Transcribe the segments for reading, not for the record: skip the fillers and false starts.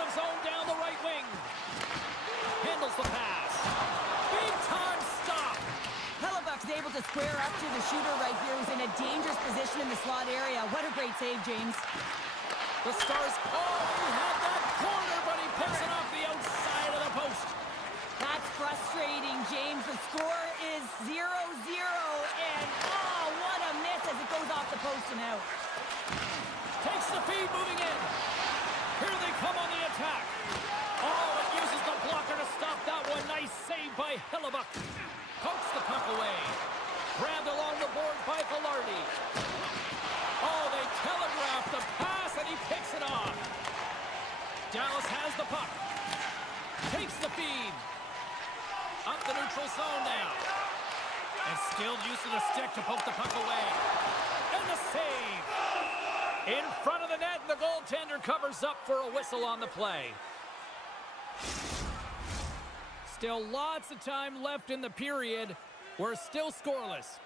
Aggressive zone down the right wing. Handles the pass. Big time stop. Hellebuck's able to square up to the shooter right here, who's in a dangerous position in the slot area. What a great save, James. The Stars, he had that corner, but he picks it off the outside of the post. That's frustrating, James. The score is 0-0, and what a miss as it goes off the post and out. Takes the feed, moving in. Here they come on the attack. It uses the blocker to stop that one. Nice save by Hellebuck. Pokes the puck away. Grabbed along the boards by Velarde. They telegraph the pass, and he picks it off. Dallas has the puck. Takes the feed. Up the neutral zone now. And still using the stick to poke the puck away. And the save. In front of the net, and the goaltender covers up for a whistle on the play. Still lots of time left in the period. We're still scoreless.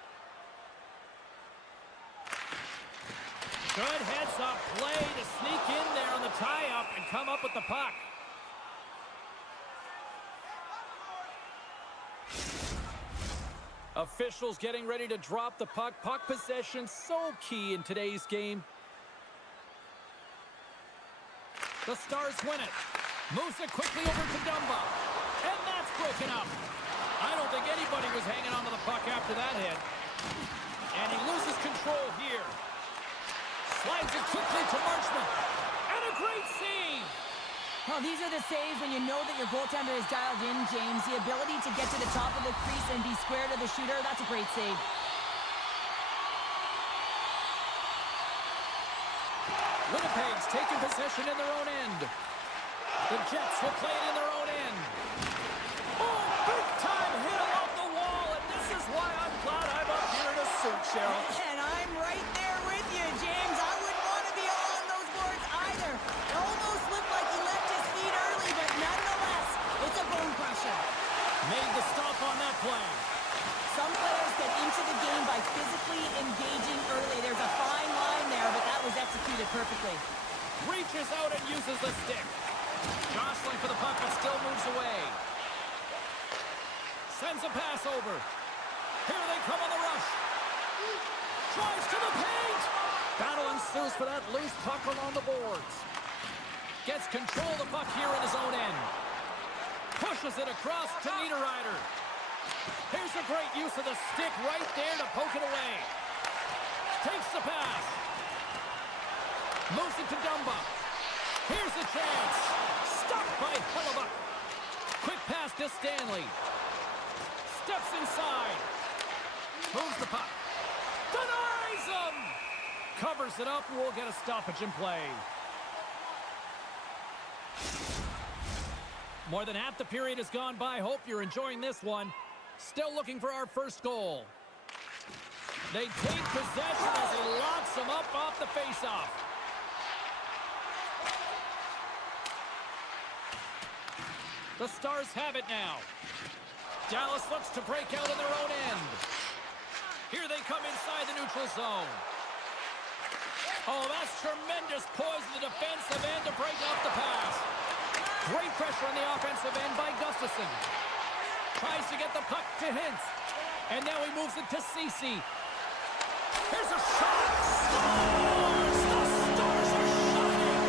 Good heads-up play to sneak in there on the tie-up and come up with the puck. Officials getting ready to drop the puck. Puck possession so key in today's game. The Stars win it. Moves it quickly over to Dumba. And that's broken up. I don't think anybody was hanging onto the puck after that hit. And he loses control here. Slides it quickly to Marchment. And a great save. Well, these are the saves when you know that your goaltender is dialed in, James. The ability to get to the top of the crease and be square to the shooter, that's a great save. Winnipeg's taking possession in their own end. The Jets will play it in their own end. Big time hit off the wall, and this is why I'm glad I'm up here in a suit, Cheryl. And I'm right there with you, James. I wouldn't want to be on those boards either. It almost looked like he left his feet early, but nonetheless, it's a bone crusher. Made the stop on that play. Some players get into the game by physically engaging early. There's a fine line there, but that was executed perfectly. Reaches out and uses the stick. Jostling for the puck, but still moves away. Sends a pass over. Here they come on the rush. Drives to the paint. Battle ensues for that loose puck along the boards. Gets control of the puck here in his own end. Pushes it across to Niederreiter. Here's a great use of the stick right there to poke it away. Takes the pass. Moves it to Dumba. Here's the chance. Stopped by Hellebuck. Quick pass to Stanley. Steps inside. Moves the puck. Denies him. Covers it up. We'll get a stoppage in play. More than half the period has gone by. Hope you're enjoying this one. Still looking for our first goal. They take possession as he locks them up off the faceoff. The Stars have it now. Dallas looks to break out in their own end. Here they come inside the neutral zone. That's tremendous poise in the defensive end to break off the pass. Great pressure on the offensive end by Gustafsson. Tries to get the puck to Hintz. And now he moves it to Ceci. Here's a shot. Stars! The Stars are shining!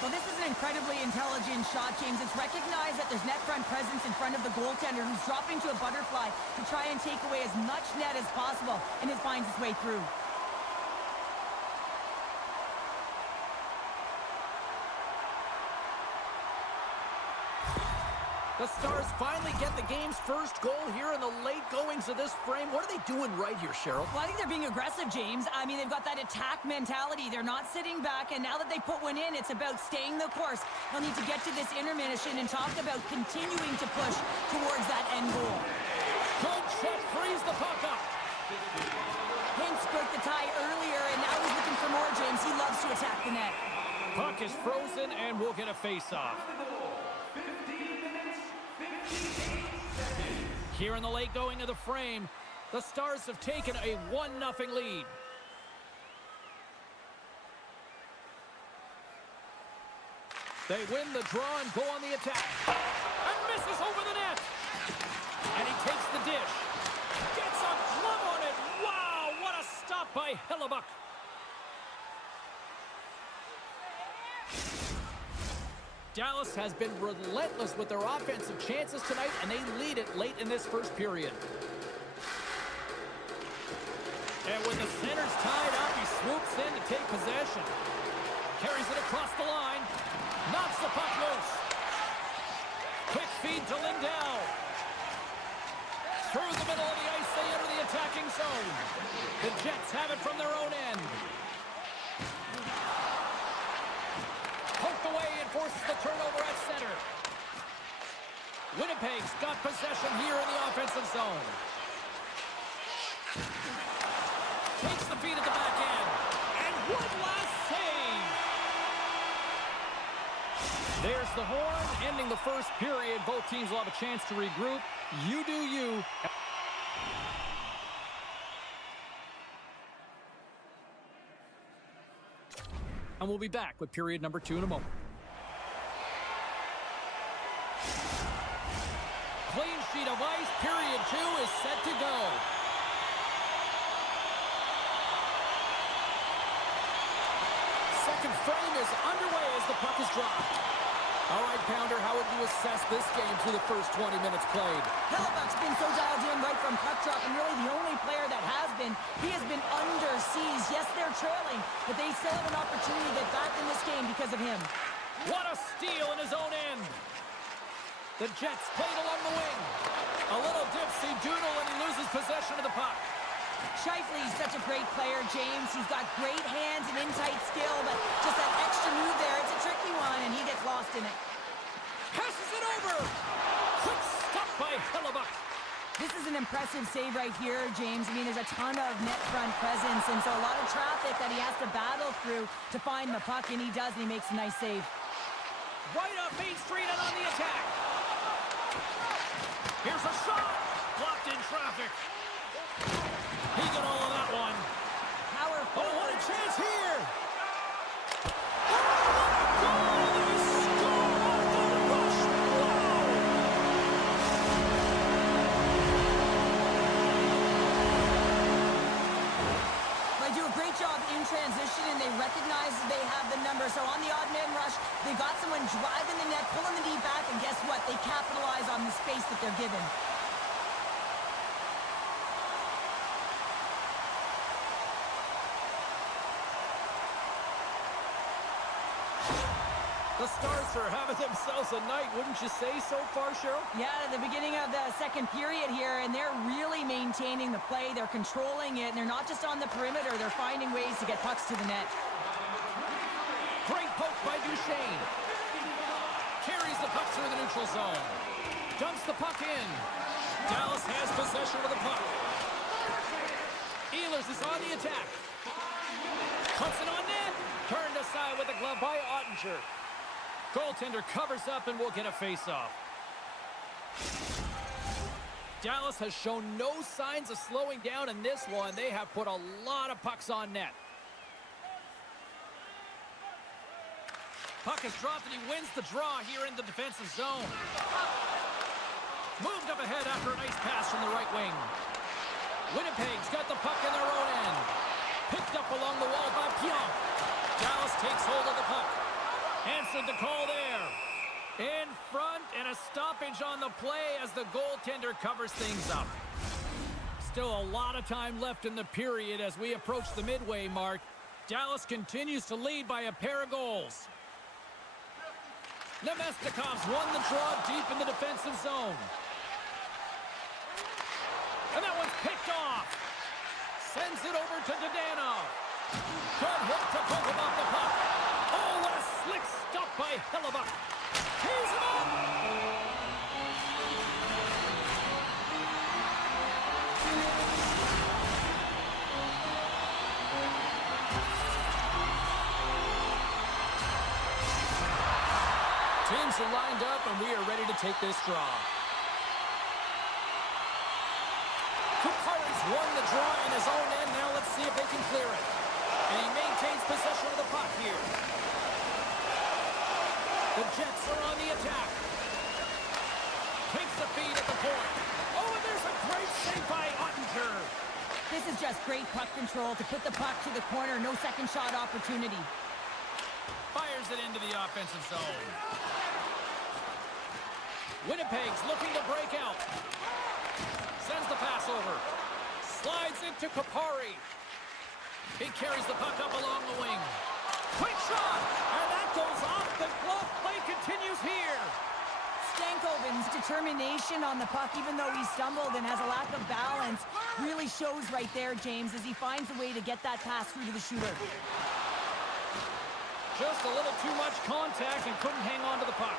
Well, this is an incredibly intelligent shot, James. It's recognized that there's net front presence in front of the goaltender, who's dropping to a butterfly to try and take away as much net as possible, and it finds its way through. The Stars finally get the game's first goal here in the late goings of this frame. What are they doing right here, Cheryl? Well, I think they're being aggressive, James. I mean, they've got that attack mentality. They're not sitting back, and now that they put one in, it's about staying the course. They'll need to get to this intermission and talk about continuing to push towards that end goal. Good check, frees the puck up. Hintz broke the tie earlier, and now he's looking for more, James. He loves to attack the net. Puck is frozen, and we'll get a face-off. Here in the late going of the frame, the Stars have taken a 1-0 lead. They win the draw and go on the attack. And misses over the net. And he takes the dish. Gets a glove on it. Wow, what a stop by Hellebuyck. Dallas has been relentless with their offensive chances tonight, and they lead it late in this first period. And when the center's tied up, he swoops in to take possession. Carries it across the line. Knocks the puck loose. Quick feed to Lindell. Through the middle of the ice, they enter the attacking zone. The Jets have it from their own end. Poked away and forces the turnover at center. Winnipeg's got possession here in the offensive zone. Takes the feed at the back end. And one last save. There's the horn, ending the first period. Both teams will have a chance to regroup. You do you. And we'll be back with period number 2 in a moment. Clean sheet of ice. Period 2 is set to go. Second frame is underway as the puck is dropped. All right, Pounder, how would you assess this game through the first 20 minutes played? Hellebuyck's been so dialed in right from puck drop, and really the only player that has been. He has been under siege. Yes, they're trailing, but they still have an opportunity to get back in this game because of him. What a steal in his own end. The Jets played along the wing. A little dipsy doodle, and he loses possession of the puck. Scheifele's such a great player, James. He's got great hands and in-tight skill, but just that extra move there, it's a tricky one, and he gets lost in it. Passes it over. Quick stop by Hellebuyck. This is an impressive save right here, James. I mean, there's a ton of net front presence, and so a lot of traffic that he has to battle through to find the puck, and he does, and he makes a nice save. Right up Main Street and on the attack. Here's a shot. Blocked in traffic. He got all of that one. Powerful. Oh, what a chance here. Oh, what a goal. They score off the rush. Wow. They do a great job in transition, and they recognize they have the number. So on the odd man rush, they got someone driving the net, pulling the knee back, and guess what? They capitalize on the space that they're given. The Stars are having themselves a night, wouldn't you say so far, Cheryl? Yeah, at the beginning of the second period here, and they're really maintaining the play. They're controlling it, and they're not just on the perimeter. They're finding ways to get pucks to the net. Great poke by Duchesne. Carries the puck through the neutral zone. Dumps the puck in. Dallas has possession of the puck. Ehlers is on the attack. Puts it on net. Turned aside with a glove by Ottinger. Goaltender covers up and will get a face-off. Dallas has shown no signs of slowing down in this one. They have put a lot of pucks on net. Puck is dropped and he wins the draw here in the defensive zone. Moved up ahead after a nice pass from the right wing. Winnipeg's got the puck in their own end. Picked up along the wall by Pionk. Dallas takes hold of the puck. Answered the call there. In front, and a stoppage on the play as the goaltender covers things up. Still a lot of time left in the period as we approach the midway mark. Dallas continues to lead by a pair of goals. Nemestikov's won the draw deep in the defensive zone. And that one's picked off. Sends it over to Dadonov. Good hit to poke him off the puck. Oh, what a slick stop by Hellebuyck. Tees him up. Teams are lined up, and we are ready to take this draw. won the draw in his own end. Now let's see if they can clear it. And he maintains possession of the puck here. The Jets are on the attack. Takes the feed at the point. Oh, and there's a great save by Ottinger. This is just great puck control to put the puck to the corner. No second shot opportunity. Fires it into the offensive zone. Winnipeg's looking to break out. Sends the pass over. Slides into Kapari. He carries the puck up along the wing. Quick shot! And that goes off the glove. Play continues here. Stankoven's determination on the puck, even though he stumbled and has a lack of balance, really shows right there, James, as he finds a way to get that pass through to the shooter. Just a little too much contact and couldn't hang on to the puck.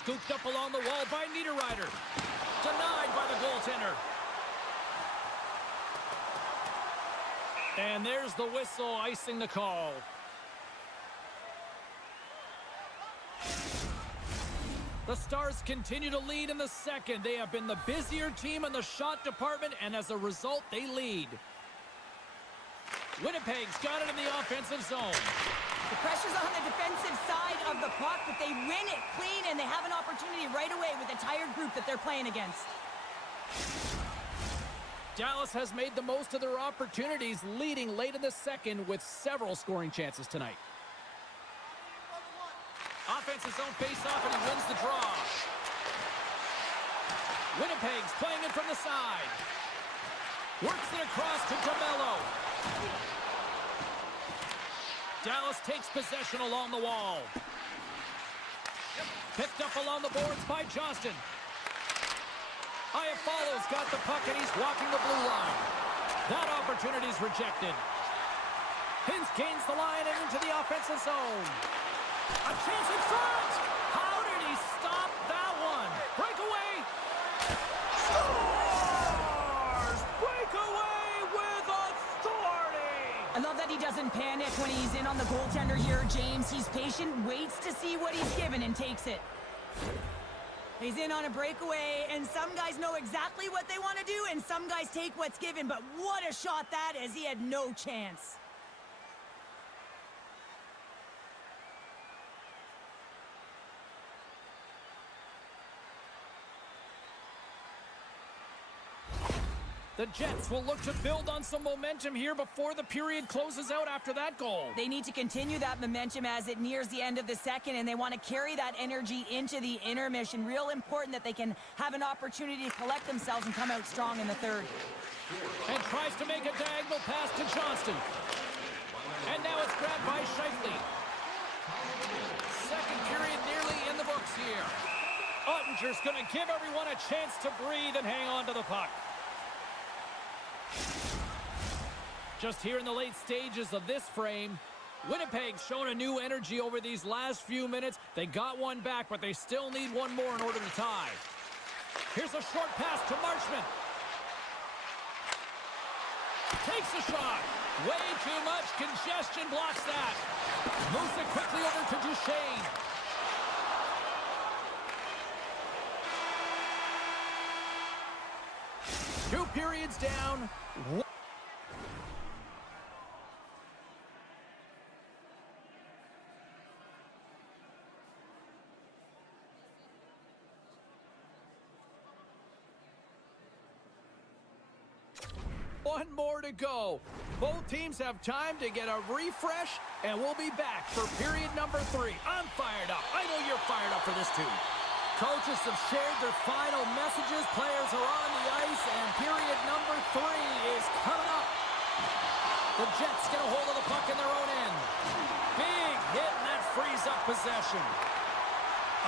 Scooped up along the wall by Niederreiter. Denied by the goaltender. And there's the whistle icing the call. The Stars continue to lead in the second. They have been the busier team in the shot department, and as a result, they lead. Winnipeg's got it in the offensive zone. The pressure's on the defensive side of the puck, but they win it clean, and they have an opportunity right away with a tired group that they're playing against. Dallas has made the most of their opportunities, leading late in the second with several scoring chances tonight. Offensive zone face-off, and he wins the draw. Winnipeg's playing it from the side. Works it across to DeMello. Dallas takes possession along the wall. Picked up along the boards by Johnston. Iafallo's got the puck, and he's walking the blue line. That opportunity's rejected. Hintz gains the line and into the offensive zone. A chance in front! How did he stop that one? Breakaway! Scores! Breakaway with authority! I love that he doesn't panic when he's in on the goaltender here, James. He's patient, waits to see what he's given, and takes it. He's in on a breakaway, and some guys know exactly what they want to do, and some guys take what's given, but what a shot that is. He had no chance. The Jets will look to build on some momentum here before the period closes out after that goal. They need to continue that momentum as it nears the end of the second, and they want to carry that energy into the intermission. Real important that they can have an opportunity to collect themselves and come out strong in the third. And tries to make a diagonal pass to Johnston. And now it's grabbed by Scheifele. Second period nearly in the books here. Ottinger's going to give everyone a chance to breathe and hang on to the puck. Just here in the late stages of this frame, Winnipeg's shown a new energy over these last few minutes. They got one back, but they still need one more in order to tie. Here's a short pass to Marchment. Takes a shot. Way too much congestion blocks that. Moves it quickly over to Duchesne. Two periods down. One more to go. Both teams have time to get a refresh, and we'll be back for period number 3. I'm fired up. I know you're fired up for this too. Coaches have shared their final messages. Players are on the ice, and period number 3 is coming up. The Jets get a hold of the puck in their own end. Big hit, and that frees up possession.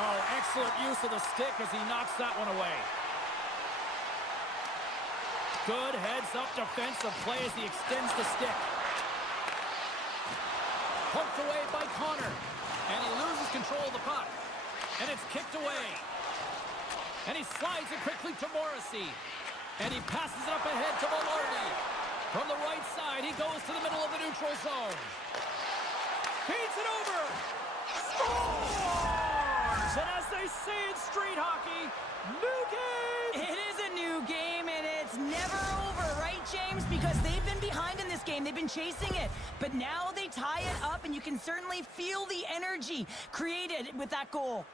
Oh, excellent use of the stick as he knocks that one away. Good heads-up defensive play as he extends the stick. Poked away by Connor, and he loses control of the puck. And it's kicked away. And he slides it quickly to Morrissey. And he passes it up ahead to Velarde. From the right side, he goes to the middle of the neutral zone. Feeds it over. Scores! And as they say in street hockey, new game! It is a new game, and it's never over, right, James? Because they've been behind in this game. They've been chasing it. But now they tie it up, and you can certainly feel the energy created with that goal.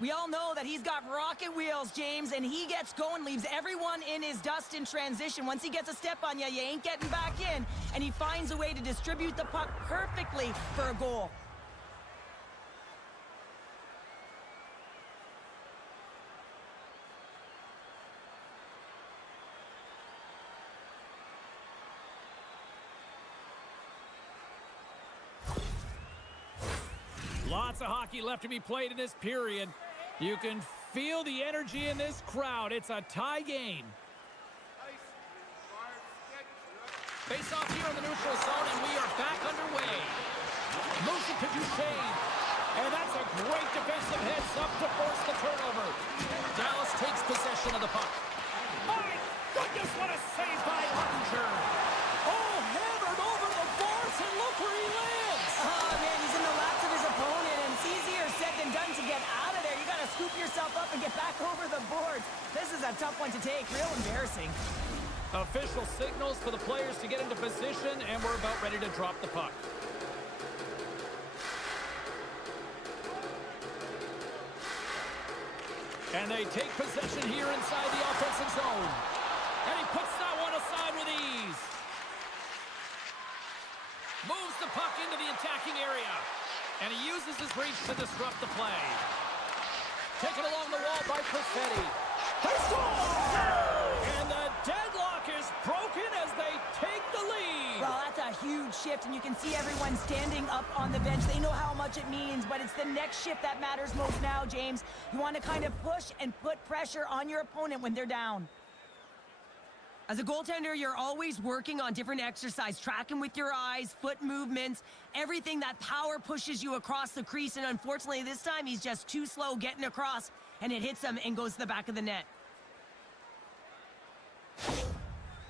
We all know that he's got rocket wheels, James, and he gets going, leaves everyone in his dust in transition. Once he gets a step on you, you ain't getting back in, and he finds a way to distribute the puck perfectly for a goal. Lots of hockey left to be played in this period. You can feel the energy in this crowd. It's a tie game. Face off here in the neutral zone, and we are back underway. Motion to Duchesne. And that's a great defensive heads-up to force the turnover. Dallas takes possession of the puck. My goodness, what a save by Hunter. Oh, hammered over the boards, and look where he lands. Oh, man, he's in the laps of his opponent, and it's easier said than done to get out of there. You got to scoop yourself up and get back over the boards. This is a tough one to take. Real embarrassing. Official signals for the players to get into position, and we're about ready to drop the puck. And they take possession here inside the offensive zone. And he puts that one aside with ease. Moves the puck into the attacking area. And he uses his reach to disrupt the play. Taken along the wall by Perfetti. They score! And the deadlock is broken as they take the lead. Well, that's a huge shift, and you can see everyone standing up on the bench. They know how much it means, but it's the next shift that matters most now, James. You want to kind of push and put pressure on your opponent when they're down. As a goaltender, you're always working on different exercise, tracking with your eyes, foot movements, everything that power pushes you across the crease, and unfortunately this time he's just too slow getting across, and it hits him and goes to the back of the net.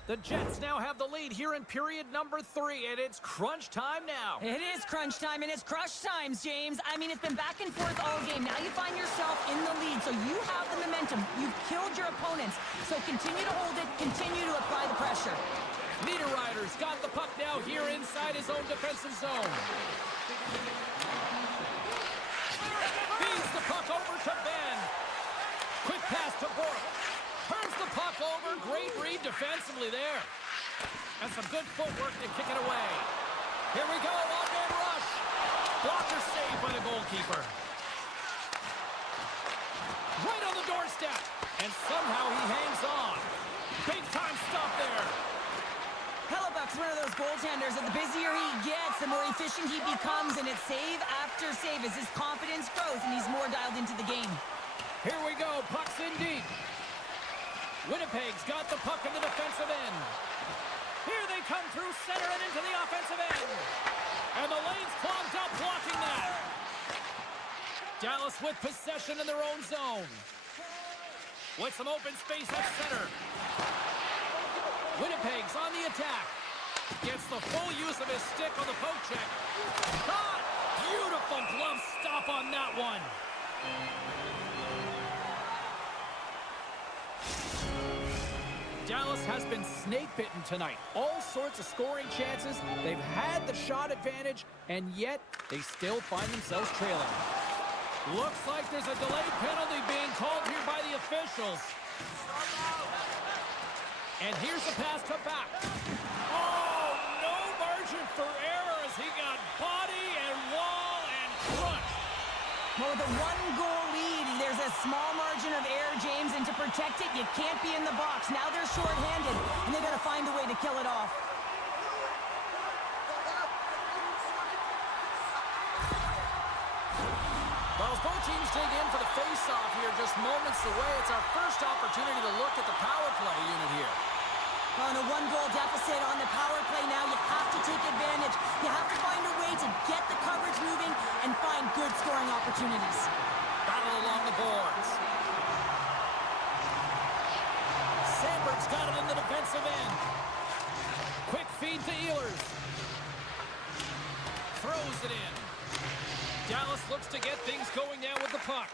The Jets now have the lead here in period number 3, and it's crunch time now. It is crunch time, and it's crush times, James. I mean, it's been back and forth all game. Now you find yourself in the lead, so you have the momentum. You've killed your opponents, so continue to hold it, continue to apply the pressure. Niederreiter's got the puck now here inside his own defensive zone. Feeds the puck over to Ben. Quick pass to Bork. Turns the puck over. Great read defensively there. And some good footwork to kick it away. Here we go. One-man rush. Blocker saved by the goalkeeper. Right on the doorstep. And somehow he hangs on. Big time stop there. Hellebuck's one of those goaltenders that the busier he gets, the more efficient he becomes, and it's save after save as his confidence grows and he's more dialed into the game. Here we go. Puck's in deep. Winnipeg's got the puck in the defensive end. Here they come through center and into the offensive end. And the lane's clogged up, blocking that. Dallas with possession in their own zone. With some open space at center. Winnipeg's on the attack. Gets the full use of his stick on the poke check. Shot! Beautiful glove stop on that one. Dallas has been snake-bitten tonight. All sorts of scoring chances. They've had the shot advantage, and yet they still find themselves trailing. Looks like there's a delayed penalty being called here by the officials. And here's the pass to back. Oh, no margin for error as he got body and wall and crushed. Well, with a one-goal lead, there's a small margin of error, James, and to protect it, you can't be in the box. Now they're short-handed, and they've got to find a way to kill it off. Well, as both teams dig in for the face-off here just moments away, it's our first opportunity to look at the power play unit here. On a one-goal deficit on the power play now, you have to take advantage. You have to find a way to get the coverage moving and find good scoring opportunities. Battle along the boards. Sandberg's got it in the defensive end. Quick feed to Ehlers. Throws it in. Dallas looks to get things going now with the puck.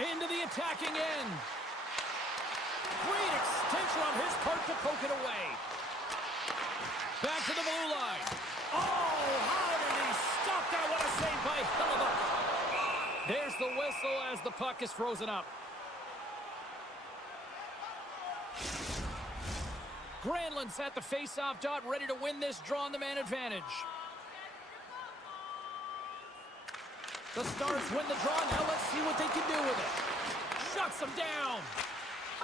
Into the attacking end. Great extension on his part to poke it away. Back to the blue line. Oh, how did he stop that? What a save by Hellebuyck. There's the whistle as the puck is frozen up. Granlund's at the face-off dot, ready to win this draw on the man advantage. The Stars win the draw. Now let's see what they can do with it. Shuts them down.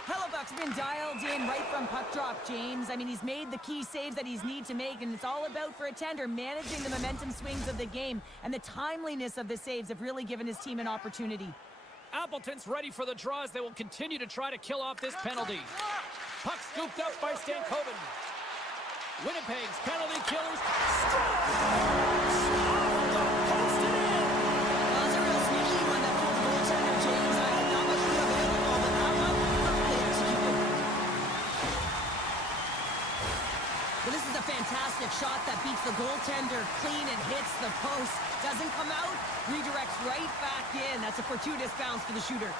Hellebuyck's been dialed in right from puck drop, James. I mean, he's made the key saves that he's need to make, and it's all about, for a tender, managing the momentum swings of the game, and the timeliness of the saves have really given his team an opportunity. Appleton's ready for the draw as they will continue to try to kill off this penalty. Puck scooped up by Stankoven. Winnipeg's penalty killers. This is a fantastic shot that beats the goaltender clean and hits the post. Doesn't come out, redirects right back in. That's a fortuitous bounce for the shooter.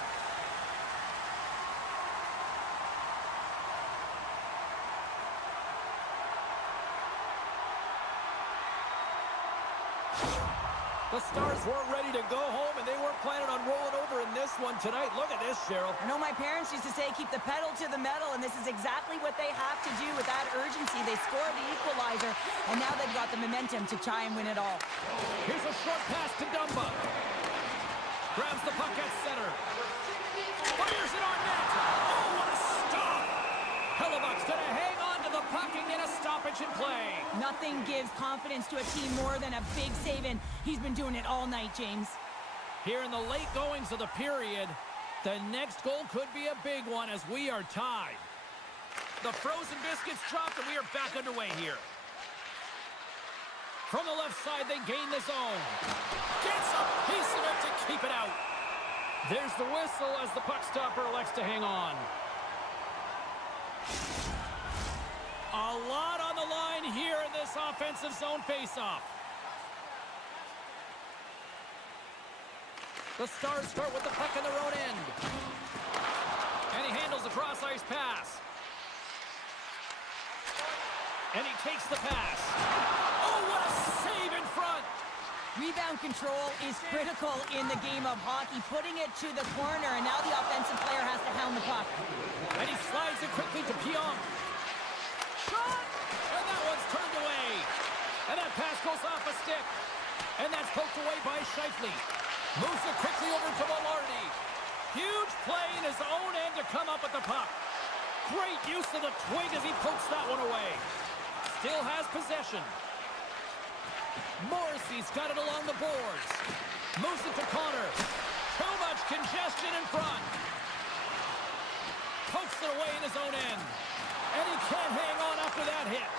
The Stars weren't ready to go home, and they weren't planning on rolling over in this one tonight. Look at this, Cheryl. I know my parents used to say, keep the pedal to the metal, and this is exactly what they have to do with that urgency. They scored the equalizer, and now they've got the momentum to try and win it all. Here's a short pass to Dumba. Grabs the puck at center. Fires it on net. Oh, what a stop! Hellebuyck's gonna hang on to the puck and get a stoppage in play. Nothing gives confidence to a team more than a big save, and he's been doing it all night, James. Here in the late goings of the period, the next goal could be a big one as we are tied. The frozen biscuits dropped, and we are back underway here. From the left side, they gain the zone. Gets a piece of it to keep it out. There's the whistle as the puck stopper elects to hang on. A lot on the line here in this offensive zone faceoff. The Stars start with the puck in their own end. And he handles the cross-ice pass. And he takes the pass. Oh, what a save in front! Rebound control is critical in the game of hockey, putting it to the corner, and now the offensive player has to hound the puck. And he slides it quickly to Pionk. Shot! And that one's turned away. And that pass goes off a stick. And that's poked away by Scheifele. Moves it quickly over to Velarde. Huge play in his own end to come up with the puck. Great use of the twig as he pokes that one away. Still has possession. Morrissey's got it along the boards. Moves it to Connor. Too much congestion in front. Pokes it away in his own end. And he can't hang on after that hit.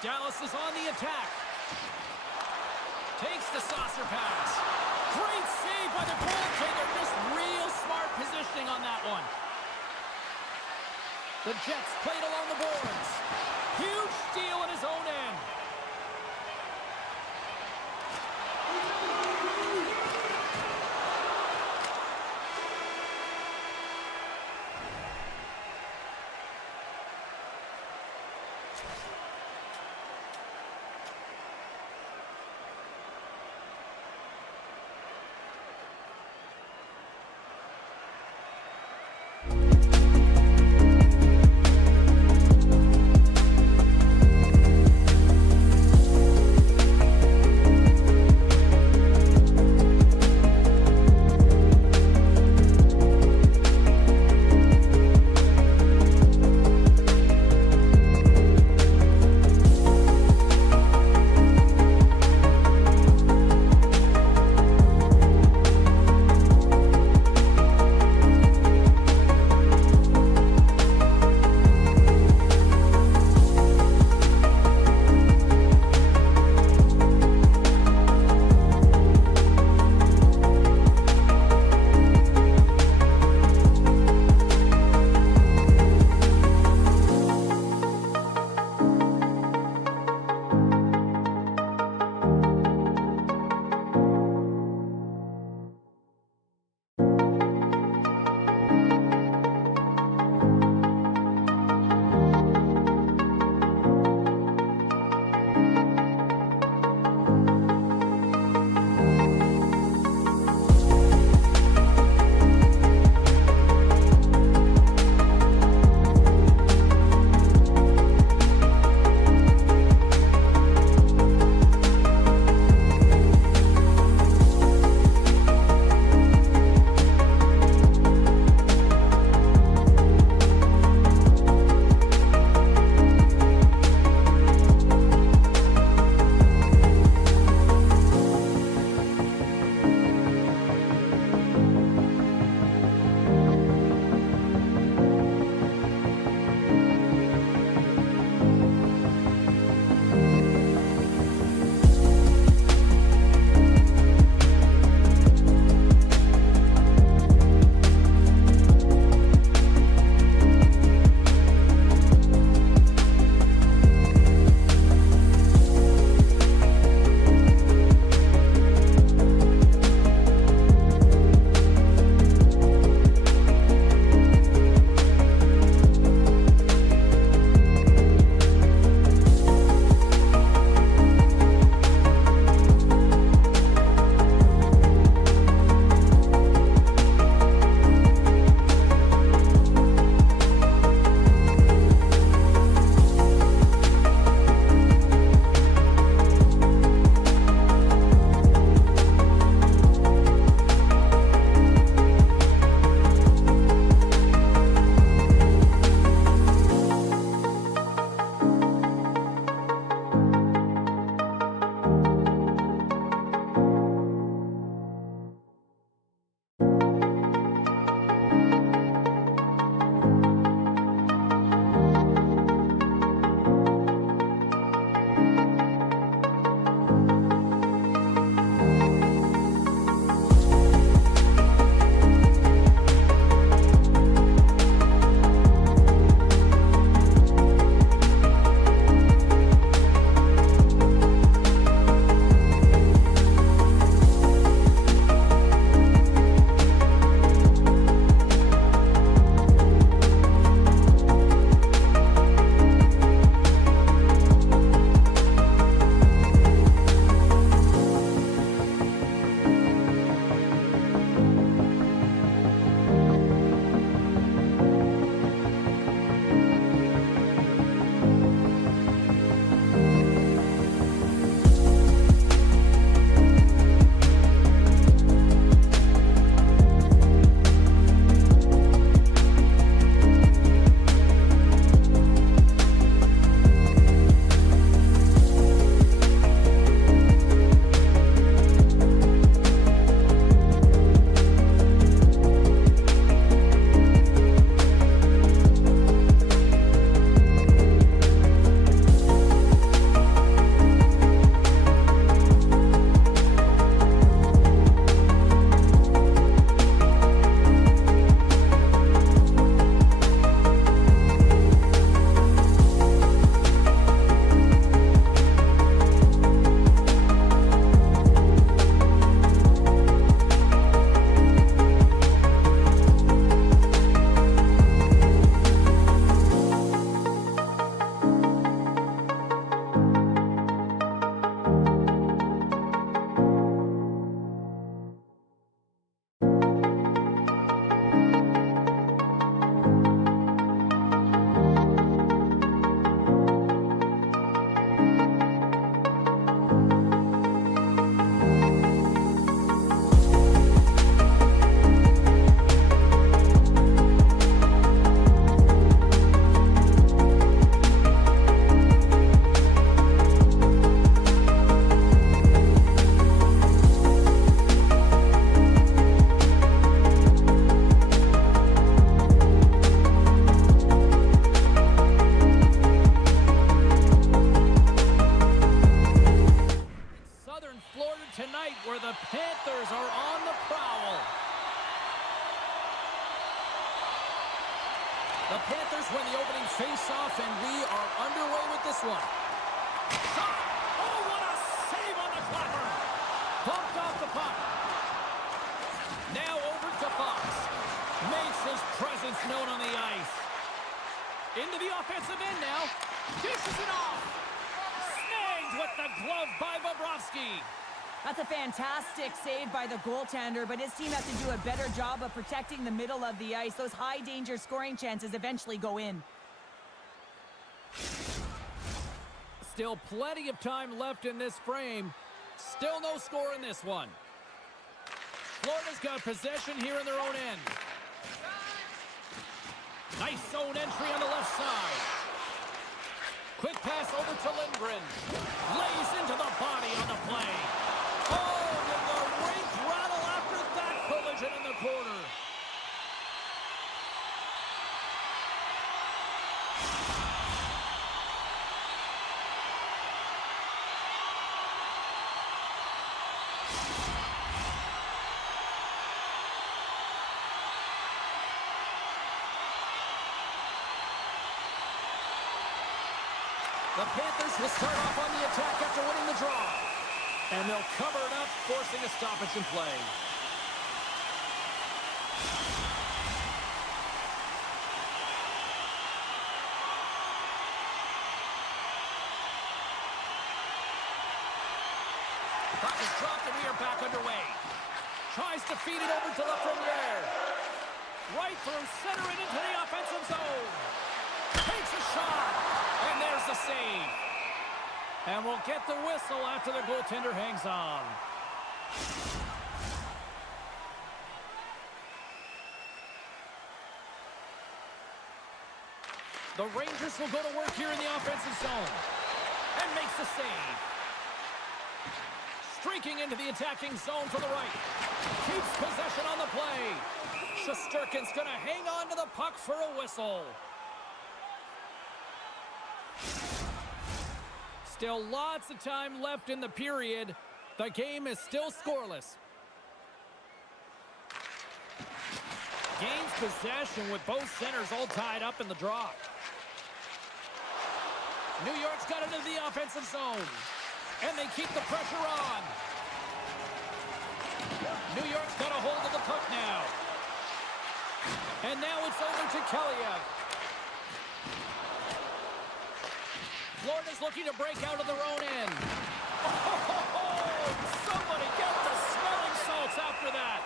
Dallas is on the attack. Takes the saucer pass. Great save by the goaltender. Just real smart positioning on that one. The Jets played along the boards. Huge steal in his own end. this one. Shot! Oh, what a save on the clapper! Bumped off the puck. Now over to Fox. Makes his presence known on the ice. Into the offensive end now. Dishes it off. Snagged with the glove by Bobrovsky. That's a fantastic save by the goaltender, but his team has to do a better job of protecting the middle of the ice. Those high-danger scoring chances eventually go in. Still plenty of time left in this frame. Still no score in this one. Florida's got possession here in their own end. Nice zone entry on the left side. Quick pass over to Lindgren. Lays into the body on the play. Oh, did the rink rattle after that collision in the corner. The Panthers will start off on the attack after winning the draw. And they'll cover it up, forcing a stoppage in play. Puck is dropped and we are back underway. Tries to feed it over to Lafreniere. Right through center and into the offensive zone. Takes a shot. And there's the save. And we'll get the whistle after the goaltender hangs on. The Rangers will go to work here in the offensive zone. And makes the save. Streaking into the attacking zone for the right. Keeps possession on the play. Shesterkin's going to hang on to the puck for a whistle. Still lots of time left in the period. The game is still scoreless. Gains possession with both centers all tied up in the draw. New York's got into the offensive zone. And they keep the pressure on. New York's got a hold of the puck now. And now it's over to Kaliev. Florida's looking to break out of their own end. Oh, somebody get the smelling salts after that.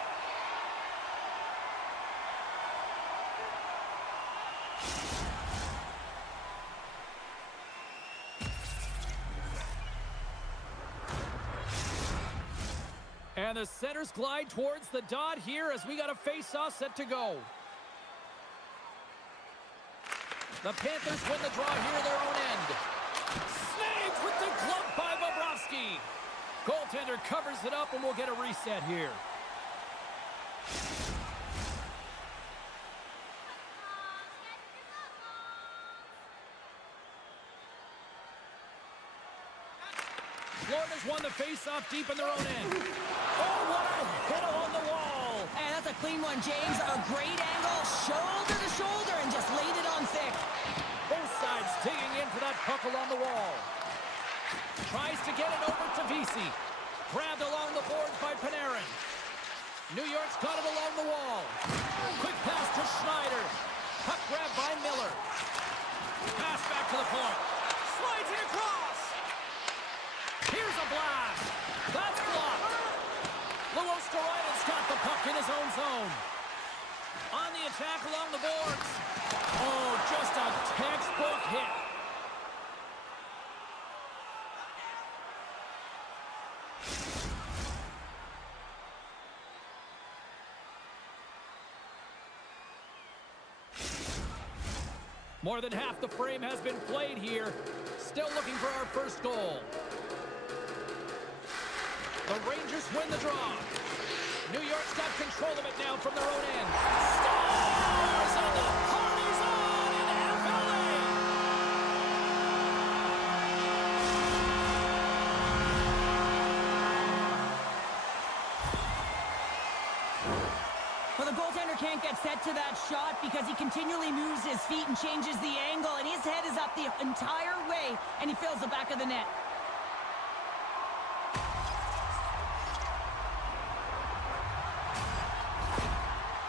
And the centers glide towards the dot here as we got a face-off set to go. The Panthers win the draw here in their own end. Snagged with the glove by Bobrovsky. Goaltender covers it up and we'll get a reset here. Florida's won the face-off deep in their own end. Oh, what a hit along the wall. And that's a clean one, James. A great angle, shoulder to shoulder, and just laid it on thick. Both sides digging in for that puck along the wall. Tries to get it over to Vesey. Grabbed along the boards by Panarin. New York's got it along the wall. Quick pass to Schneider. Puck grabbed by Miller. Pass back to the point. Slides it across. Here's a blast. That's blocked. Luostarinen got the puck in his own zone. On the attack along the boards. Oh, just a textbook hit. More than half the frame has been played here. Still looking for our first goal. The Rangers win the draw. New York's got control of it now from their own end. Stars and the party's on in FLA. Well, the goaltender can't don't get set to that shot because he continually moves his feet and changes the angle, and his head is up the entire way, and he fills the back of the net.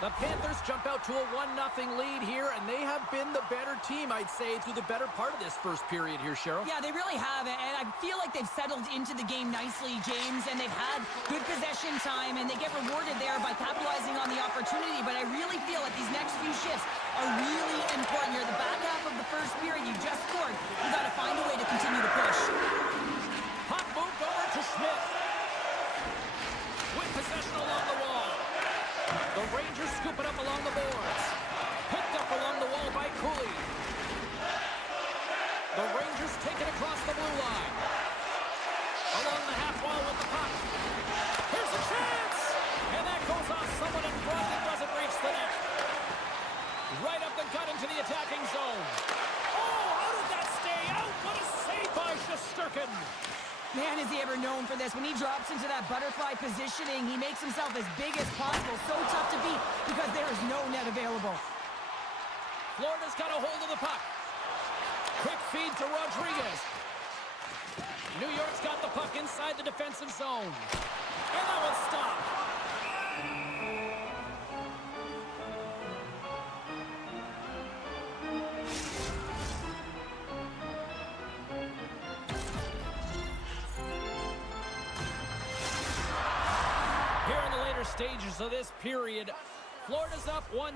The Panthers jump out to a 1-0 lead here, and they have been the better team, I'd say, through the better part of this first period here, Cheryl. Yeah, they really have, and I feel like they've settled into the game nicely, James, and they've had good possession time, and they get rewarded there by capitalizing on the opportunity, but I really feel like these next few shifts are really important here. The back half of the first period, you just scored. You got to find a way to continue to push. Puck moved over to Schmidt. With possession along the wall. The Rangers scoop it up along the boards. Picked up along the wall by Cooley. The Rangers take it across the blue line. Along the half wall with the puck. Here's a chance! And that goes off someone in front and doesn't reach the net. Right up the gut into the attacking zone. Oh, how did that stay out? What a save by Shesterkin! Man, is he ever known for this. When he drops into that butterfly positioning, he makes himself as big as possible. So tough to beat because there is no net available. Florida's got a hold of the puck. Quick feed to Rodriguez. New York's got the puck inside the defensive zone. And that one's stopped. Stages of this period, Florida's up 1-0.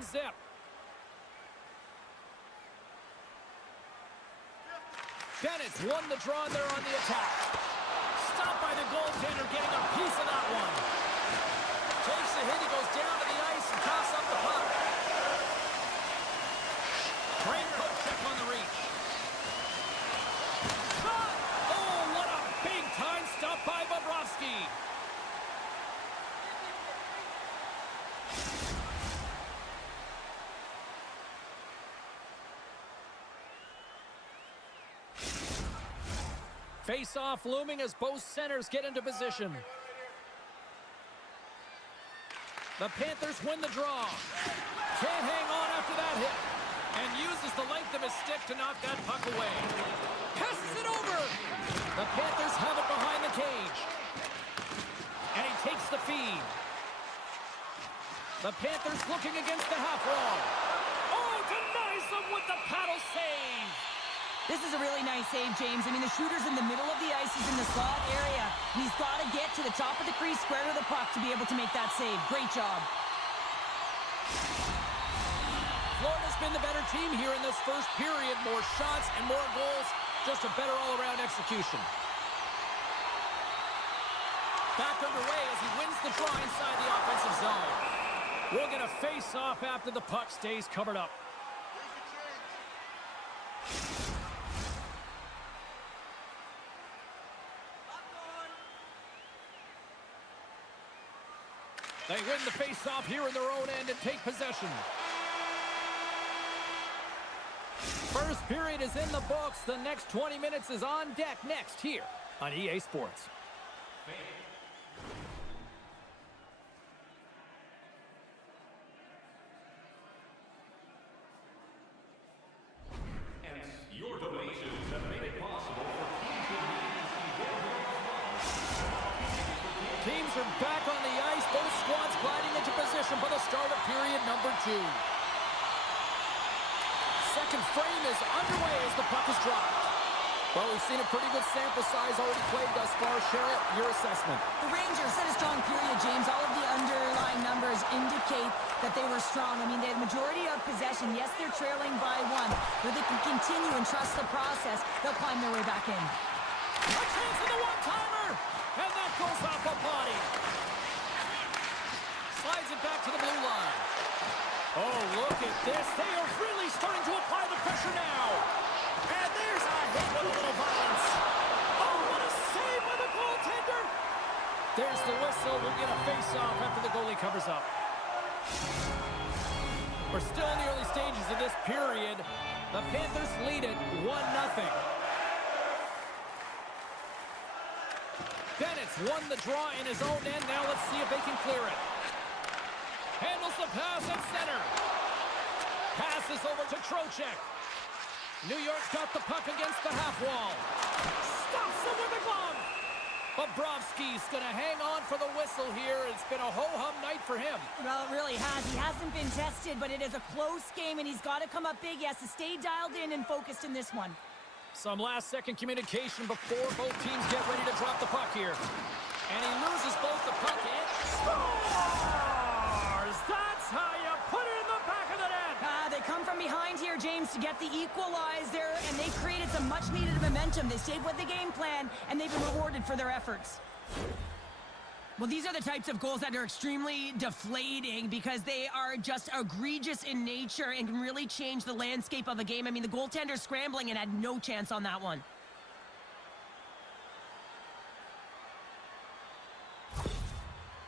Bennett's won the draw there on the attack. Stopped by the goaltender, getting a piece of that one. Takes the hit, he goes down to the ice and coughs up the puck. Great hook check on the reach. Shot! Oh, what a big time stop by Bobrovsky. Face-off looming as both centers get into position. The Panthers win the draw. Can't hang on after that hit. And uses the length of his stick to knock that puck away. Passes it over. The Panthers have it behind the cage. And he takes the feed. The Panthers looking against the half wall. Oh, denies them with the paddle save. This is a really nice save, James. I mean, the shooter's in the middle of the ice. He's in the slot area. And he's got to get to the top of the crease, square to the puck to be able to make that save. Great job. Florida's been the better team here in this first period. More shots and more goals. Just a better all-around execution. Back underway as he wins the draw inside the offensive zone. We'll get a face-off after the puck stays covered up. They win the face-off here in their own end and take possession. First period is in the books. The next 20 minutes is on deck next here on EA Sports. Your donations have made it possible for teams are back on the ice. Both squads gliding into position for the start of period number 2. Second frame is underway as the puck is dropped. Well, we've seen a pretty good sample size already played thus far. Cheryl, your assessment. The Rangers had a strong period, James. All of the underlying numbers indicate that they were strong. I mean, they had the majority of possession. Yes, they're trailing by 1. But they can continue and trust the process. They'll climb their way back in. A chance for the one-timer! And that goes off a body. Slides it back to the blue line. Oh, look at this. They are really starting to apply the pressure now. And there's a hit with a little violence. Oh, what a save by the goaltender. There's the whistle. We'll get a face-off after the goalie covers up. We're still in the early stages of this period. The Panthers lead it 1-0. Bennett's won the draw in his own end. Now let's see if they can clear it. Handles the pass at center. Passes over to Trocheck. New York's got the puck against the half wall. Stops him with a glove. Bobrovsky's going to hang on for the whistle here. It's been a ho-hum night for him. Well, it really has. He hasn't been tested, but it is a close game, and he's got to come up big. He has to stay dialed in and focused in this one. Some last-second communication before both teams get ready to drop the puck here. And he loses both the puck and scores! That's how you put it in the back of the net! They come from behind here, James, to get the equalizer, and they created some much-needed momentum. They stayed with the game plan, and they've been rewarded for their efforts. Well, these are the types of goals that are extremely deflating because they are just egregious in nature and can really change the landscape of a game. I mean, the goaltender scrambling and had no chance on that one.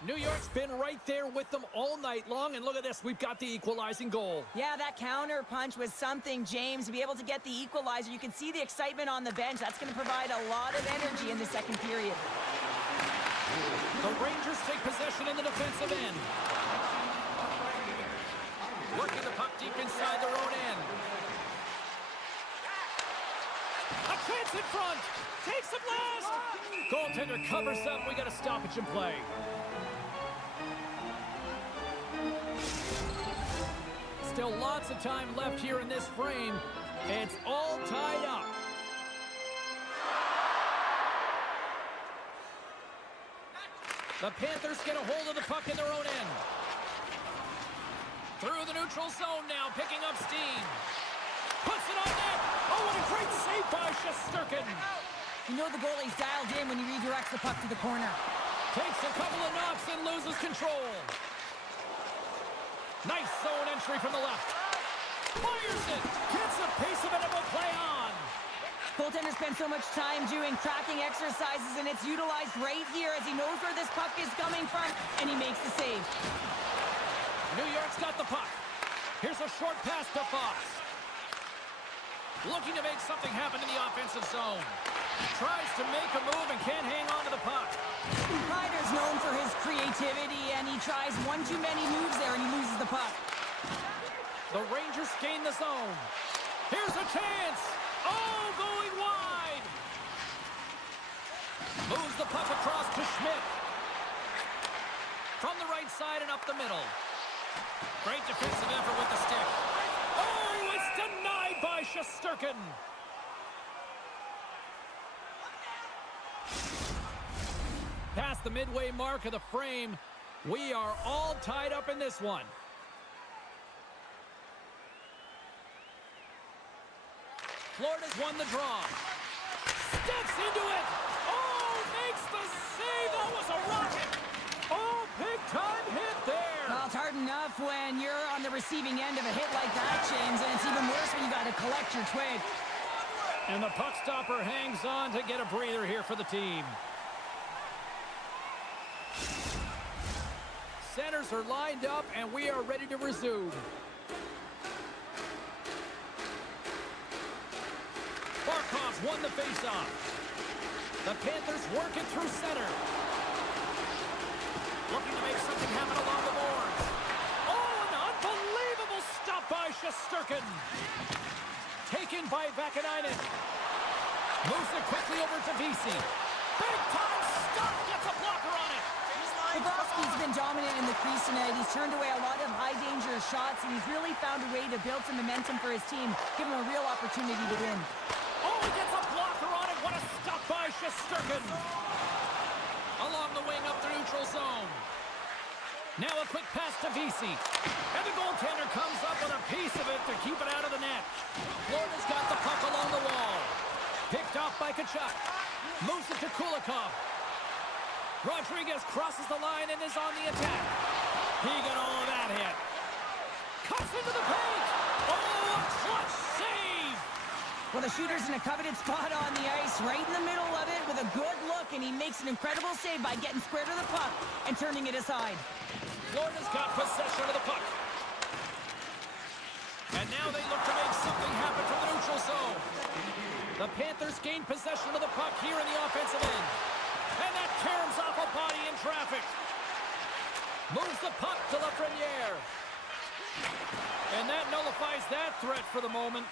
New York's been right there with them all night long, and look at this, we've got the equalizing goal. Yeah, that counter punch was something, James, to be able to get the equalizer. You can see the excitement on the bench. That's going to provide a lot of energy in the second period. The Rangers take possession in the defensive end. Working the puck deep inside their own end. A chance in front. Takes the blast. Goaltender covers up. We got a stoppage in play. Still lots of time left here in this frame. It's all tied up. The Panthers get a hold of the puck in their own end. Through the neutral zone now, picking up steam. Puts it on net. Oh, what a great save by Shesterkin. You know the goalie's dialed in when he redirects the puck to the corner. Takes a couple of knocks and loses control. Nice zone entry from the left. Fires it. Gets a piece of it and will play on. Goaltender spends so much time doing tracking exercises, and it's utilized right here as he knows where this puck is coming from, and he makes the save. New York's got the puck. Here's a short pass to Fox. Looking to make something happen in the offensive zone. Tries to make a move and can't hang on to the puck. Ryder's known for his creativity, and he tries one too many moves there, and he loses the puck. The Rangers gain the zone. Here's a chance. Oh, going wide. Moves the puck across to Schmidt. From the right side and up the middle. Great defensive effort with the stick. Oh, it's denied by Shesterkin. Past the midway mark of the frame, we are all tied up in this one. Florida's won the draw. Steps into it. Oh, makes the save. That was a rocket. Oh, big time hit there. Well, it's hard enough when you're on the receiving end of a hit like that, James, and it's even worse when you got to collect your twig. And the puck stopper hangs on to get a breather here for the team. Centers are lined up, and we are ready to resume. Barkov's won the faceoff. The Panthers work it through center. Looking to make something happen along the boards. Oh, an unbelievable stop by Shesterkin. Taken by Vakanainen. Moves it quickly over to VC. Big time stop. Gets a blocker on it. Bobrovsky's been dominant in the crease tonight. He's turned away a lot of high-danger shots, and he's really found a way to build some momentum for his team, give him a real opportunity to win. Oh, he gets a blocker on it. What a stop by Shesterkin. Along the wing up the neutral zone. Now a quick pass to VC. And the goaltender comes up with a piece of it to keep it out of the net. Florida's got the puck along the wall. Picked off by Tkachuk. Moves it to Kulikov. Rodriguez crosses the line and is on the attack. He got all of that hit. Cuts into the paint. Oh, a clutch save. Well, the shooter's in a coveted spot on the ice, right in the middle of it with a good look, and he makes an incredible save by getting square to the puck and turning it aside. Florida's got possession of the puck. And now they look to make something happen from the neutral zone. The Panthers gain possession of the puck here in the offensive end. And that caroms off a body in traffic. Moves the puck to Lafreniere. And that nullifies that threat for the moment.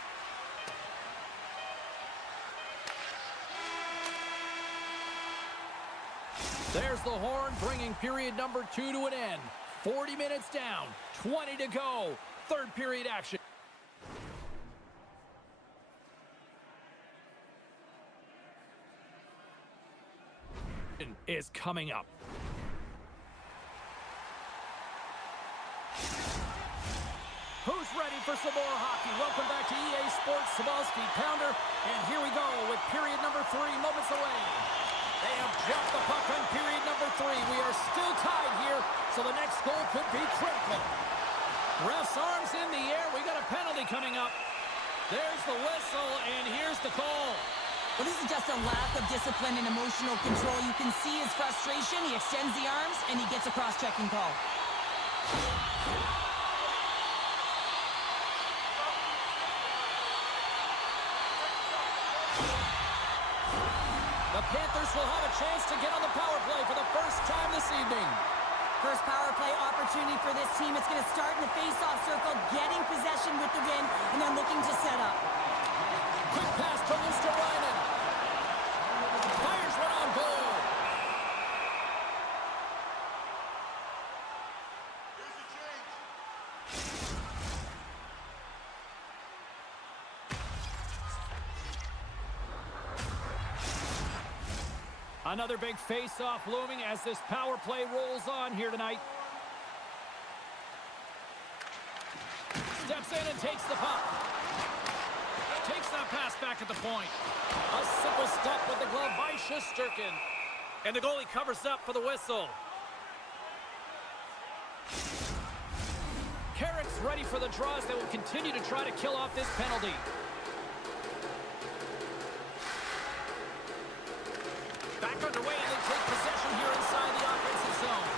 There's the horn, bringing period number 2 to an end. 40 minutes down, 20 to go. Third period action. Is coming up. Who's ready for some more hockey? Welcome back to EA Sports Sabalski Pounder. And here we go with period number 3 moments away. They have dropped the puck on period number 3. We are still tied here, so the next goal could be critical. Ref's arms in the air. We got a penalty coming up. There's the whistle, and here's the call. Well, this is just a lack of discipline and emotional control. You can see his frustration. He extends the arms, and he gets a cross-checking call. The Panthers will have a chance to get on the power play for the first time this evening. First power play opportunity for this team. It's going to start in the face-off circle, getting possession with the win, and then looking to set up. Quick pass to Luosterainen. Fires one on goal. Another big face-off looming as this power play rolls on here tonight. Steps in and takes the puck. Takes that pass back at the point. A simple stop with the glove by Shesterkin. And the goalie covers up for the whistle. Carrick's ready for the draws that will continue to try to kill off this penalty. Back underway, and they take possession here inside the offensive zone.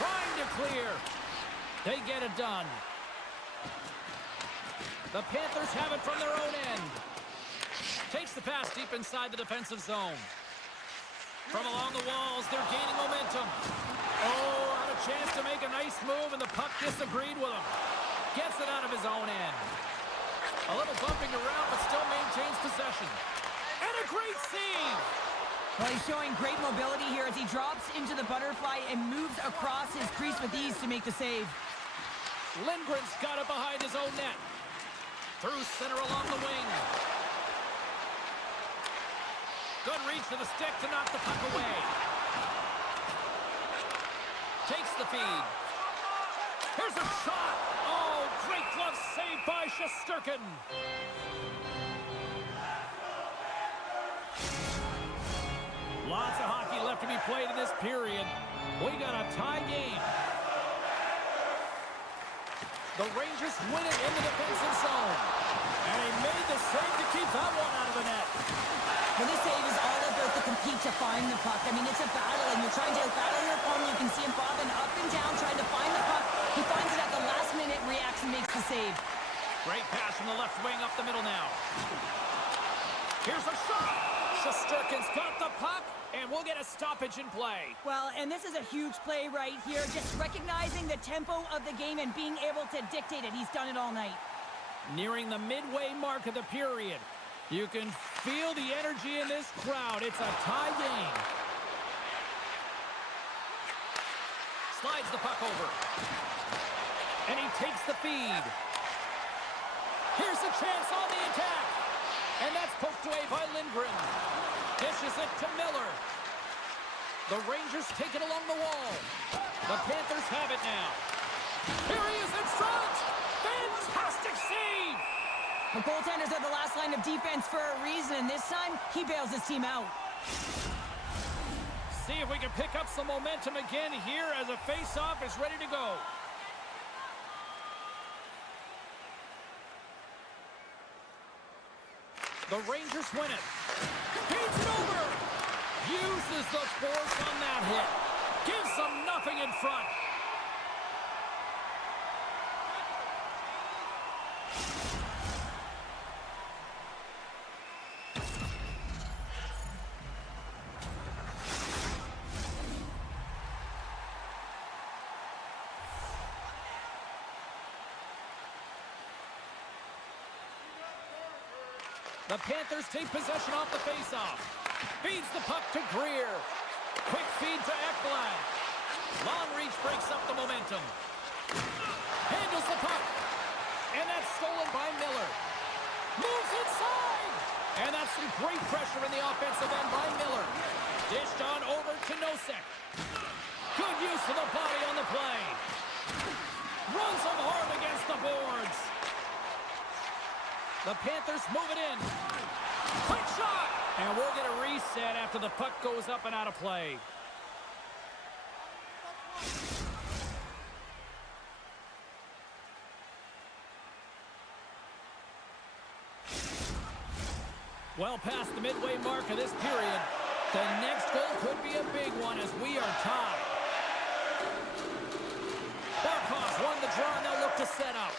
Trying to clear. They get it done. The Panthers have it from their own end. Takes the pass deep inside the defensive zone. From along the walls, they're gaining momentum. Oh, had a chance to make a nice move, and the puck disagreed with him. Gets it out of his own end. A little bumping around, but still maintains possession. And a great save! Well, he's showing great mobility here as he drops into the butterfly and moves across his crease with ease to make the save. Lindgren's got it behind his own net. Through center along the wing. Good reach to the stick to knock the puck away. Takes the feed. Here's a shot. Oh, great glove save by Shesterkin. Lots of hockey left to be played in this period. We got a tie game. The Rangers win it in the defensive zone. And he made the save to keep that one out of the net. Well, this save is all about the compete to find the puck. I mean, it's a battle, and you're trying to battle your opponent. You can see him bobbing up and down, trying to find the puck. He finds it at the last minute, reacts and makes the save. Great pass from the left wing up the middle now. Here's a shot. Shesterkin's got the puck, and we'll get a stoppage in play. Well, and this is a huge play right here. Just recognizing the tempo of the game and being able to dictate it. He's done it all night. Nearing the midway mark of the period. You can feel the energy in this crowd. It's a tie game. Slides the puck over. And he takes the feed. Here's a chance on the attack. And that's poked away by Lindgren. Dishes it to Miller. The Rangers take it along the wall. The Panthers have it now. Here he is in front. Fantastic save. The goaltenders are the last line of defense for a reason, and this time, he bails his team out. See if we can pick up some momentum again here as a face-off is ready to go. The Rangers win it. Feeds it over. Uses the force on that hit. Gives them nothing in front. The Panthers take possession off the faceoff. Feeds the puck to Greer. Quick feed to Ekblad. Long reach breaks up the momentum. Handles the puck. And that's stolen by Miller. Moves inside. And that's some great pressure in the offensive end by Miller. Dished on over to Nosek. Good use of the body on the play. Runs him hard against the boards. The Panthers move it in. Quick shot. And we'll get a reset after the puck goes up and out of play. Well past the midway mark of this period. The next goal could be a big one as we are tied. Barkov won the draw and they'll look to set up.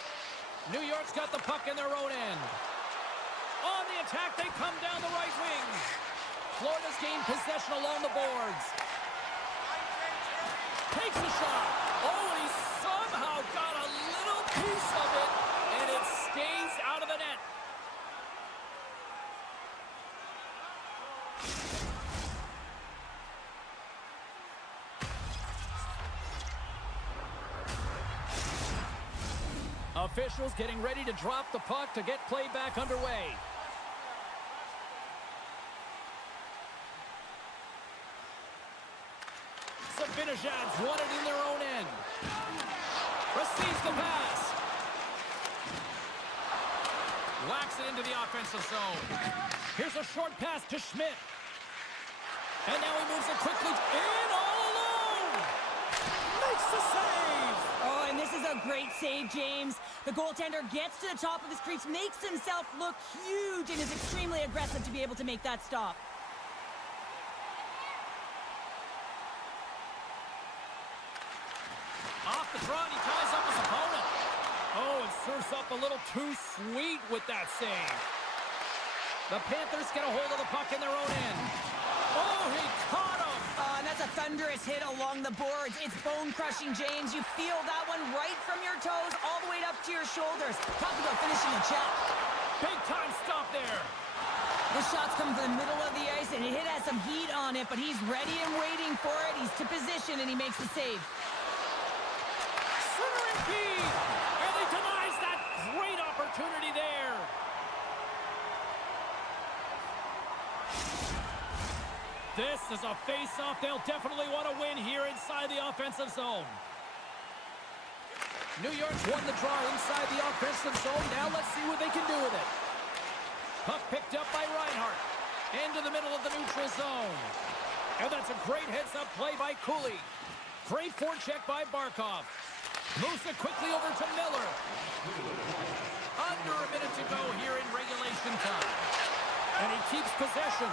New York's got the puck in their own end. On the attack, they come down the right wing. Florida's gained possession along the boards. Takes a shot. Oh, and he somehow got a little piece of it, and it stays out of the net. Officials getting ready to drop the puck to get play back underway. Sabinajad's won it in their own end. Receives the pass. Whacks it into the offensive zone. Here's a short pass to Schmidt. And now he moves it quickly in all alone. Makes the save. Oh, and this is a great save, James. The goaltender gets to the top of his crease, makes himself look huge, and is extremely aggressive to be able to make that stop. Off the draw, he ties up his opponent. Oh, and serves up a little too sweet with that save. The Panthers get a hold of the puck in their own end. Oh, he caught him. And that's a thunderous hit along the boards. It's bone-crushing, James. You feel that one right from your toes all the way up to your shoulders. Talk about finishing the check. Big-time stop there. The shot's coming from the middle of the ice, and it has some heat on it, but he's ready and waiting for it. He's to position, and he makes the save. Centering feed, and he denies that great opportunity there. This is a face-off they'll definitely want to win here inside the offensive zone. New York's won the draw inside the offensive zone. Now let's see what they can do with it. Puck picked up by Reinhart. Into the middle of the neutral zone. And that's a great heads-up play by Cooley. Great forecheck by Barkov. Moves it quickly over to Miller. Under a minute to go here in regulation time. And he keeps possession.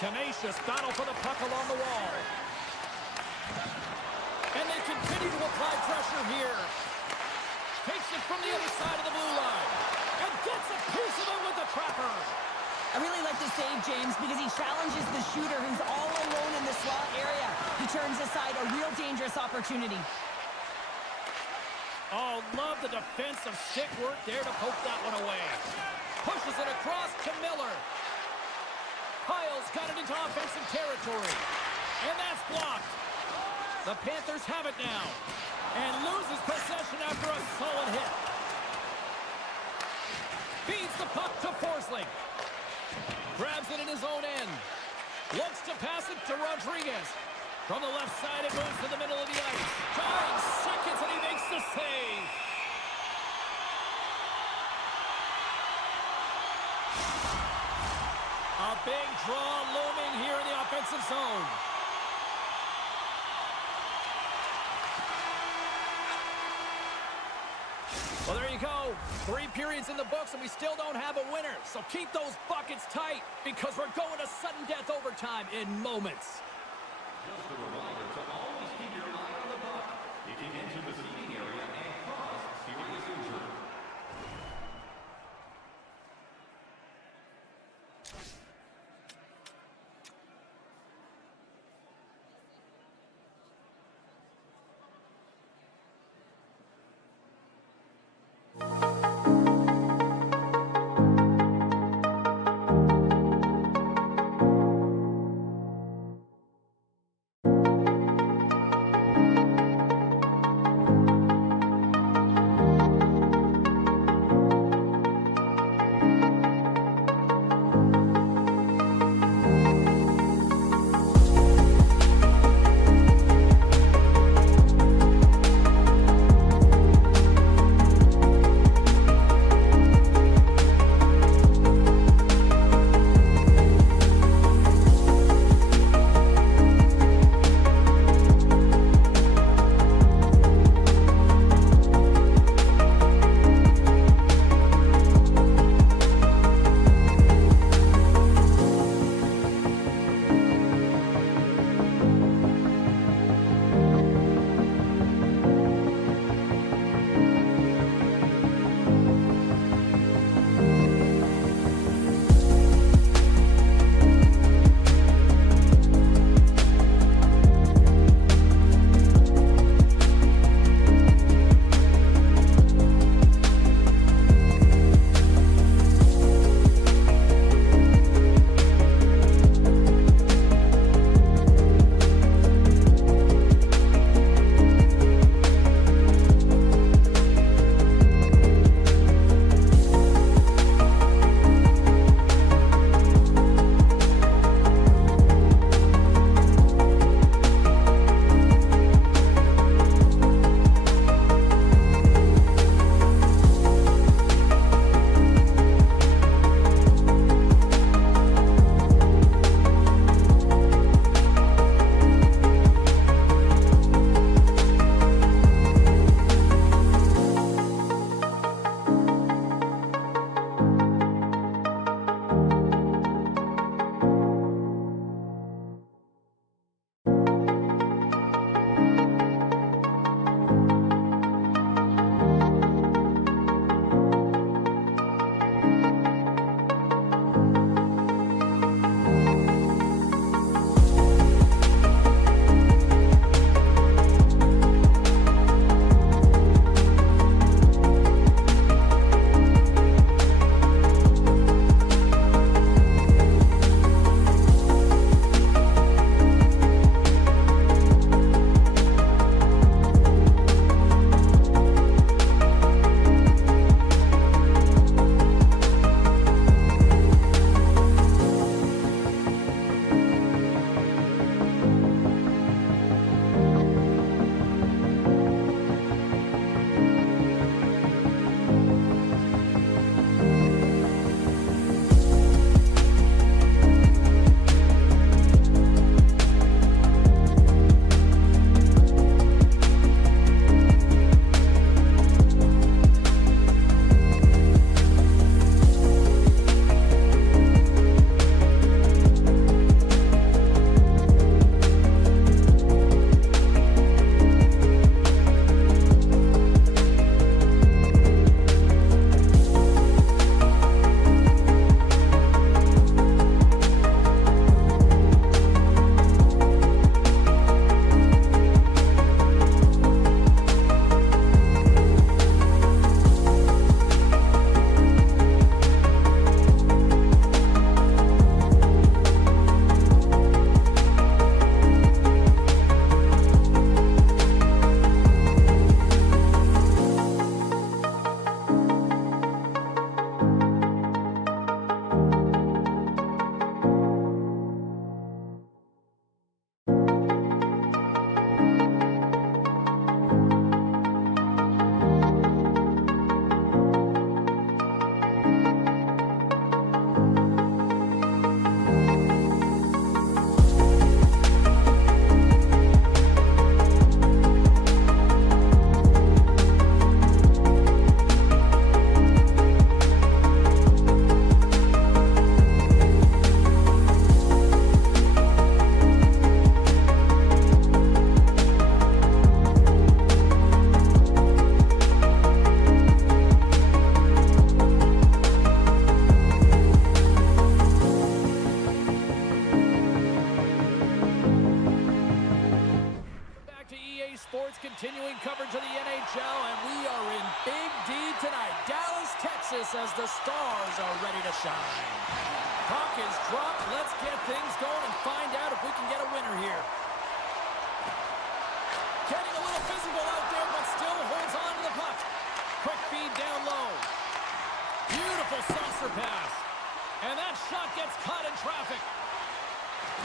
Tenacious battle for the puck along the wall. And they continue to apply pressure here. Takes it from the other side of the blue line. And gets a piece of it with the trapper. I really like this save, James, because he challenges the shooter who's all alone in the slot area. He turns aside a real dangerous opportunity. Oh, love the defensive stick work there to poke that one away. Pushes it across to Miller. Kyle's got it into offensive territory. And that's blocked. The Panthers have it now. And loses possession after a solid hit. Feeds the puck to Forsling. Grabs it in his own end. Looks to pass it to Rodriguez. From the left side, it moves to the middle of the ice. 5 seconds and he makes the save. A big draw looming here in the offensive zone. Well, there you go. 3 periods in the books, and we still don't have a winner. So keep those buckets tight, because we're going to sudden death overtime in moments. Just a reminder to always keep your eye on the puck. It can enter the seating area and cause serious injury. continuing coverage of the NHL, and we are in Big D tonight. Dallas, Texas, as the Stars are ready to shine. Puck is dropped. Let's get things going and find out if we can get a winner here. Getting a little physical out there, but still holds on to the puck. Quick feed down low. Beautiful saucer pass. And that shot gets caught in traffic.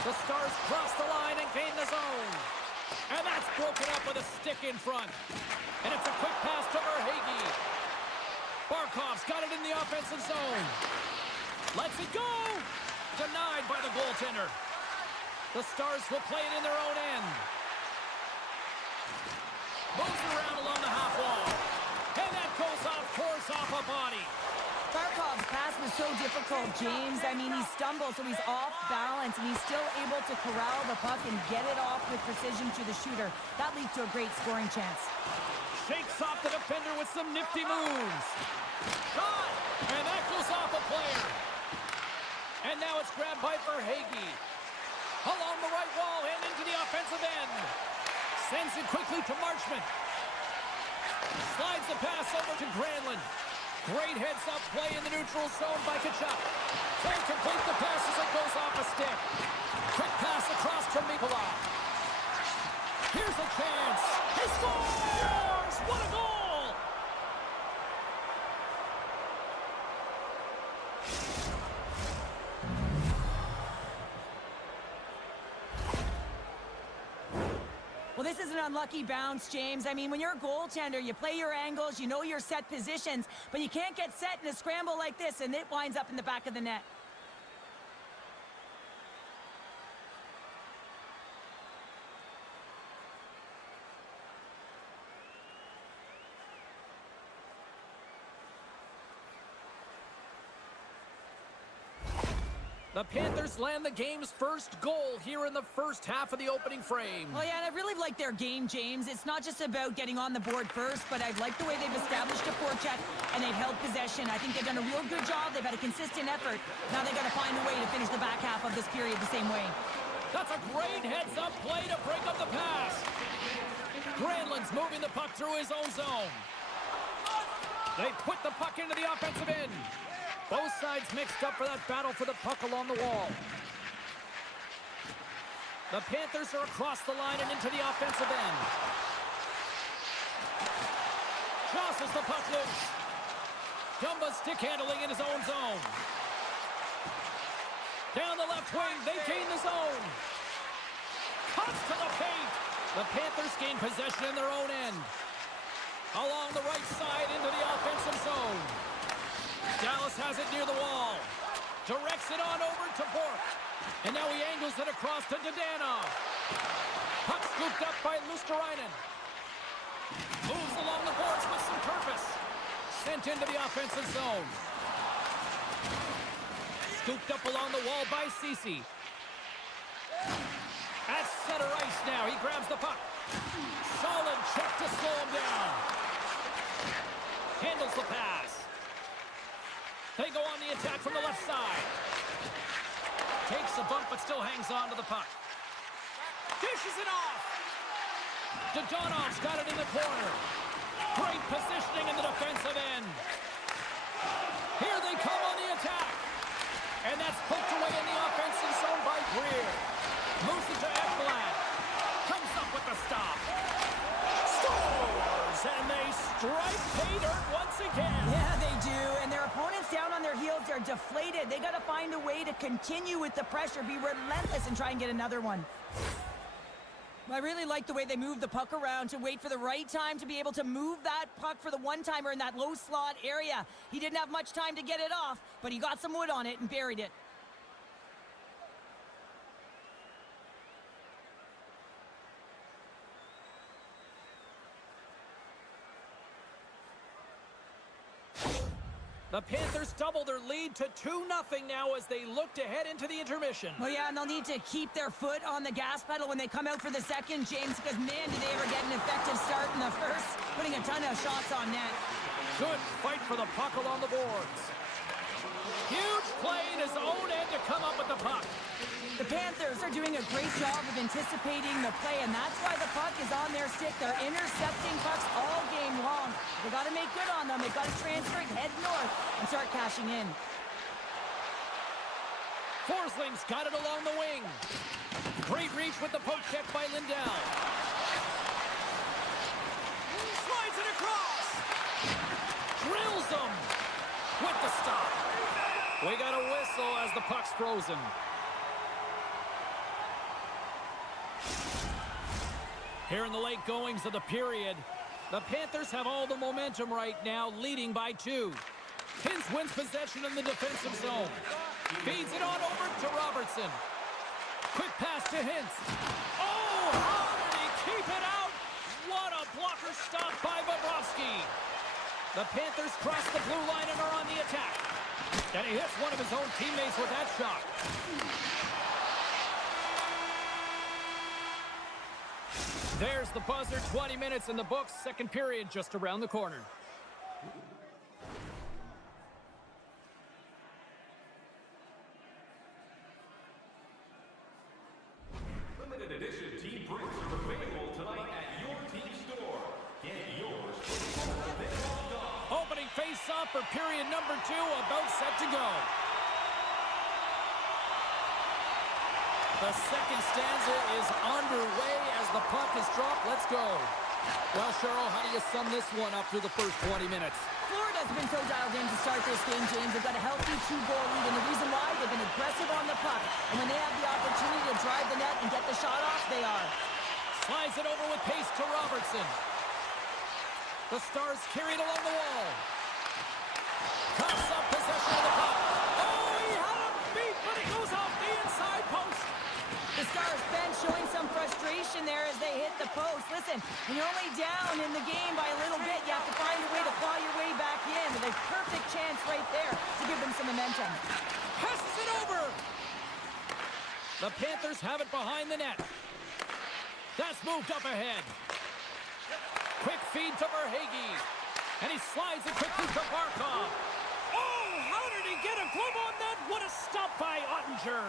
The Stars cross the line and gain the zone. And that's broken up with a stick in front. And it's a quick pass to Verhaeghe. Barkov's got it in the offensive zone. Lets it go. Denied by the goaltender. The Stars will play it in their own end. Moves around along the half wall. And that goes off course off a body. Barkov's pass was so difficult, James. I mean, he stumbled, so he's off balance, and he's still able to corral the puck and get it off with precision to the shooter. That leads to a great scoring chance. Shakes off the defender with some nifty moves. Shot! And that goes off a player. And now it's grabbed by Verhaeghe. Along the right wall and into the offensive end. Sends it quickly to Marchment. Slides the pass over to Granlund. Great heads-up play in the neutral zone by Tkachuk. Can't complete the pass as it goes off a stick. Quick pass across to Mikula. Here's a chance. He scores! What a goal! Well, this is an unlucky bounce, James. I mean, when you're a goaltender, you play your angles, you know your set positions, but you can't get set in a scramble like this, and it winds up in the back of the net. The Panthers land the game's first goal here in the first half of the opening frame. Well, yeah, and I really like their game, James. It's not just about getting on the board first, but I like the way they've established a forecheck and they've held possession. I think they've done a real good job. They've had a consistent effort. Now they've got to find a way to finish the back half of this period the same way. That's a great heads-up play to break up the pass. Granlund's moving the puck through his own zone. They put the puck into the offensive end. Both sides mixed up for that battle for the puck along the wall. The Panthers are across the line and into the offensive end. Jostles the puck loose. Dumba stick handling in his own zone. Down the left wing, they gain the zone. Cuts to the paint. The Panthers gain possession in their own end. Along the right side into the offensive zone. Dallas has it near the wall. Directs it on over to Bork. And now he angles it across to Dadonov. Puck scooped up by Luosterainen. Moves along the boards with some purpose. Sent into the offensive zone. Scooped up along the wall by Ceci. At center ice now. He grabs the puck. Solid check to slow him down. Handles the pass. They go on the attack from the left side. Takes a bump, but still hangs on to the puck. Dishes it off. Dadonov's got it in the corner. Great positioning in the defensive end. Here they come on the attack. And that's poked away in the offensive zone by Greer. Moves it to Ekblad. Comes up with the stop. Scores! And they strike pay dirt once again. Yeah, they do. And their opponents down on their heels are deflated. They got to find a way to continue with the pressure, be relentless, and try and get another one. I really like the way they move the puck around to wait for the right time to be able to move that puck for the one-timer in that low slot area. He didn't have much time to get it off, but he got some wood on it and buried it. The Panthers double their lead to 2-0 now as they look to head into the intermission. Well, yeah, and they'll need to keep their foot on the gas pedal when they come out for the second, James, because, man, did they ever get an effective start in the first, putting a ton of shots on net. Good fight for the puck along the boards. Huge play in his own end to come up with the puck. The Panthers are doing a great job of anticipating the play, and that's why the puck is on their stick. They're intercepting pucks all game long. They got to make good on them. They got to transfer it, head north, and start cashing in. Forsling's got it along the wing. Great reach with the poke check by Lindell. Slides it across. Drills them with the stop. We got a whistle as the puck's frozen. Here in the late goings of the period, the Panthers have all the momentum right now, leading by 2. Hintz wins possession in the defensive zone. Feeds it on over to Robertson. Quick pass to Hintz. Oh, how did he keep it out? What a blocker stop by Bobrovsky. The Panthers cross the blue line and are on the attack. And he hits one of his own teammates with that shot. There's the buzzer, 20 minutes in the books, second period just around the corner. Limited edition team drinks are available tonight at your team store. Get yours for $4. Opening face-off for period number 2, about set to go. The second stanza is underway as the puck is dropped. Let's go. Well, Cheryl, how do you sum this one up through the first 20 minutes? Florida's been so dialed in to start this game, James. They've got a healthy 2-goal lead, and the reason why, they've been aggressive on the puck. And when they have the opportunity to drive the net and get the shot off, they are. Slides it over with pace to Robertson. The Stars carried along the wall. Coughs up possession of the puck. Oh, he had him beat, but it goes off the inside post. The Stars bench showing some frustration there as they hit the post. Listen, when you're only down in the game by a little bit, you have to find a way to claw your way back in. With a perfect chance right there to give them some momentum. Passes it over. The Panthers have it behind the net. That's moved up ahead. Quick feed to Verhaeghe. And he slides it quickly to Barkov. Oh, how did he get a glove on that? What a stop by Ottinger.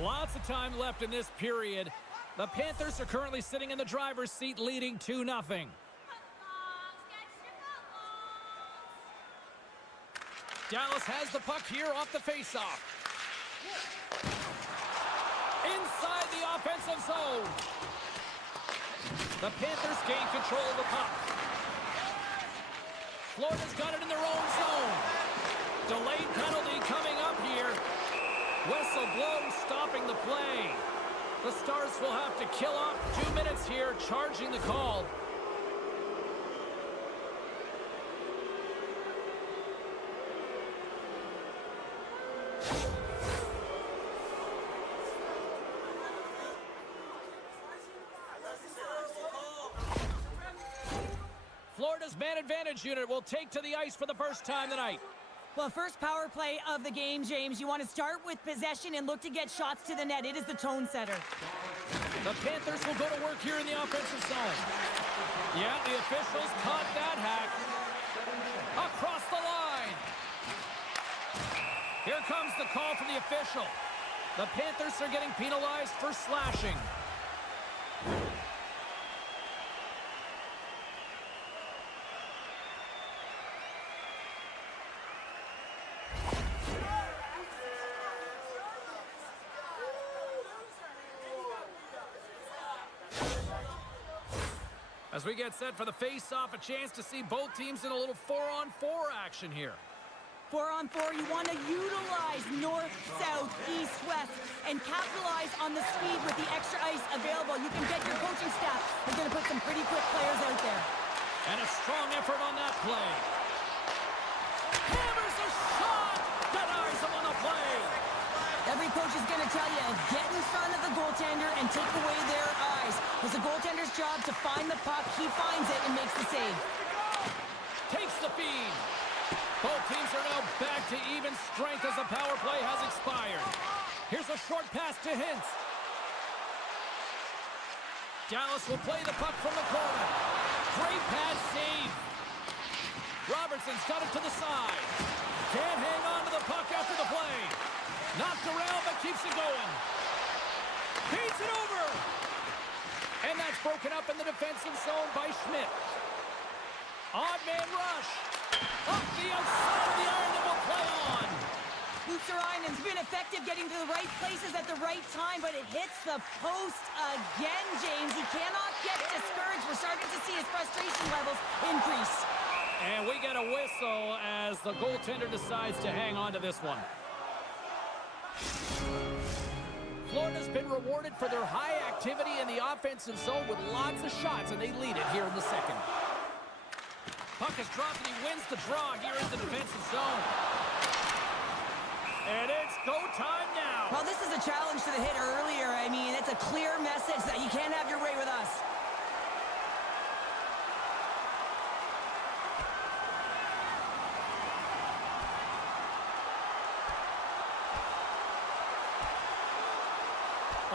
Lots of time left in this period. The Panthers are currently sitting in the driver's seat, leading 2-0. Dallas has the puck here off the faceoff. Inside the offensive zone. The Panthers gain control of the puck. Florida's got it in their own zone. Delayed penalty coming up here. Whistle blows, stopping the play. The Stars will have to kill off 2 minutes here, charging the call. Florida's man advantage unit will take to the ice for the first time tonight. Well, first power play of the game, James. You want to start with possession and look to get shots to the net. It is the tone setter. The Panthers will go to work here in the offensive zone. Yeah, the officials caught that hack. Across the line. Here comes the call from the official. The Panthers are getting penalized for slashing. As we get set for the face-off, a chance to see both teams in a little 4-on-4 action here. 4-on-4, you want to utilize north, south, east, west, and capitalize on the speed with the extra ice available. You can bet your coaching staff is going to put some pretty quick players out there. And a strong effort on that play. Hammers a shot! Denies him on the play! Every coach is going to tell you, get in front of the goaltender and take away their eyes. It's the goaltender's job to find the puck. He finds it and makes the save. Takes the feed. Both teams are now back to even strength as the power play has expired. Here's a short pass to Hintz. Dallas will play the puck from the corner. Great pass save. Robertson's got it to the side. Can't hang on to the puck after the play. Knocked around, but keeps it going. Feeds it over. And that's broken up in the defensive zone by Schmidt. Odd man rush. Up the outside of the iron and will play on. Luusserainen's been effective getting to the right places at the right time, but it hits the post again, James. He cannot get discouraged. We're starting to see his frustration levels increase. And we get a whistle as the goaltender decides to hang on to this one. Florida's been rewarded for their high activity in the offensive zone with lots of shots, and they lead it here in the second. Puck is dropped, and he wins the draw here in the defensive zone. And it's go time now. Well, this is a challenge to the hit earlier. I mean, it's a clear message that you can't have your way with us.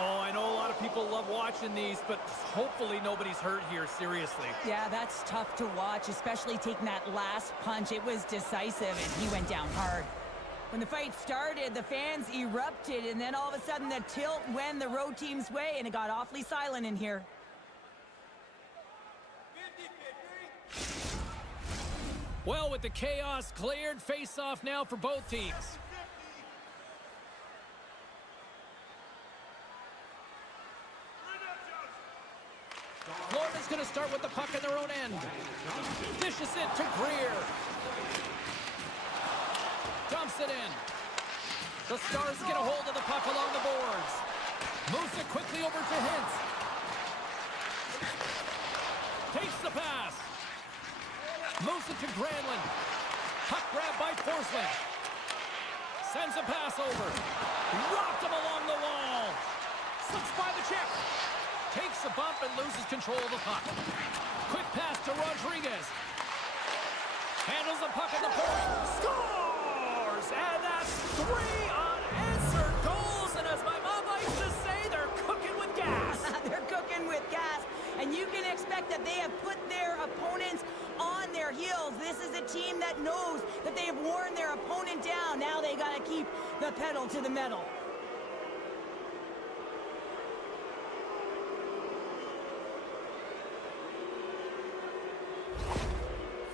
Oh, I know a lot of people love watching these, but hopefully nobody's hurt here, seriously. Yeah, that's tough to watch, especially taking that last punch. It was decisive, and he went down hard. When the fight started, the fans erupted, and then all of a sudden the tilt went the road team's way, and it got awfully silent in here. Well, with the chaos cleared, face-off now for both teams. Florida's going to start with the puck in their own end. Dishes it to Greer. Dumps it in. The Stars get a hold of the puck along the boards. Moves it quickly over to Hintz. Takes the pass. Moves it to Granlund. Puck grab by Forsling. Sends a pass over. Rocked him along the wall. Slips by the check. Takes a bump and loses control of the puck. Quick pass to Rodriguez. Handles the puck at the point. Scores! And that's 3 unanswered goals. And as my mom likes to say, they're cooking with gas. They're cooking with gas. And you can expect that they have put their opponents on their heels. This is a team that knows that they have worn their opponent down. Now they got to keep the pedal to the metal.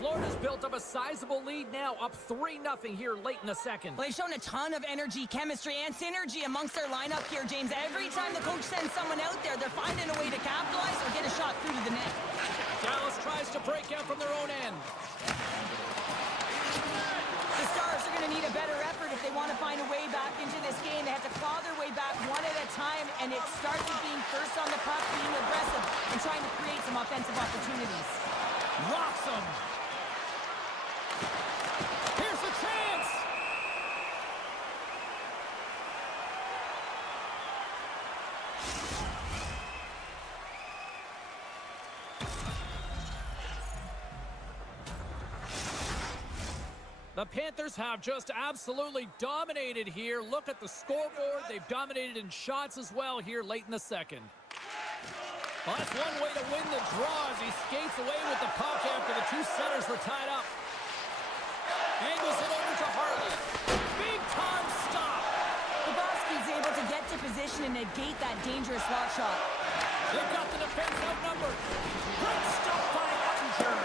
Florida's built up a sizable lead now, up 3-0 here late in the second. Well, they've shown a ton of energy, chemistry, and synergy amongst their lineup here, James. Every time the coach sends someone out there, they're finding a way to capitalize or get a shot through to the net. Dallas tries to break out from their own end. The Stars are going to need a better effort if they want to find a way back into this game. They have to claw their way back one at a time, and it starts with being first on the puck, being aggressive, and trying to create some offensive opportunities. Rocks him. Here's a chance. The Panthers have just absolutely dominated here. Look at the scoreboard. They've dominated in shots as well here late in the second. Well, that's one way to win the draw as he skates away with the puck after the two centers were tied up. Angles it over to Harley. Big time stop. Bobrovsky's able to get to position and negate that dangerous slot shot. They've got the defense outnumbered. Great stop by Ottinger.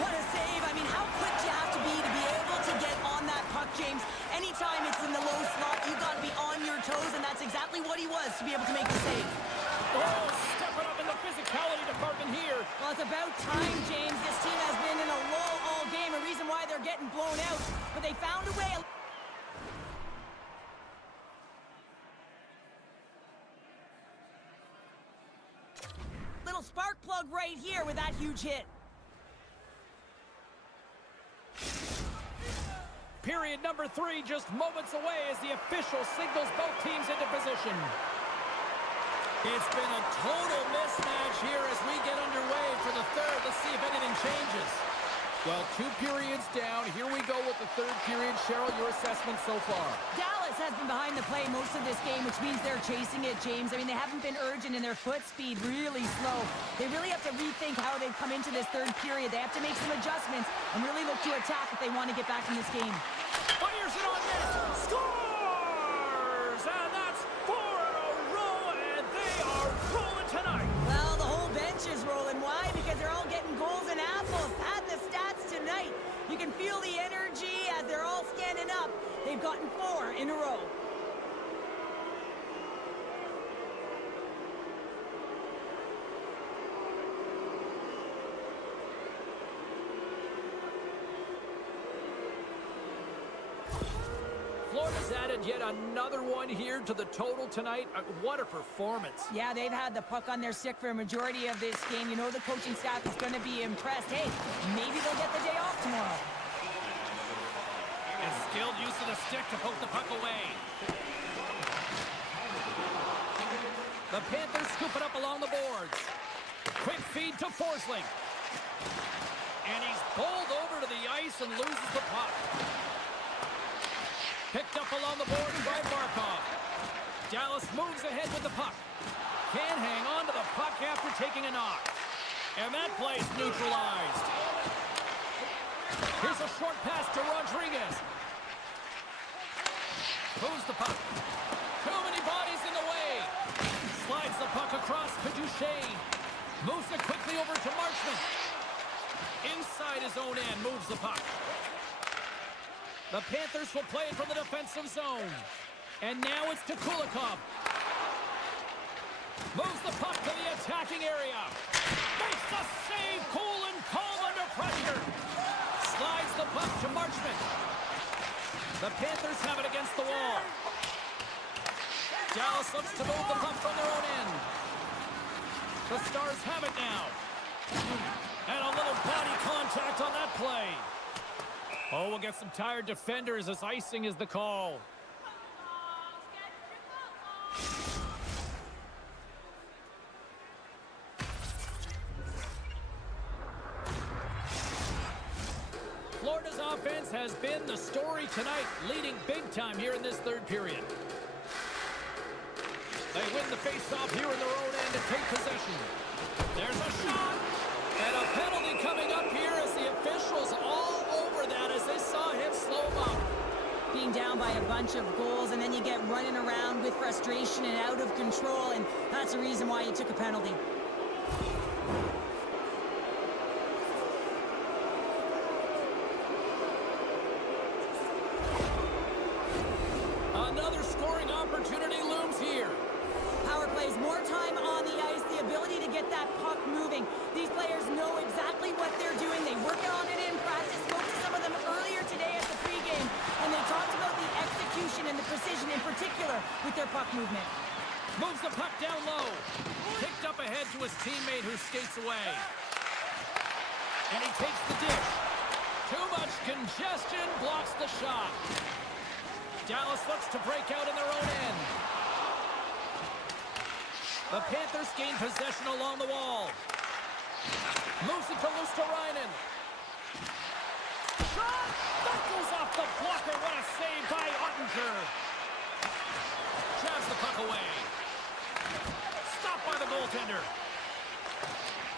What a save. I mean, how quick you have to be able to get on that puck, James. Anytime it's in the low slot, you've got to be on your toes, and that's exactly what he was to be able to make the save. Oh, stepping up in the physicality department here. Well, it's about time, James. This team has been in a lull all game, a reason why they're getting blown out. But they found a way. Little spark plug right here with that huge hit. Period number 3 just moments away as the official signals both teams into position. It's been a total mismatch here as we get underway for the third. Let's see if anything changes. Well, 2 periods down. Here we go with the third period. Cheryl, your assessment so far? Dallas has been behind the play most of this game, which means they're chasing it, James. I mean, they haven't been urgent in their foot speed, really slow. They really have to rethink how they've come into this third period. They have to make some adjustments and really look to attack if they want to get back in this game. Fires it on net. Scores! And that's 4 in a row, and they are rolling tonight. Well, the whole bench is rolling. Why? Because they're all getting goals and apples. Add the stats tonight. You can feel the energy as they're all standing up. They've gotten 4 in a row. Florida's added yet another one here to the total tonight. What a performance. Yeah, they've had the puck on their stick for a majority of this game. You know the coaching staff is going to be impressed. Hey, maybe they'll get the day off tomorrow. And skilled use of the stick to poke the puck away. The Panthers scoop it up along the boards. Quick feed to Forsling. And he's bowled over to the ice and loses the puck. Picked up along the boards by Barkov. Dallas moves ahead with the puck. Can't hang on to the puck after taking a knock. And that play's neutralized. Here's a short pass to Rodriguez. Moves the puck. Too many bodies in the way. Slides the puck across to Duchesne. Moves it quickly over to Marchment. Inside his own end, moves the puck. The Panthers will play it from the defensive zone. And now it's to Kulikov. Moves the puck to the attacking area. Makes the save, cool and calm under pressure. Slides the puck to Marchment. The Panthers have it against the wall. Dallas looks to move the puck from their own end. The Stars have it now. And a little body contact on that play. Oh, we'll get some tired defenders as icing is the call. Florida's offense has been the story tonight, leading big time here in this third period. They win the face-off here in their own end to take possession. There's a shot, and a penalty coming up here as the officials all over that as they saw him slow him up. Being down by a bunch of goals, and then you get running around with frustration and out of control, and that's the reason why you took a penalty. Another scoring opportunity looms here. Power plays, more time on the ice, the ability to get that puck moving. These players know exactly what they're doing. They work on it in practice. Spoke to some of them earlier today at the pregame, and they talked about the execution and the precision in particular with their puck movement. Moves the puck down low. Picked up ahead to his teammate who skates away. And he takes the dish. Too much congestion blocks the shot. Dallas looks to break out in their own end. The Panthers gain possession along the wall. Moves it to Luosterainen. Shot! That goes off the blocker. What a save by Ottinger. Jabs the puck away. Stopped by the goaltender.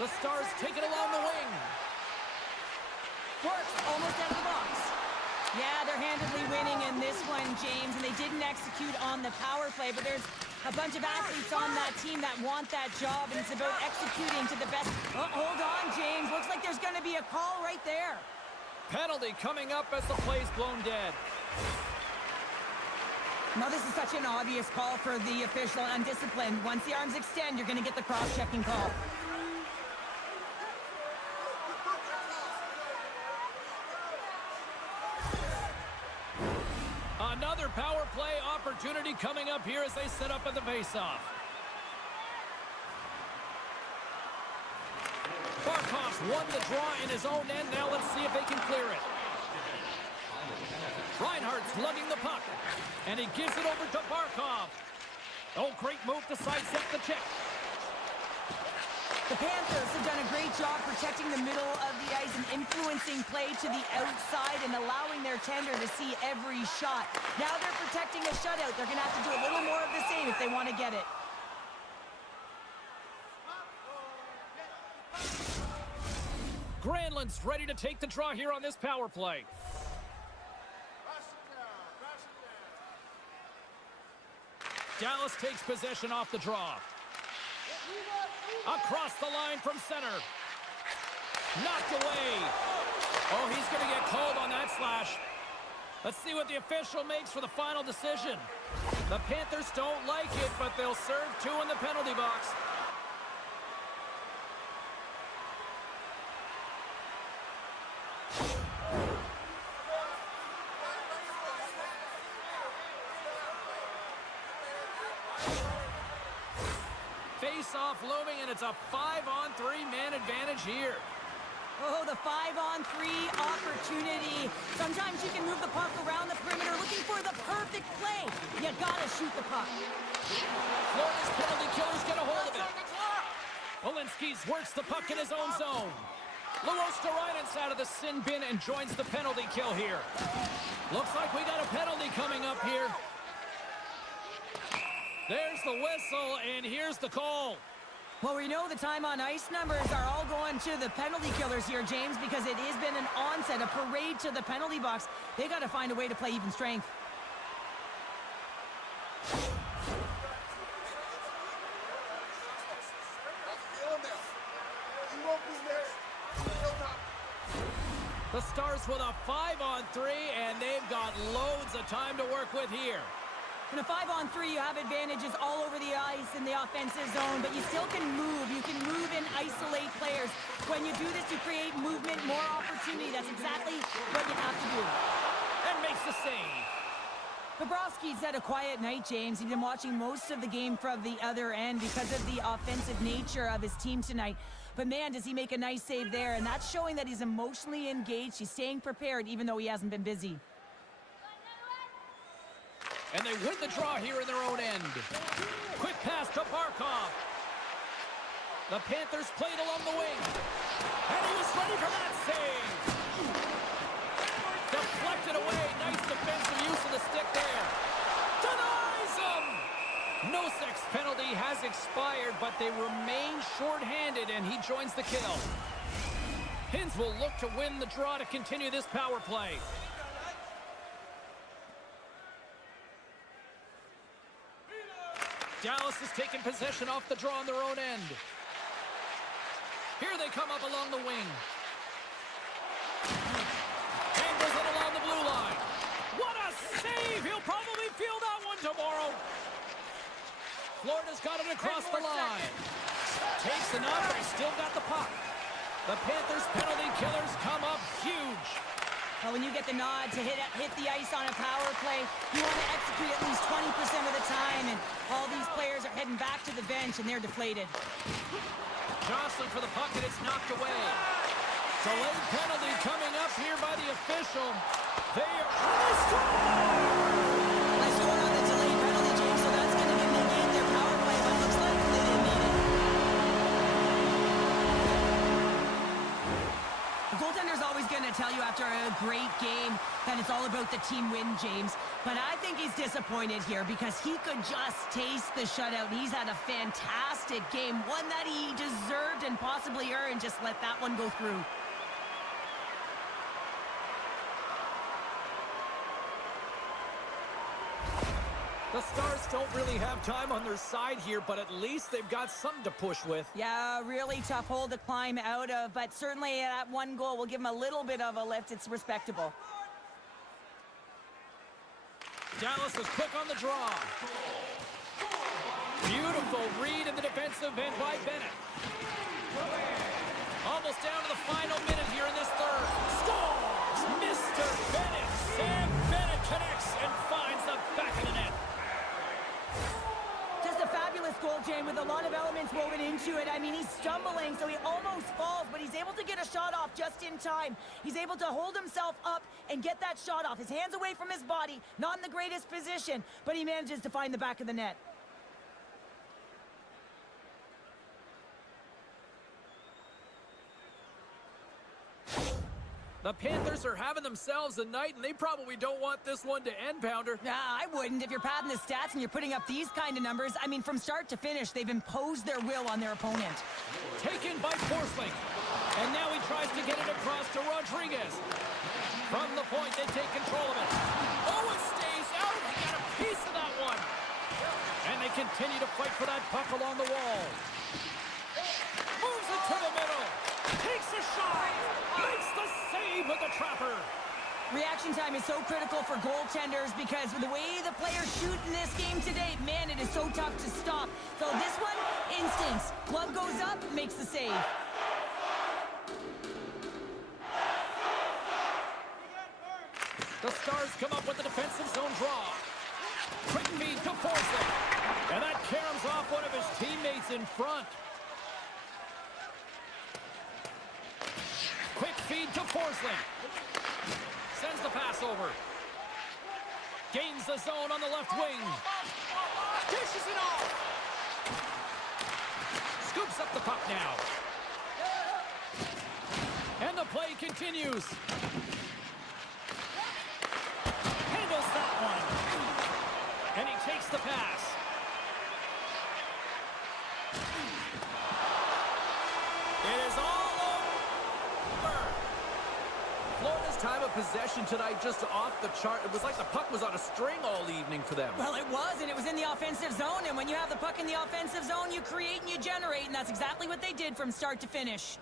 The Stars take it along the wing. Works almost out of the box. Yeah, they're handedly winning in this one, James, and they didn't execute on the power play, but there's a bunch of athletes on that team that want that job, and it's about executing to the best. Oh, hold on, James. Looks like there's going to be a call right there. Penalty coming up as the play's blown dead. Now, this is such an obvious call for the official, undisciplined. Once the arms extend, you're going to get the cross-checking call. Another power play opportunity coming up here as they set up at the faceoff. Barkov's won the draw in his own end. Now let's see if they can clear it. Reinhardt's lugging the puck, and he gives it over to Barkov. Oh, great move to sidestep the check. The Panthers have done a great job protecting the middle of the ice and influencing play to the outside and allowing their tender to see every shot. Now they're protecting a shutout. They're going to have to do a little more of the same if they want to get it. Granlund's ready to take the draw here on this power play. Dallas takes possession off the draw. Across the line from center. Knocked away. Oh, he's going to get called on that slash. Let's see what the official makes for the final decision. The Panthers don't like it, but they'll serve 2 in the penalty box. Face-off looming, and it's a 5-on-3 man advantage here. Oh, the 5-on-3 opportunity. Sometimes you can move the puck around the perimeter looking for the perfect play. You gotta shoot the puck. Florida's penalty killers get a hold of it. Olinskis works the puck in his own zone. Luostarinen out of the sin bin and joins the penalty kill here. Looks like we got a penalty coming up here. There's the whistle, and here's the call. Well, we know the time on ice numbers are all going to the penalty killers here, James, because it has been an onset, a parade to the penalty box. They got to find a way to play even strength. The Stars with a 5-on-3, and they've got loads of time to work with here. In a 5-on-3, you have advantages all over the ice in the offensive zone, but you still can move. You can move and isolate players. When you do this, you create movement, more opportunity. That's exactly what you have to do. And makes the save. Bobrovsky's had a quiet night, James. He's been watching most of the game from the other end because of the offensive nature of his team tonight. But man, does he make a nice save there, and that's showing that he's emotionally engaged. He's staying prepared, even though he hasn't been busy. And they win the draw here in their own end. Quick pass to Barkov. The Panthers played along the wing. And he was ready for that save. Deflected away. Nice defensive use of the stick there. Denies him! Nosek's penalty has expired, but they remain shorthanded, and he joins the kill. Hins will look to win the draw to continue this power play. Dallas has taken possession off the draw on their own end. Here they come up along the wing. Angles it along the blue line. What a save! He'll probably feel that one tomorrow. Florida's got it across the line. Takes the knock, but he's still got the puck. The Panthers penalty killers come up huge. Well, when you get the nod to hit the ice on a power play, you want to execute at least 20% of the time, and all these players are heading back to the bench, and they're deflated. Jostling for the puck, and it's knocked away. Delayed penalty coming up here by the official. They score! They score on the delayed penalty, James, so that's going to negate their power play, but it looks like they didn't need it. The goaltender's always going to tell you after a great game that it's all about the team win, James. But I think he's disappointed here because he could just taste the shutout. He's had a fantastic game, one that he deserved and possibly earned. Just let that one go through. The Stars don't really have time on their side here, but at least they've got something to push with. Yeah, really tough hole to climb out of, but certainly that one goal will give them a little bit of a lift. It's respectable. Dallas is quick on the draw. Beautiful read in the defensive end by Bennett. Almost down to the final minute here in this third. Scores! Mr. Bennett. Sam Bennett connects and finds the back of the net. Just a fabulous goal, Jane, with a lot of elements woven into it. I mean, he's stumbling, so he almost falls, but he's able to get a shot off just in time. He's able to hold himself up and get that shot off. His hands away from his body, not in the greatest position, but he manages to find the back of the net. The Panthers are having themselves a night, and they probably don't want this one to end, Pounder. Nah, I wouldn't. If you're padding the stats and you're putting up these kind of numbers, I mean, from start to finish, they've imposed their will on their opponent. Taken by Forsling. And now he tries to get it across to Rodriguez. From the point, they take control of it. Oh, it stays out. He got a piece of that one. And They continue to fight for that puck along the wall. Moves it to the middle. Takes a shot. Makes the save with the trapper. Reaction time is so critical for goaltenders because with the way the players shoot in this game today, man, it is so tough to stop. So this one, instincts. Glove goes up, makes the save. The Stars come up with the defensive zone draw. Quick feed to Forsling. And that caroms off one of his teammates in front. Quick feed to Forsling. Sends the pass over. Gains the zone on the left wing. Dishes it off. Scoops up the puck now. And the play continues. Handles that one. And he takes the pass. It is all over. Florida's time of possession tonight just off the chart. It was like the puck was on a string all evening for them. Well, it was, and it was in the offensive zone. And when you have the puck in the offensive zone, you create and you generate, and that's exactly what they did from start to finish.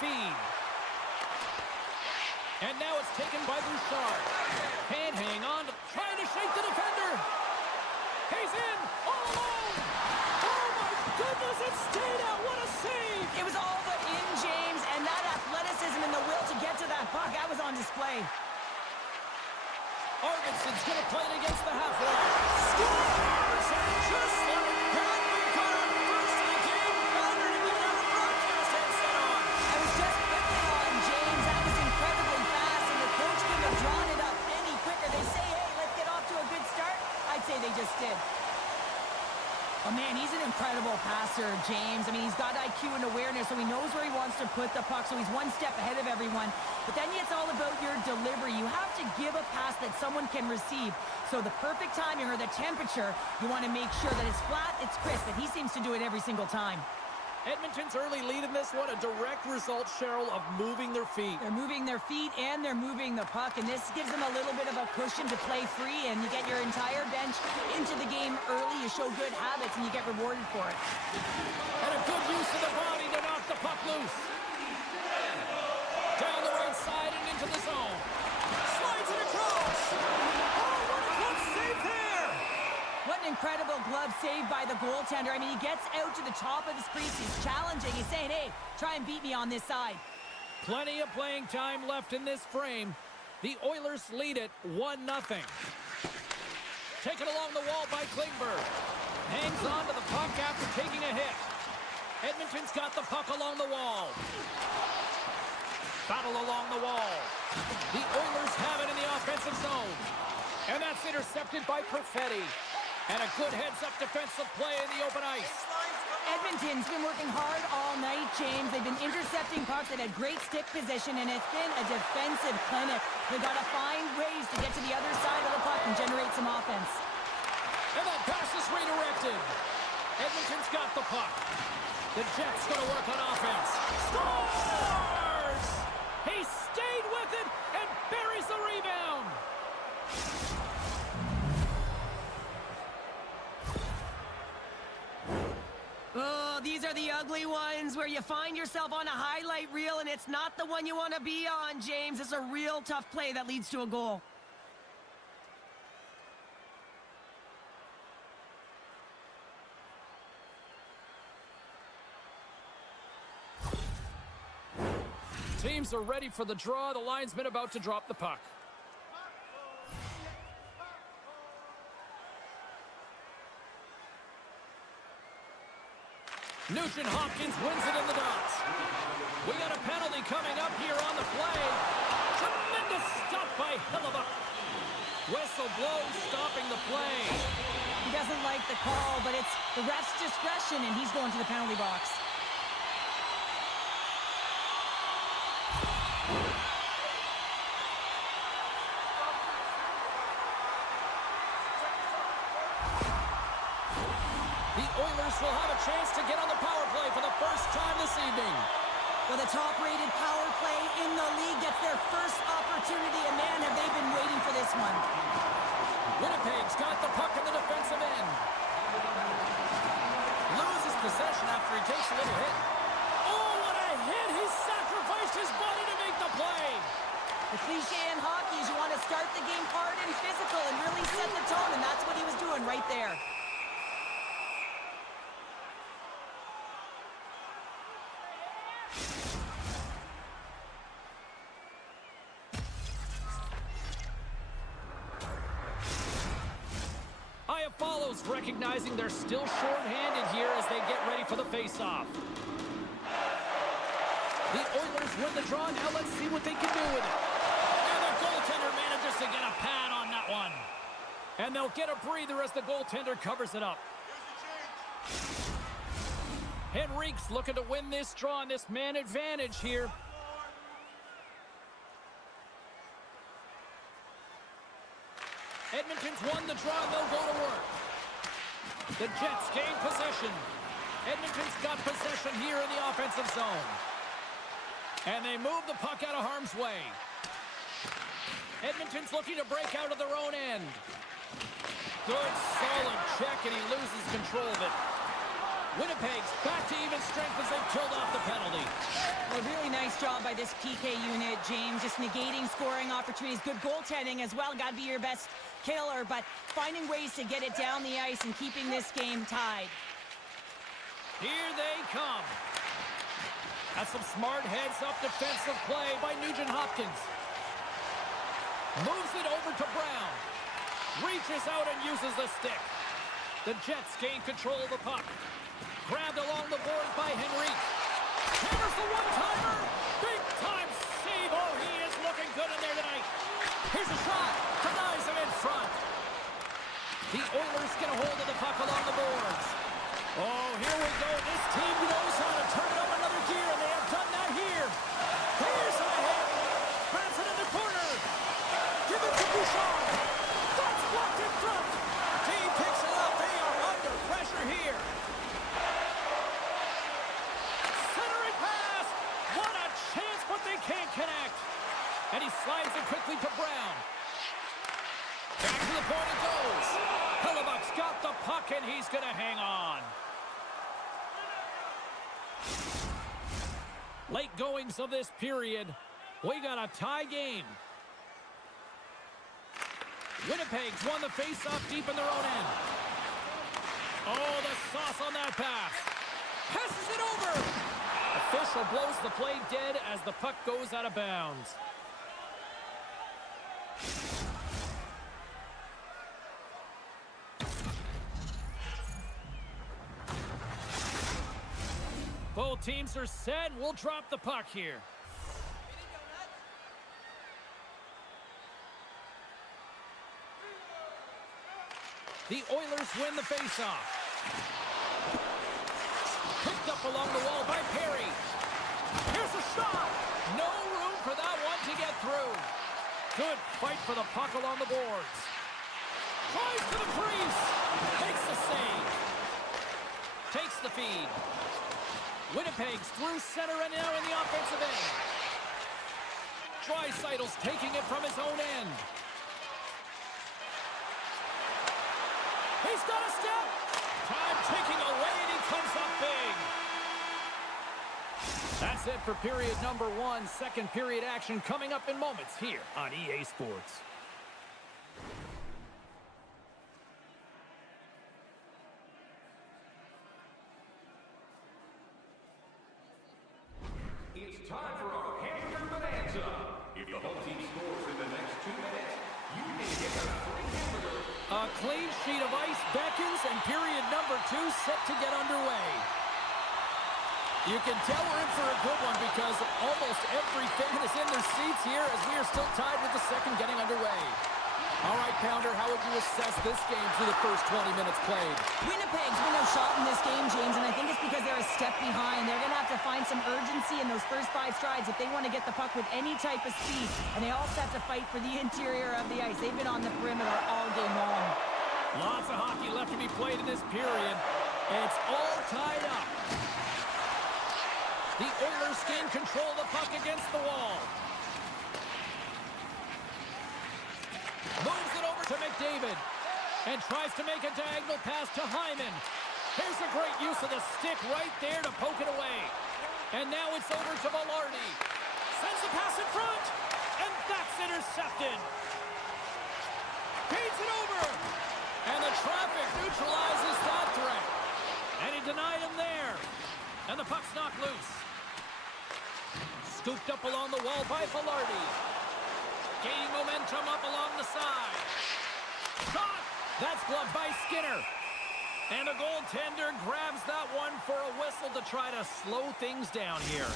feed. And now it's taken by Bouchard. Can't hang on, trying to shake the defender. He's in, all alone. Oh my goodness, it stayed out. What a save. It was all but in, James, and that athleticism and the will to get to that puck, that was on display. Arvidsson's going to play it against the half wall. Scores! And just like that, we got our first of the game. Pounder to get our broadcast headset on. I was just putting it on, James. That was incredibly fast, and the coach couldn't have drawn it up any quicker. They say, hey, let's get off to a good start. I'd say they just did. Oh, man, he's an incredible passer, James. I mean, he's got IQ and awareness, so he knows where he wants to put the puck, so he's one step ahead of everyone. But then it's all about your delivery. You have to give a pass that someone can receive. So the perfect timing or the temperature, you want to make sure that it's flat, it's crisp, and he seems to do it every single time. Edmonton's early lead in this one, a direct result, Cheryl, of moving their feet. They're moving their feet and they're moving the puck, and this gives them a little bit of a cushion to play free, and you get your entire bench into the game early. You show good habits, and you get rewarded for it. And a good use of the body to knock the puck loose. Down the right side and into the zone. Slides it across. Oh, what a glove save there. What an incredible glove save by the goaltender. I mean, he gets out to the top of his crease. He's challenging. He's saying, hey, try and beat me on this side. Plenty of playing time left in this frame. The Oilers lead it 1-0. Taken along the wall by Klingberg. Hangs on to the puck after taking a hit. Edmonton's got the puck along the wall. Battle along the wall. The Oilers have it in the offensive zone. And that's intercepted by Perfetti. And a good heads-up defensive play in the open ice. Edmonton's been working hard all night, James. They've been intercepting pucks that had great stick position, and it's been a defensive clinic. They've got to find ways to get to the other side of the puck and generate some offense. And that pass is redirected. Edmonton's got the puck. The Jets going to work on offense. Scores! He stayed with it and buries the rebound. Oh, these are the ugly ones where you find yourself on a highlight reel and it's not the one you want to be on, James. It's a real tough play that leads to a goal. Teams are ready for the draw. The linesman about to drop the puck. Nugent-Hopkins wins it in the dots. We got a penalty coming up here on the play. Tremendous stop by Hellebuyck. Whistle blows, stopping the play. He doesn't like the call, but it's the ref's discretion, and he's going to the penalty box. The Oilers will have a chance to get on the power play for the first time this evening. Well, the top-rated power play in the league gets their first opportunity, and man, have they been waiting for this one. Winnipeg's got the puck in the defensive end. Loses possession after he takes a little hit. Oh, what a hit! He sacrificed his body to make the play. The cliche in hockey is you want to start the game hard and physical and really set the tone, and that's what he was doing right there. Follows, recognizing they're still short-handed here as they get ready for the face-off. The Oilers win the draw. Now let's see what they can do with it. And the goaltender manages to get a pad on that one. And they'll get a breather as the goaltender covers it up. Henrique's looking to win this draw on this man advantage here. Edmonton's won the draw, and they'll go to work. The Jets gain possession. Edmonton's got possession here in the offensive zone. And they move the puck out of harm's way. Edmonton's looking to break out of their own end. Good, solid check, and he loses control of it. Winnipeg's back to even strength as they've killed off the penalty. A really nice job by this PK unit, James. Just negating scoring opportunities. Good goaltending as well. Got to be your best killer, but finding ways to get it down the ice and keeping this game tied. Here they come. That's some smart heads-up defensive play by Nugent-Hopkins. Moves it over to Brown. Reaches out and uses the stick. The Jets gain control of the puck. Grabbed along the boards by Henrique. Hammers the one-timer. Big-time save. Oh, he is looking good in there tonight. Here's a shot. Denies him in front. The Oilers get a hold of the puck along the boards. Oh, here we go. This team knows how to turn it up another gear, and they have done that here. Here's a hit. Grabs it in the corner. Give it to Bouchard. That's blocked in front. Team picks it up. They are under pressure here. Centering pass. What a chance, but they can't connect. And he slides it quickly to Brown. Back to the point it goes. Hellebuck's got the puck, and he's going to hang on. Late goings of this period. We got a tie game. Winnipeg's won the face-off deep in their own end. Oh, the sauce on that pass. Passes it over. Official blows the play dead as the puck goes out of bounds. Both teams are set. We'll drop the puck here. The Oilers win the faceoff. Picked up along the wall by Perry. Here's a shot. No room for that one to get through. Good fight for the puck along the boards. Tries to the crease. Takes the save. Takes the feed. Winnipeg's through center and now in the offensive end. Draisaitl's taking it from his own end. He's got a step. Time ticking away and he comes up big. That's it for period number 1. Second period action coming up in moments here on EA Sports. It's time for our hamburger bonanza. If the whole team scores in the next 2 minutes, you can get a free hamburger. A clean sheet of ice beckons and period number 2 set to get underway. You can tell we're in for a good one because almost every fan is in their seats here as we are still tied with the second getting underway. All right, Pounder, how would you assess this game through the first 20 minutes played? Winnipeg's been no shot in this game, James, and I think it's because they're a step behind. They're going to have to find some urgency in those first 5 strides if they want to get the puck with any type of speed, and they also have to fight for the interior of the ice. They've been on the perimeter all game long. Lots of hockey left to be played in this period. It's all tied up. The Oilers gain control of the puck against the wall. Moves it over to McDavid and tries to make a diagonal pass to Hyman. Here's a great use of the stick right there to poke it away. And now it's over to Velarde. Sends the pass in front, and that's intercepted. Feeds it over, and the traffic neutralizes that threat. And he denied him there, and the puck's knocked loose. Scooped up along the wall by Velarde. Gaining momentum up along the side. Shot! That's gloved by Skinner. And the goaltender grabs that one for a whistle to try to slow things down here.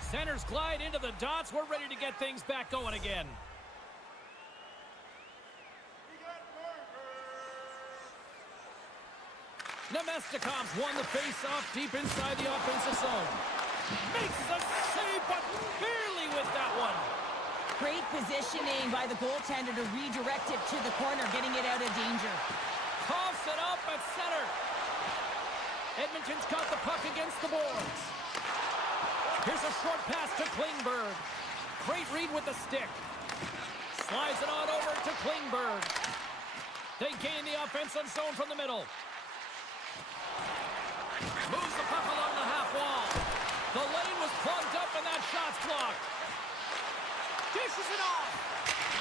Centers glide into the dots. We're ready to get things back going again. Nemestikov's won the face-off deep inside the offensive zone. Makes the save, but barely with that one. Great positioning by the goaltender to redirect it to the corner, getting it out of danger. Coughs it up at center. Edmonton's got the puck against the boards. Here's a short pass to Klingberg. Great read with the stick. Slides it on over to Klingberg. They gain the offensive zone from the middle. Moves the puck along the half wall. The lane was plugged up and that shot's blocked. Dishes it off.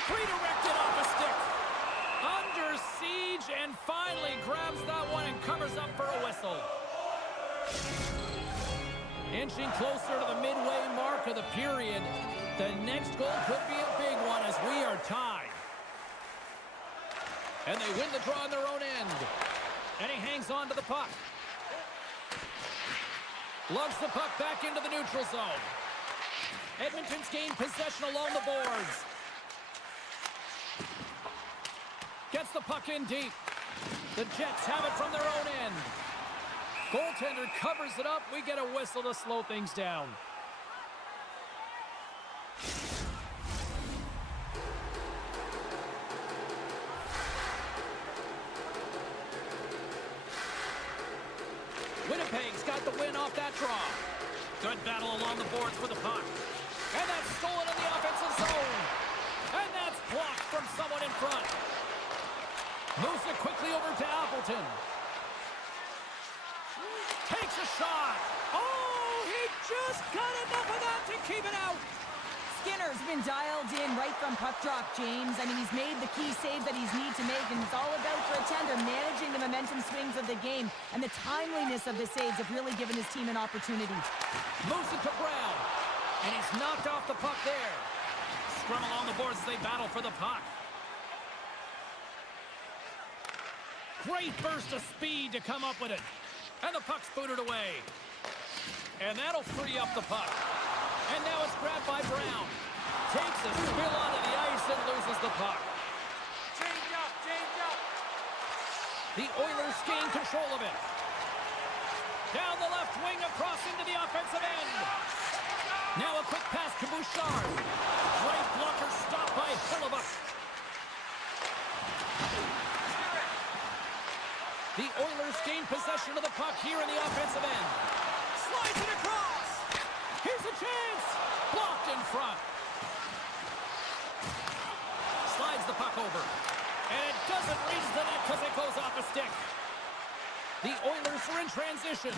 Redirected off a stick. Under siege and finally grabs that one and covers up for a whistle. Inching closer to the midway mark of the period. The next goal could be a big one as we are tied. And they win the draw on their own end. And he hangs on to the puck. Lugs the puck back into the neutral zone. Edmonton's gained possession along the boards. Gets the puck in deep. The Jets have it from their own end. Goaltender covers it up. We get a whistle to slow things down. Winnipeg's got the win off that draw. Good battle along the boards for the puck. And that's stolen in the offensive zone. And that's blocked from someone in front. Moves it quickly over to Appleton. Takes a shot. Oh, he just got enough of that to keep it out. Skinner's been dialed in right from puck drop, James. I mean, he's made the key save that he's need to make, and it's all about for a tender managing the momentum swings of the game, and the timeliness of the saves have really given his team an opportunity. Moves it to Brown, and he's knocked off the puck there. Scrum along the boards as they battle for the puck. Great burst of speed to come up with it. And the puck's booted away. And that'll free up the puck. And now it's grabbed by Brown. Takes a spill onto the ice and loses the puck. Change up, change up. The Oilers gain control of it. Down the left wing across into the offensive end. Now a quick pass to Bouchard. Great blocker stopped by Hellebuyck. The Oilers gain possession of the puck here in the offensive end. Slides it across. Here's a chance. Blocked in front. Slides the puck over. And it doesn't reach the net because it goes off a stick. The Oilers are in transition.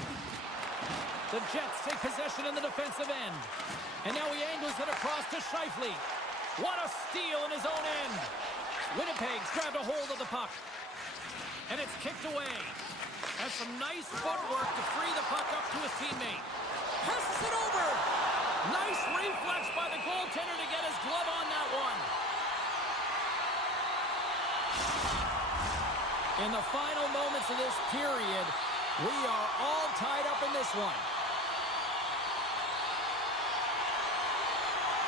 The Jets take possession in the defensive end. And now he angles it across to Scheifele. What a steal in his own end. Winnipeg's grabbed a hold of the puck. And it's kicked away. And some nice footwork to free the puck up to his teammate. Passes it over. Nice reflex by the goaltender to get his glove on that one. In the final moments of this period, we are all tied up in this one.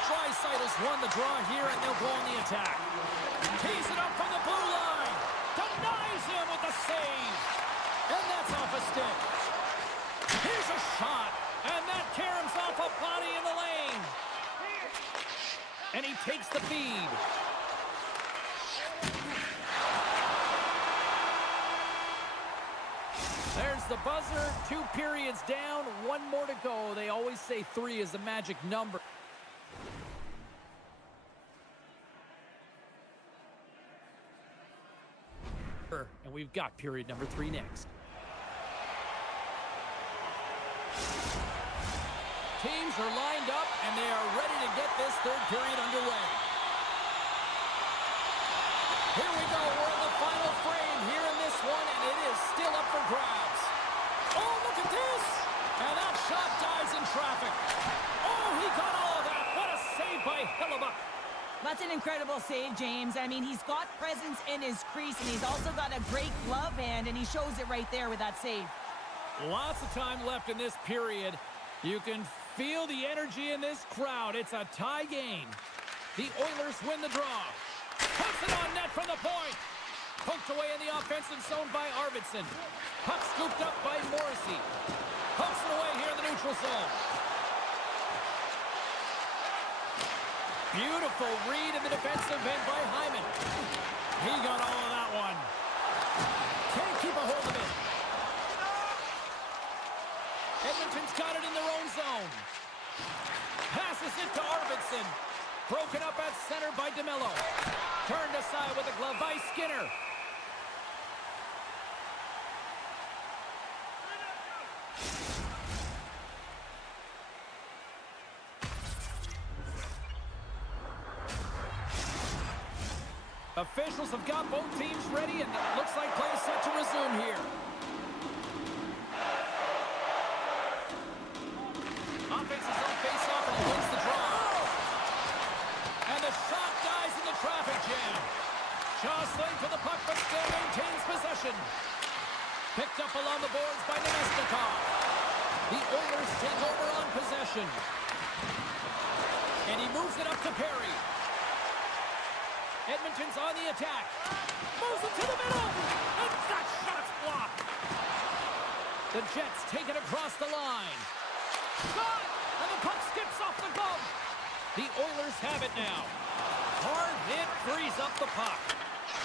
Draisaitl's won the draw here, and they'll go on the attack. Tees it up from the blue line. Denies him with the save. And that's off a stick. Here's a shot. And that caroms off a body in the lane. And he takes the feed. There's the buzzer. 2 periods down. 1 more to go. They always say 3 is the magic number. And we've got period number 3 next. Teams are lined up, and they are ready to get this 3rd period underway. Here we go. We're in the final frame here in this one, and it is still up for grabs. Oh, look at this! And that shot dies in traffic. Oh, he got all of that. What a save by Hellebuyck. That's an incredible save, James. I mean, he's got presence in his crease, and he's also got a great glove hand, and he shows it right there with that save. Lots of time left in this period. You can feel the energy in this crowd. It's a tie game. The Oilers win the draw. Puts it on net from the point. Poked away in the offensive zone by Arvidsson. Puck scooped up by Morrissey. Pokes it away here in the neutral zone. Beautiful read in the defensive end by Hyman. He got all of that one. Can't keep a hold of it. Edmonton's got it in their own zone. Passes it to Arvidsson. Broken up at center by DeMello. Turned aside with a glove by Skinner. Officials have got both teams ready, and it looks like play is set to resume here. Offense is on face-off, and he wins the draw. And the shot dies in the traffic jam. Jostling for the puck, but still maintains possession. Picked up along the boards by Nemesnikov. The Oilers take over on possession. And he moves it up to Perry. Edmonton's on the attack. Moves it to the middle. And that shot's blocked. The Jets take it across the line. Shot! And the puck skips off the glove. The Oilers have it now. Hard hit frees up the puck.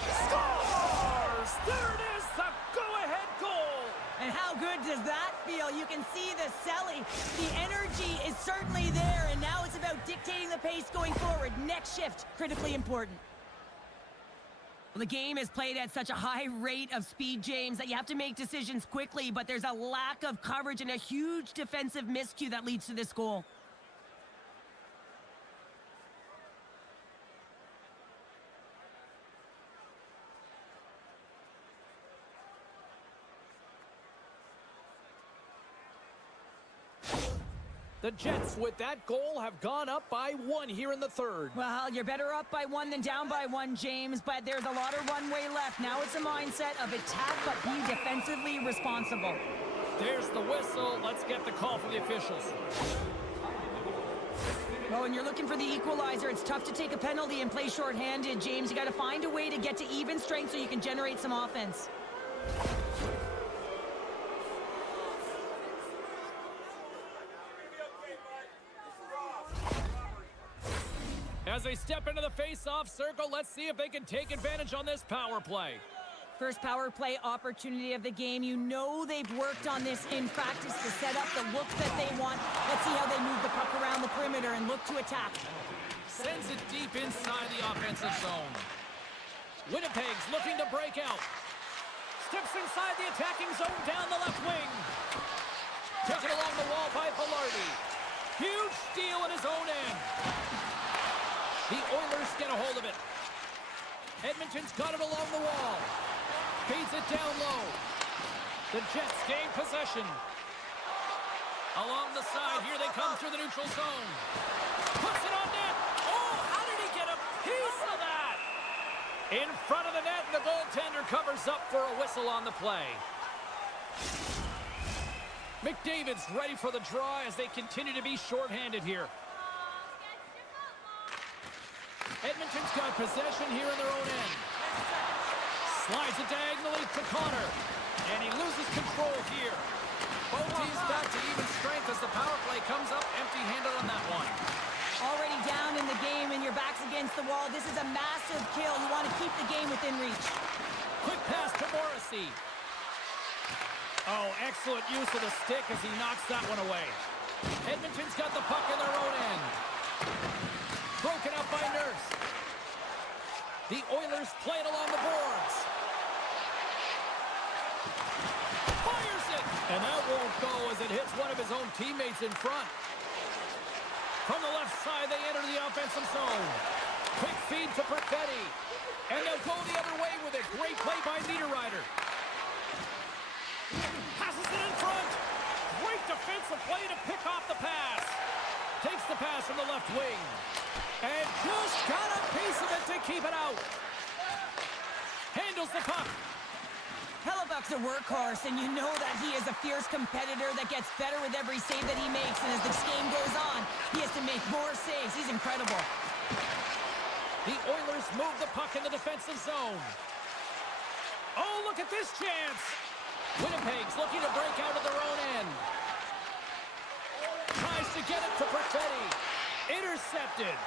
Scores! There it is, the go-ahead goal! And how good does that feel? You can see the selling. The energy is certainly there, and now it's about dictating the pace going forward. Next shift, critically important. Well, the game is played at such a high rate of speed, James, that you have to make decisions quickly, but there's a lack of coverage and a huge defensive miscue that leads to this goal. The Jets, with that goal, have gone up by 1 here in the third. Well, you're better up by 1 than down by 1, James, but there's a lot of runway left. Now it's a mindset of attack, but be defensively responsible. There's the whistle. Let's get the call from the officials. Well, when you're looking for the equalizer, it's tough to take a penalty and play shorthanded, James. You got to find a way to get to even strength so you can generate some offense. As they step into the face-off circle, let's see if they can take advantage on this power play. First power play opportunity of the game. You know they've worked on this in practice to set up the look that they want. Let's see how they move the puck around the perimeter and look to attack. Sends it deep inside the offensive zone. Winnipeg's looking to break out. Steps inside the attacking zone down the left wing. Taken along the wall by Velarde. Huge steal in his own end. The Oilers get a hold of it. Edmonton's got it along the wall. Feeds it down low. The Jets gain possession. Along the side, here they come through the neutral zone. Puts it on net. Oh, how did he get a piece of that? In front of the net, the goaltender covers up for a whistle on the play. McDavid's ready for the draw as they continue to be shorthanded here. Edmonton's got possession here in their own end. Slides it diagonally to Connor. And he loses control here. Both teams back to even strength as the power play comes up empty-handed on that one. Already down in the game and your back's against the wall. This is a massive kill. You want to keep the game within reach. Quick pass to Morrissey. Oh, excellent use of the stick as he knocks that one away. Edmonton's got the puck in their own end. Broken up by Nurse. The Oilers play it along the boards. Fires it! And that won't go as it hits one of his own teammates in front. From the left side, they enter the offensive zone. Quick feed to Perfetti. And they'll go the other way with it. Great play by Niederreiter. Passes it in front. Great defensive play to pick off the pass. Takes the pass from the left wing. And just got a piece of it to keep it out. Handles the puck. Hellebuck's a workhorse, and you know that he is a fierce competitor that gets better with every save that he makes. And as this game goes on, he has to make more saves. He's incredible. The Oilers move the puck in the defensive zone. Oh, look at this chance. Winnipeg's looking to break out of their own end. Tries to get it to Perfetti. Intercepted.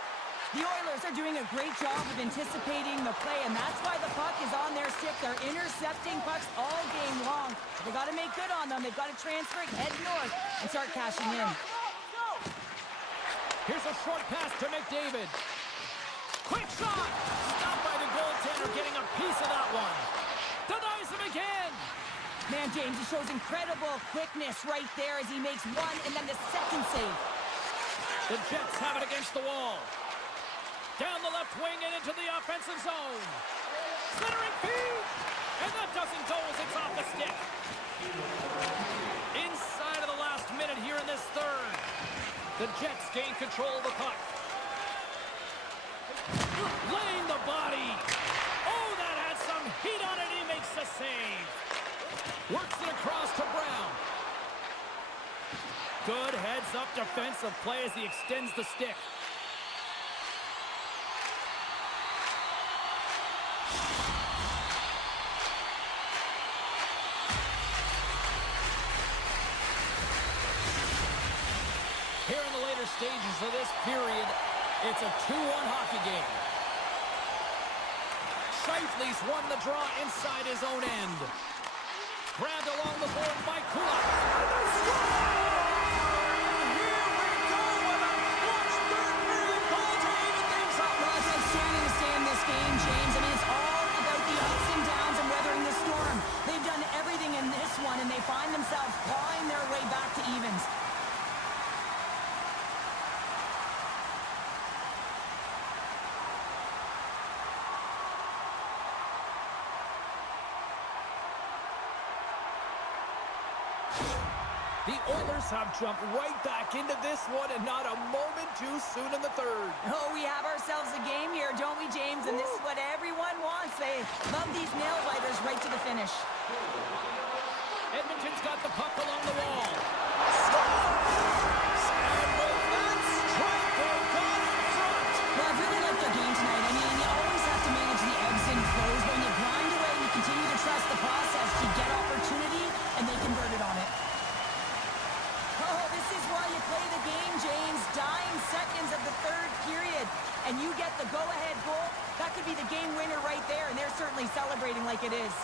The Oilers are doing a great job of anticipating the play, and that's why the puck is on their stick. They're intercepting pucks all game long. They got to make good on them. They've got to transfer it, head north, and start cashing in. Here's a short pass to McDavid. Quick shot! Stopped by the goaltender, getting a piece of that one. Denies him again! Man, James, he shows incredible quickness right there as he makes one and then the second save. The Jets have it against the wall. Down the left wing and into the offensive zone. Centering feed! And that doesn't go as it's off the stick. Inside of the last minute here in this third. The Jets gain control of the puck. Laying the body. Oh, that had some heat on it. He makes the save. Works it across to Brown. Good heads-up defensive play as he extends the stick. Here in the later stages of this period, it's a 2-1 hockey game. Scheifele's won the draw inside his own end. Grabbed along the board by Kulak. Here we go with a clutch third period goal to even things up. Well, it's outstanding to stay in this game, James. I mean, it's all about the ups and downs and weathering the storm. They've done everything in this one, and they find themselves clawing their way back to evens. The Oilers have jumped right back into this one and not a moment too soon in the third. Oh, we have ourselves a game here, don't we, James? And this is what everyone wants. They love these nail-biters right to the finish. Edmonton's got the puck along the wall. And with that strike, they've got in front. Well, I've really liked their game tonight. I mean, you always have to manage the ebbs and flows, but when you grind away and you continue to trust the process, you get opportunity, and they converted on it. Oh, this is why you play the game, James. Dying seconds of the third period, and you get the go-ahead goal. That could be the game winner right there, and they're certainly celebrating like it is.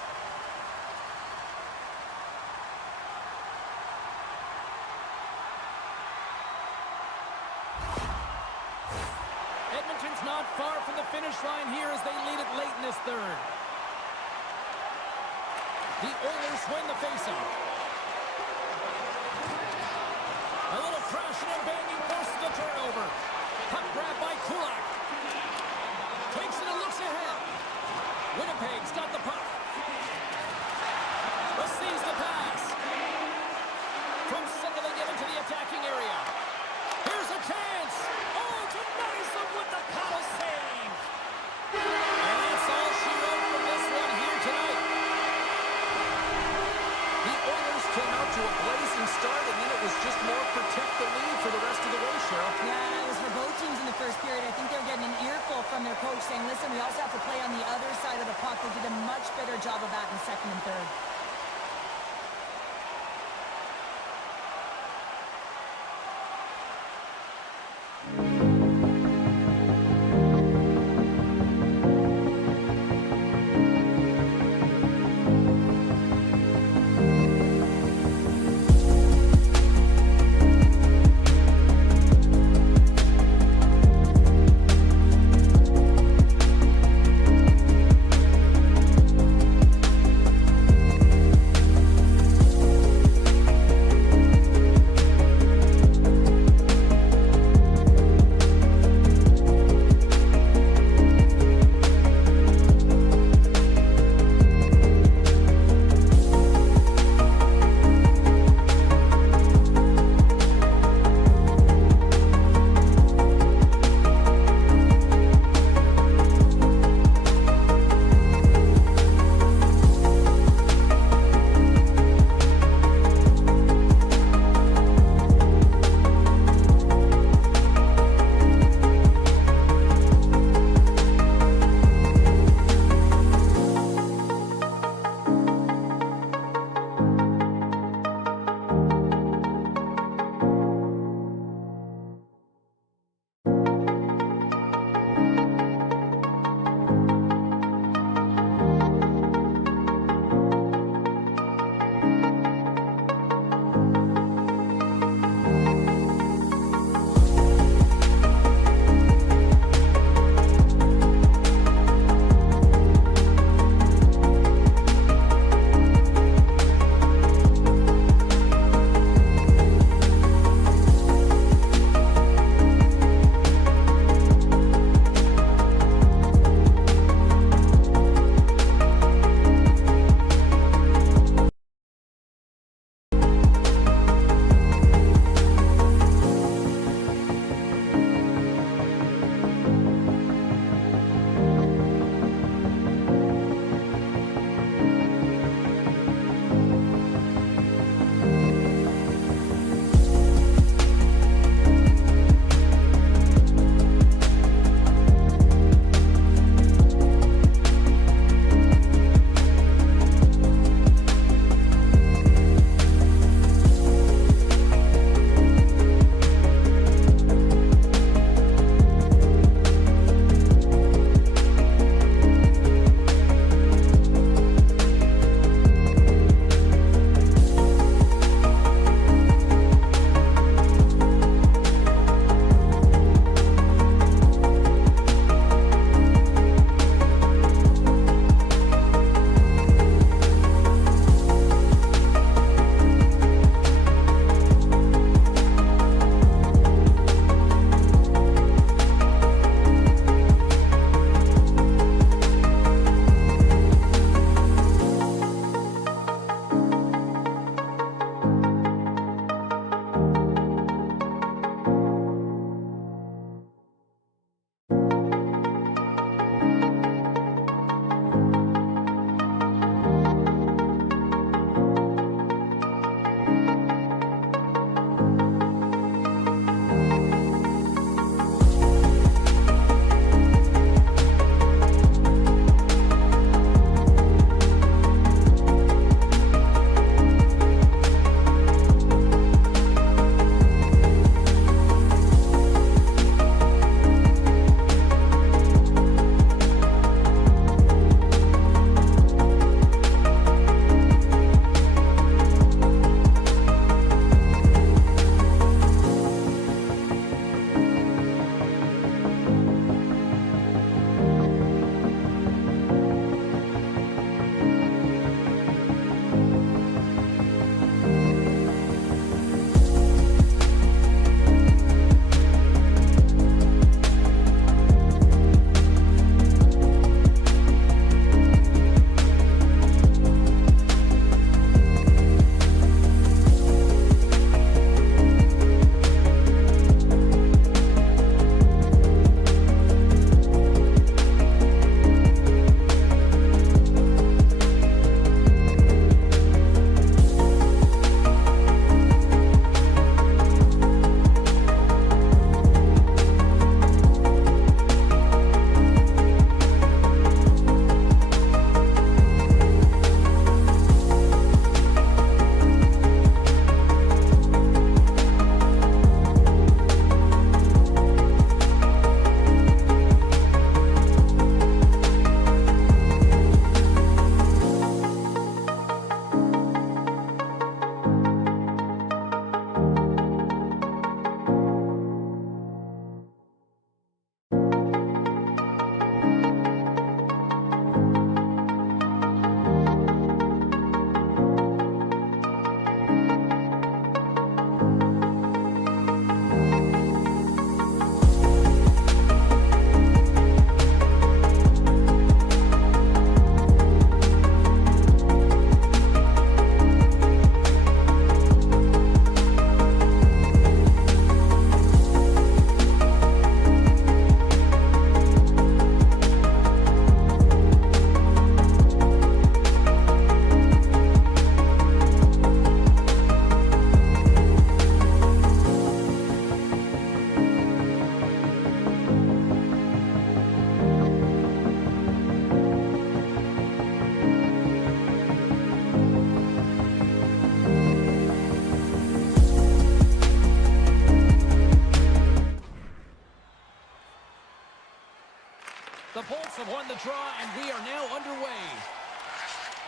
Edmonton's not far from the finish line here as they lead it late in this third. The Oilers win the faceoff. A little crashing and banging forces the turnover. Puck grab by Kulak. Takes it and looks ahead. Winnipeg's got the puck. Receives the pass. From center they get into the attacking area. Here's a chance. Oh, denies them with the paddle save. And that's all she wrote from this one here tonight. The Oilers came out to a blazing start, and then it was just more protect the lead for the rest of the way, Cheryl. Yeah, it was for both teams in the first period. I think they were getting an earful from their coach saying, listen, we also have to play on the other side of the puck. They did a much better job of that in second and third.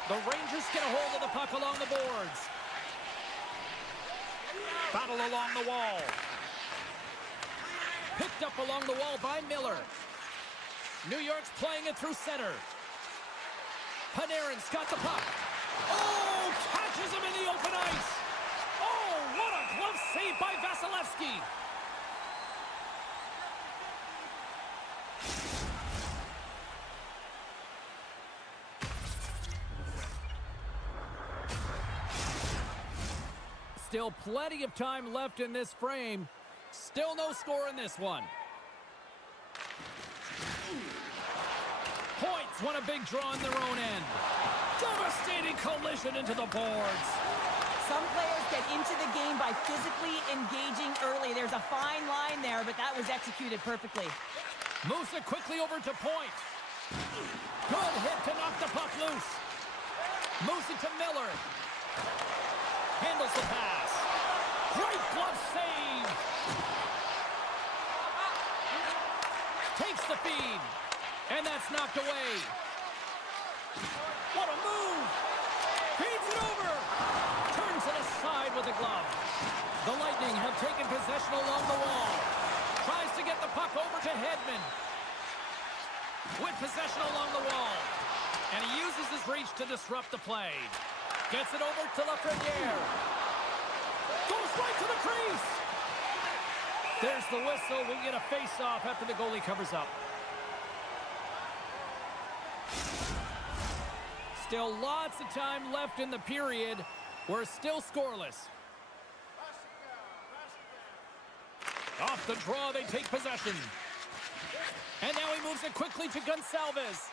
The Rangers get a hold of the puck along the boards. Battle along the wall. Picked up along the wall by Miller. New York's playing it through center. Panarin's got the puck. Oh, catches him in the open ice. Oh, what a glove save by Vasilevsky. Still plenty of time left in this frame. Still no score in this one. Points won a big draw in their own end. Devastating collision into the boards. Some players get into the game by physically engaging early. There's a fine line there, but that was executed perfectly. Moves it quickly over to point. Good hit to knock the puck loose. Moves it to Miller. Handles the pass. Great glove save. Takes the feed. And that's knocked away. What a move. Feeds it over. Turns it aside with the glove. The Lightning have taken possession along the wall. Tries to get the puck over to Hedman. With possession along the wall. And he uses his reach to disrupt the play. Gets it over to Lafreniere. Goes right to the crease. There's the whistle. We'll get a face-off after the goalie covers up. Still lots of time left in the period. We're still scoreless. Off the draw, they take possession. And now he moves it quickly to Gonçalves.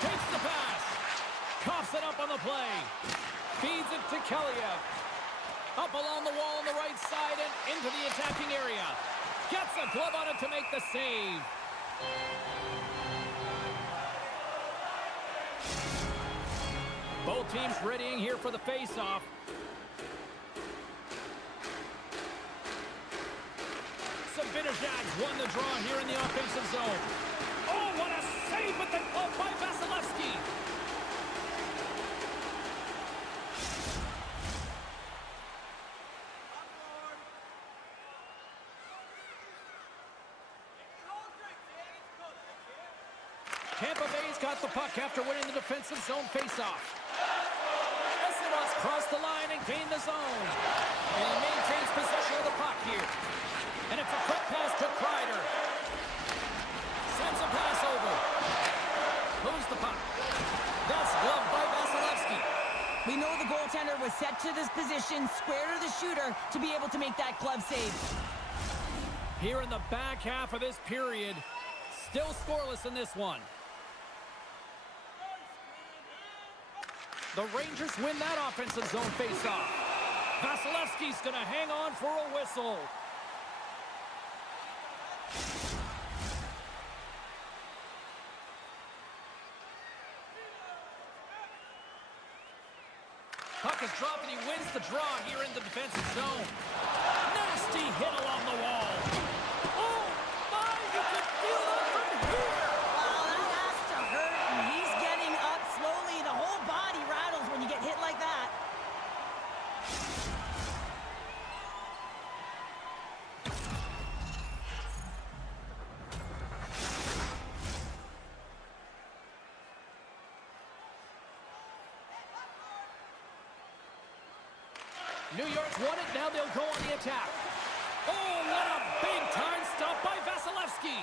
Takes the pass. Coughs it up on the play. Feeds it to Kaliev. Up along the wall on the right side and into the attacking area. Gets a glove on it to make the save. Both teams readying here for the face-off. Zibanejad won the draw here in the offensive zone. Oh, what a save with the glove by Vasilevsky. Tampa Bay's got the puck after winning the defensive zone face-off. Essenot's crossed the line and gained the zone. And he maintains possession of the puck here. And it's a quick pass to Kreider. Sends a pass over. Moves the puck. That's gloved by Vasilevsky. We know the goaltender was set to this position, square to the shooter, to be able to make that glove save. Here in the back half of this period, still scoreless in this one. The Rangers win that offensive zone face-off. Vasilevsky's going to hang on for a whistle. Puck is dropped and he wins the draw here in the defensive zone. Nasty hit along the wall. Oh, my, you can feel that from here. Wow, that has to hurt, and he's getting up slowly. The whole body rattles when you get hit like that. New York's won it, now they'll go on the attack. Oh, what a big-time stop by Vasilevsky.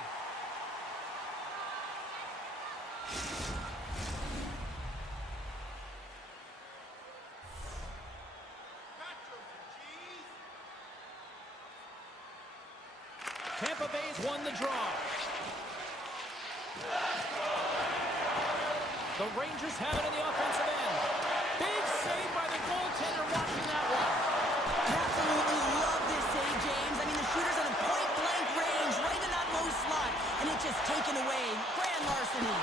Tampa Bay's won the draw. The Rangers have it in the offensive end. Big save by the goaltender watching that one. Absolutely love this save, James. I mean, the shooter's at a point-blank range, right in that low slot, and it's just taken away. Grand larceny.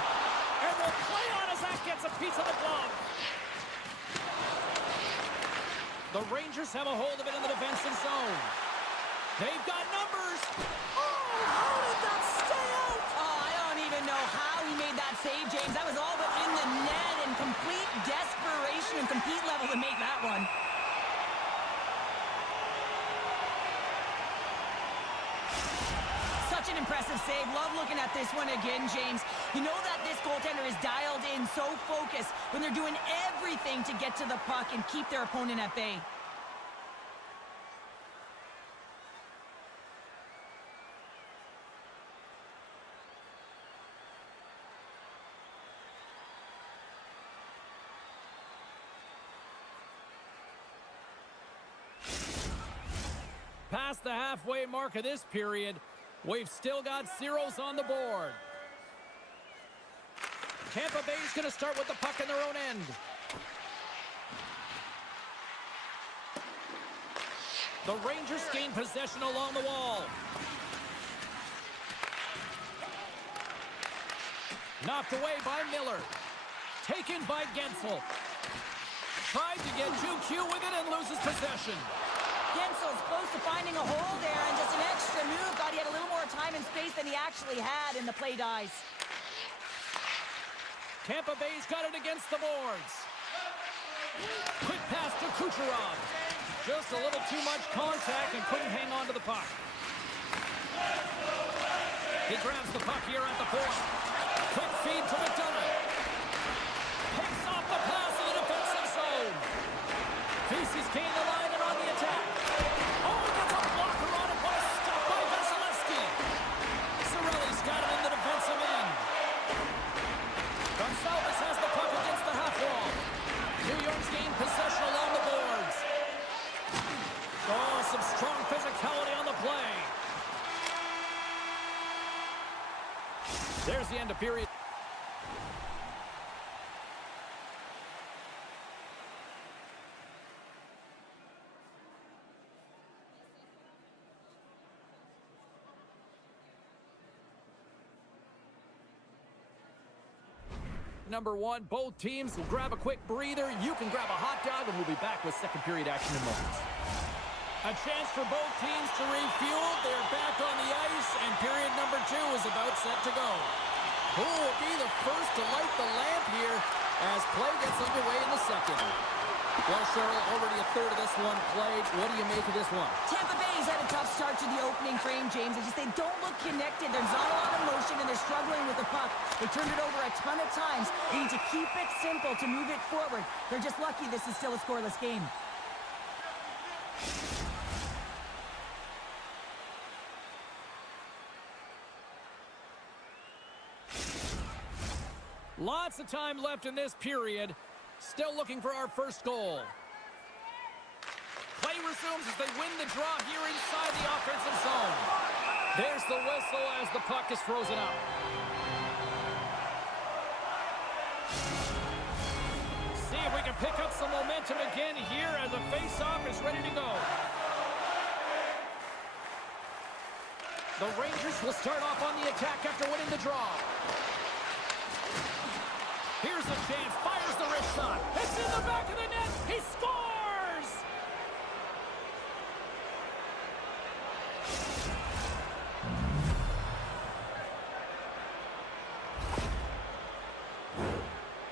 And we'll play on as that gets a piece of the glove. The Rangers have a hold of it in the defensive zone. They've got numbers. Oh, how did that stay out? Oh, I don't even know how he made that save, James. That was all but in the net and complete desperation and compete level to make that one. Such an impressive save. Love looking at this one again, James. You know that this goaltender is dialed in, so focused when they're doing everything to get to the puck and keep their opponent at bay. Past the halfway mark of this period, we've still got zeros on the board. Tampa Bay's going to start with the puck in their own end. The Rangers gain possession along the wall. Knocked away by Miller. Taken by Gensel. Tried to get too cute with it and loses possession. Gensel's close to finding a hole there, and just an extra move. Thought he had a little more time and space than he actually had, and the play dies. Tampa Bay's got it against the boards. Quick pass to Kucherov. Just a little too much contact and couldn't hang on to the puck. He grabs the puck here at the point. Quick feed to McDonough. Picks off the pass in the defensive zone. Vesey's gained the line and on the attack. Oh, he gets a blocker on it, but stopped by Vasilevsky. Cirelli's got it in the defensive end. Gonzalez has the puck against the half wall. New York's gained possession along the boards. Oh, some strong physicality on the play. There's the end of period. Number one, both teams will grab a quick breather. You can grab a hot dog, and we'll be back with second period action in moments. A chance for both teams to refuel. They're back on the ice, and period number 2 is about set to go. Who will be the first to light the lamp here as play gets underway in the second? Well, Cheryl, already a third of this one played. What do you make of this one? Tampa Bay's had a tough start to the opening frame, James. They don't look connected. There's not a lot of motion, and they're struggling with the puck. They turned it over a ton of times. They need to keep it simple to move it forward. They're just lucky this is still a scoreless game. Lots of time left in this period. Still looking for our first goal. Play resumes as they win the draw here inside the offensive zone. There's the whistle as the puck is frozen up. See if we can pick up some momentum again here as the face-off is ready to go. The Rangers will start off on the attack after winning the draw. Here's a chance, fires the wrist shot. It's in the back of the net, he scores!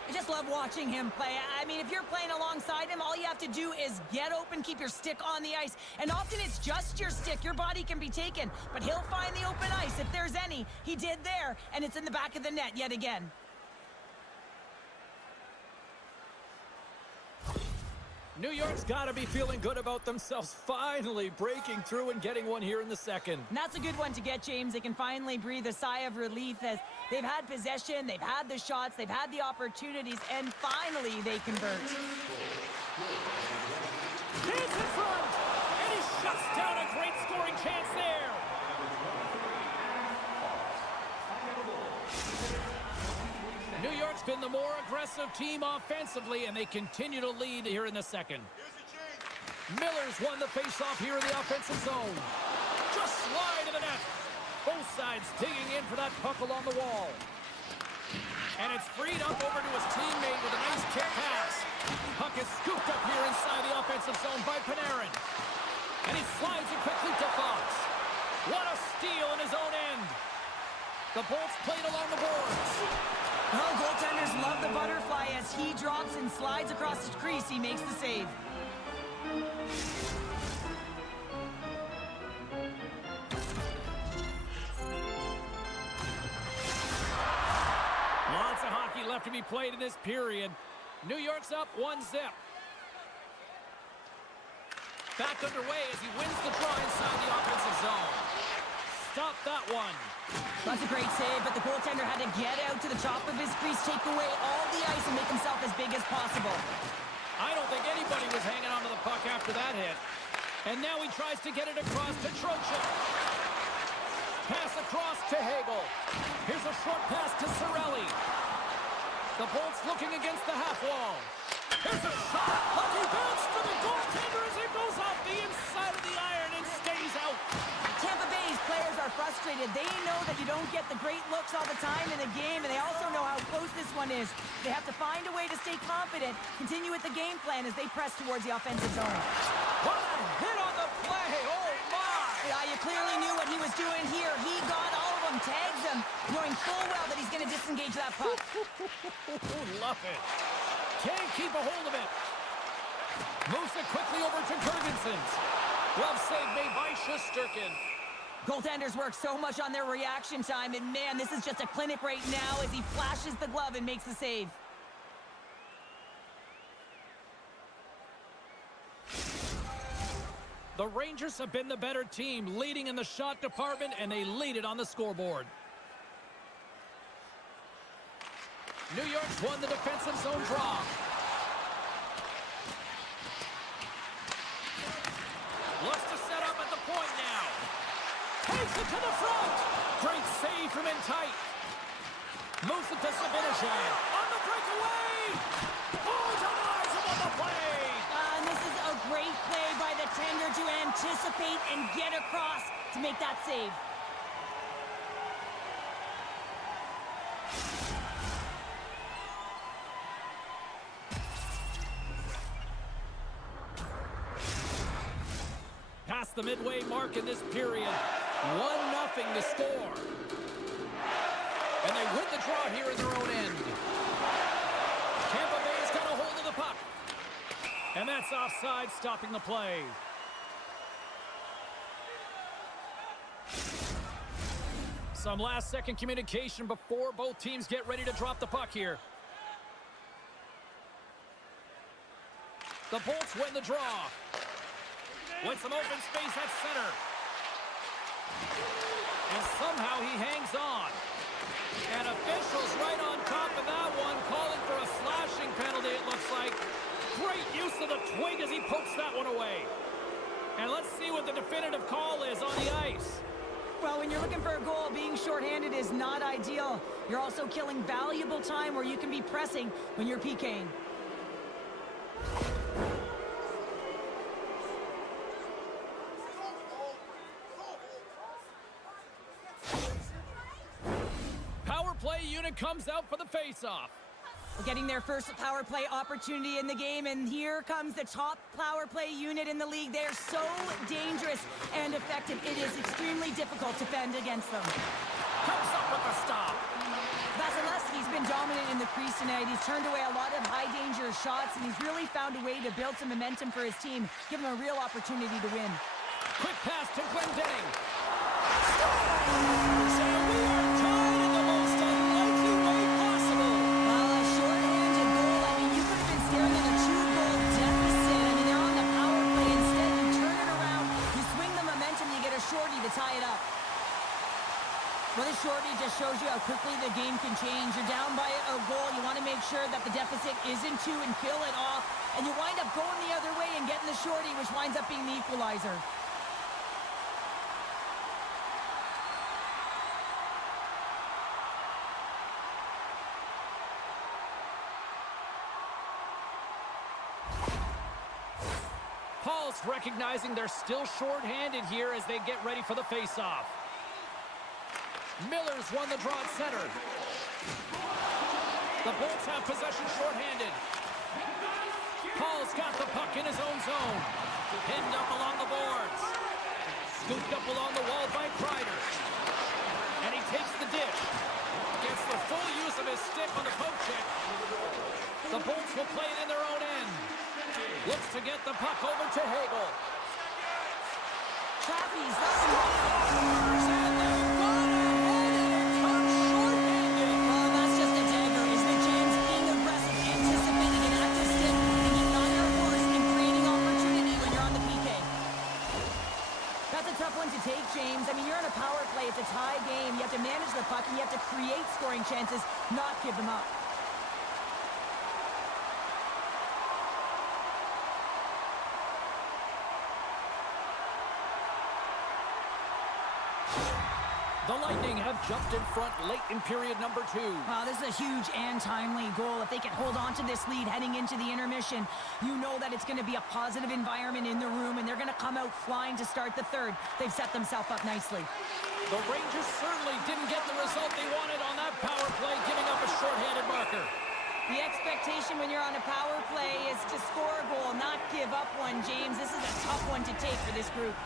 I just love watching him play. I mean, if you're playing alongside him, all you have to do is get open, keep your stick on the ice. And often it's just your stick. Your body can be taken, but he'll find the open ice if there's any. He did there, and it's in the back of the net yet again. New York's got to be feeling good about themselves, finally breaking through and getting one here in the second. And that's a good one to get, James. They can finally breathe a sigh of relief as they've had possession, they've had the shots, they've had the opportunities, and finally they convert. He's in front, and he shuts down a great scoring chance there. New York's been the more aggressive team offensively, and they continue to lead here in the second. Miller's won the faceoff here in the offensive zone. Just slide to the net. Both sides digging in for that puck along the wall. And it's freed up over to his teammate with a nice kick pass. Puck is scooped up here inside the offensive zone by Panarin. And he slides it quickly to Fox. What a steal in his own end. The The Bolts played along the boards. Oh, goaltenders love the butterfly as he drops and slides across the crease. He makes the save. Lots of hockey left to be played in this period. New York's up 1-0. Back underway as he wins the draw inside the offensive zone. Stop that one. That's a great save, but the goaltender had to get out to the top of his crease, take away all the ice, and make himself as big as possible. I don't think anybody was hanging onto the puck after that hit. And now he tries to get it across to Trocheck. Pass across to Hagel. Here's a short pass to Cirelli. The Bolts looking against the half wall. Here's a shot. Lucky bounce for the goaltender as it goes off the inside of the iron and stays out. Tampa Bay's players are frustrated. They know that you don't get the great looks all the time in the game, and they also know how close this one is. They have to find a way to stay confident, continue with the game plan as they press towards the offensive zone. What a hit on the play. Oh, my. Yeah, you clearly knew what he was doing here. He got all of them, tags them, knowing full well that he's going to disengage that puck. Love it. Can't keep a hold of it. Moves it quickly over to Jurgensen's. Glove save made by Shesterkin. Goaltenders work so much on their reaction time, and man, this is just a clinic right now as he flashes the glove and makes the save. The Rangers have been the better team, leading in the shot department, and they lead it on the scoreboard. New York's won the defensive zone draw. Looks to set up at the point now. Takes it to the front. Great save from in tight. Moves it to Zibanejad. On the breakaway. Oh, denies him on the play. And this is a great play by the tender to anticipate and get across to make that save. Past the midway mark in this period. 1-0 to score. And they win the draw here in their own end. Tampa Bay's got a hold of the puck. And that's offside, stopping the play. Some last-second communication before both teams get ready to drop the puck here. The Bolts win the draw. With some open space at center. And somehow he hangs on. And officials right on top of that one, calling for a slashing penalty, it looks like. Great use of the twig as he pokes that one away. And let's see what the definitive call is on the ice. Well, when you're looking for a goal, being shorthanded is not ideal. You're also killing valuable time where you can be pressing when you're PKing. Power play unit comes out for the face-off. Getting their first power play opportunity in the game, and here comes the top power play unit in the league. They're so dangerous and effective. It is extremely difficult to fend against them. Comes up with a stop. Vasilevsky's been dominant in the crease tonight. He's turned away a lot of high-danger shots, and he's really found a way to build some momentum for his team, give him a real opportunity to win. Quick pass to Glendening. So we are tied in the most unlikely way possible. A short-handed goal. I mean, you could have been staring at a 2-goal deficit. I mean, they're on the power play. Instead, you turn it around, you swing the momentum, you get a shorty to tie it up. Well, this shorty just shows you how quickly the game can change. You're down by a goal. You want to make sure that the deficit isn't 2 and kill it off. And you wind up going the other way and getting the shorty, which winds up being the equalizer. Paul's recognizing they're still short-handed here as they get ready for the face-off. Miller's won the draw at center. The Bolts have possession short-handed. Paul's got the puck in his own zone. Pinned up along the boards. Scooped up along the wall by Kreider. And he takes the dish. Gets the full use of his stick on the poke check. The Bolts will play it in their own end. Looks to get the puck over to Hagel. Trappy's got some money. And they've gone ahead and it comes short-handed. Well, that's just a dagger, isn't it, James? Being aggressive, anticipating an active stick, and getting on your horse and creating opportunity when you're on the PK. That's a tough one to take, James. I mean, you're on a power play. It's a tie game. You have to manage the puck, and you have to create scoring chances, not give them up. The Lightning have jumped in front late in period number 2. Wow, this is a huge and timely goal. If they can hold on to this lead heading into the intermission, you know that it's going to be a positive environment in the room, and they're going to come out flying to start the third. They've set themselves up nicely. The Rangers certainly didn't get the result they wanted on that power play, giving up a shorthanded marker. The expectation when you're on a power play is to score a goal, not give up one, James. This is a tough one to take for this group.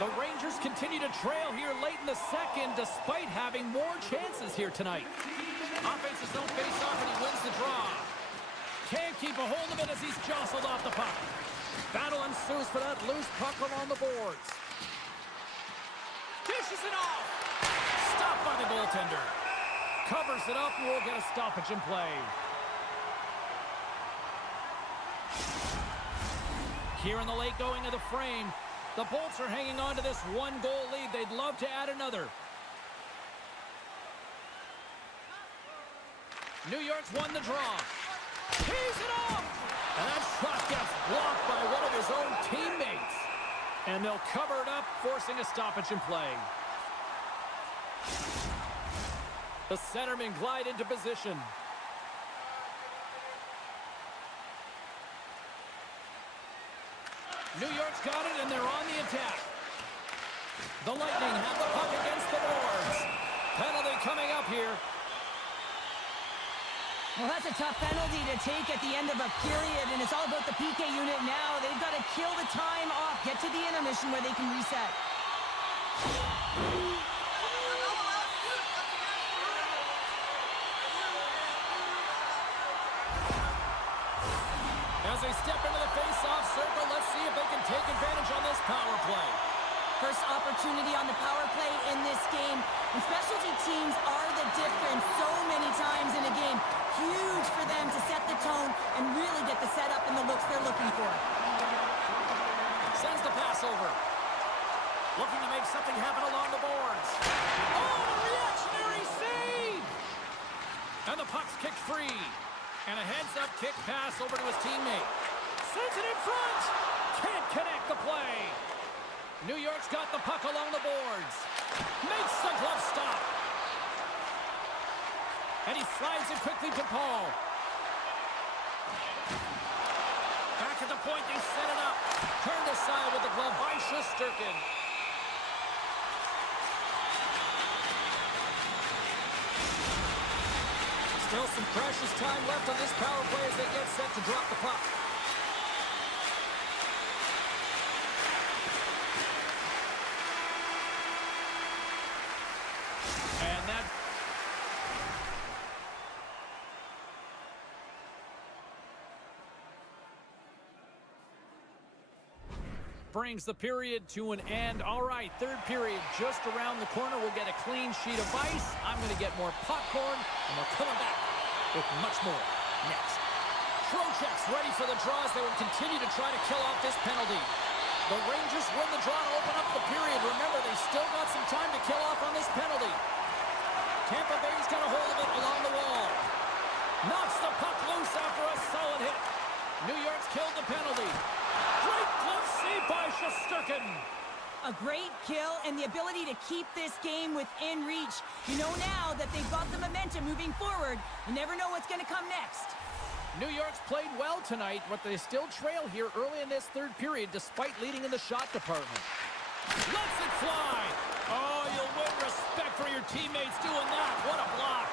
The Rangers continue to trail here late in the second, despite having more chances here tonight. Offensive zone face-off, and he wins the draw. Can't keep a hold of it as he's jostled off the puck. Battle ensues for that loose puck along the boards. Dishes it off. Stopped by the goaltender. Covers it up, and we'll get a stoppage in play. Here in the late going of the frame, the Bolts are hanging on to this one-goal lead. They'd love to add another. New York's won the draw. Tees it off! And that shot gets blocked by one of his own teammates. And they'll cover it up, forcing a stoppage in play. The centermen glide into position. New York's got it, and they're on the attack. The Lightning have the puck against the boards. Penalty coming up here. Well, that's a tough penalty to take at the end of a period, and it's all about the PK unit now. They've got to kill the time off, get to the intermission where they can reset. As they step into the face-off circle, let's see if they can take advantage on this power play. First opportunity on the power play in this game. And specialty teams are the difference so many times in a game. Huge for them to set the tone and really get the setup and the looks they're looking for. Sends the pass over. Looking to make something happen along the boards. Oh, a reactionary save! And the puck's kicked free. And a heads-up kick pass over to his teammate. Sends it in front! Can't connect the play. New York's got the puck along the boards. Makes the glove stop. And he slides it quickly to Paul. Back at the point, they set it up. Turned aside with the glove by Shesterkin. Still some precious time left on this power play as they get set to drop the puck. And that brings the period to an end. All right, third period just around the corner. We'll get a clean sheet of ice. I'm going to get more popcorn, and we're coming back with much more next. Trocheck's ready for the draws. They will continue to try to kill off this penalty. The Rangers win the draw to open up the period. Remember, they still got some time to kill off on this penalty. Tampa Bay's got a hold of it along the wall. Knocks the puck loose after a solid hit. New York's killed the penalty. Great glove save by Shesterkin. A great kill and the ability to keep this game within reach. You know now that they've got the momentum moving forward. You never know what's going to come next. New York's played well tonight, but they still trail here early in this third period despite leading in the shot department. Lets it fly. Oh, you'll win respect for your teammates doing that. What a block.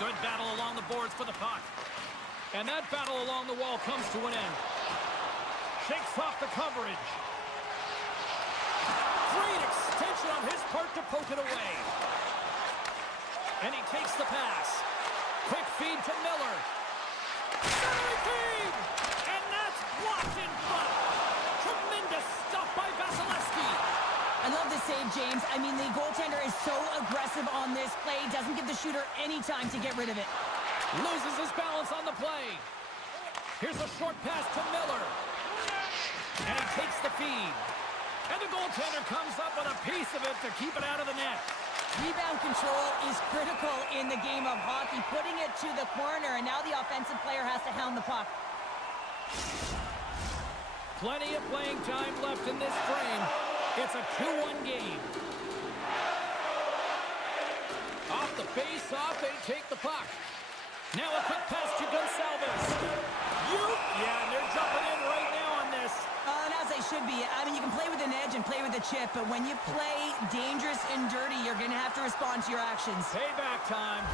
Good battle along the boards for the puck. And that battle along the wall comes to an end. Shakes off the coverage. Great extension on his part to poke it away. And he takes the pass. Quick feed to Miller. Centering feed! And that's blocked in front. Tremendous stuff by Vasilevsky. I love the save, James. I mean, the goaltender is so aggressive on this play. Doesn't give the shooter any time to get rid of it. Loses his balance on the play. Here's a short pass to Miller. And he takes the feed. And the goaltender comes up with a piece of it to keep it out of the net. Rebound control is critical in the game of hockey. Putting it to the corner, and now the offensive player has to hound the puck. Plenty of playing time left in this frame. It's a 2-1 game. Off the face-off, they take the puck. Now a quick pass to Gonçalves. Yeah, and they're jumping in right now on this. And as they should be. I mean, you can play with an edge and play with a chip, but when you play dangerous and dirty, you're going to have to respond to your actions. Payback time.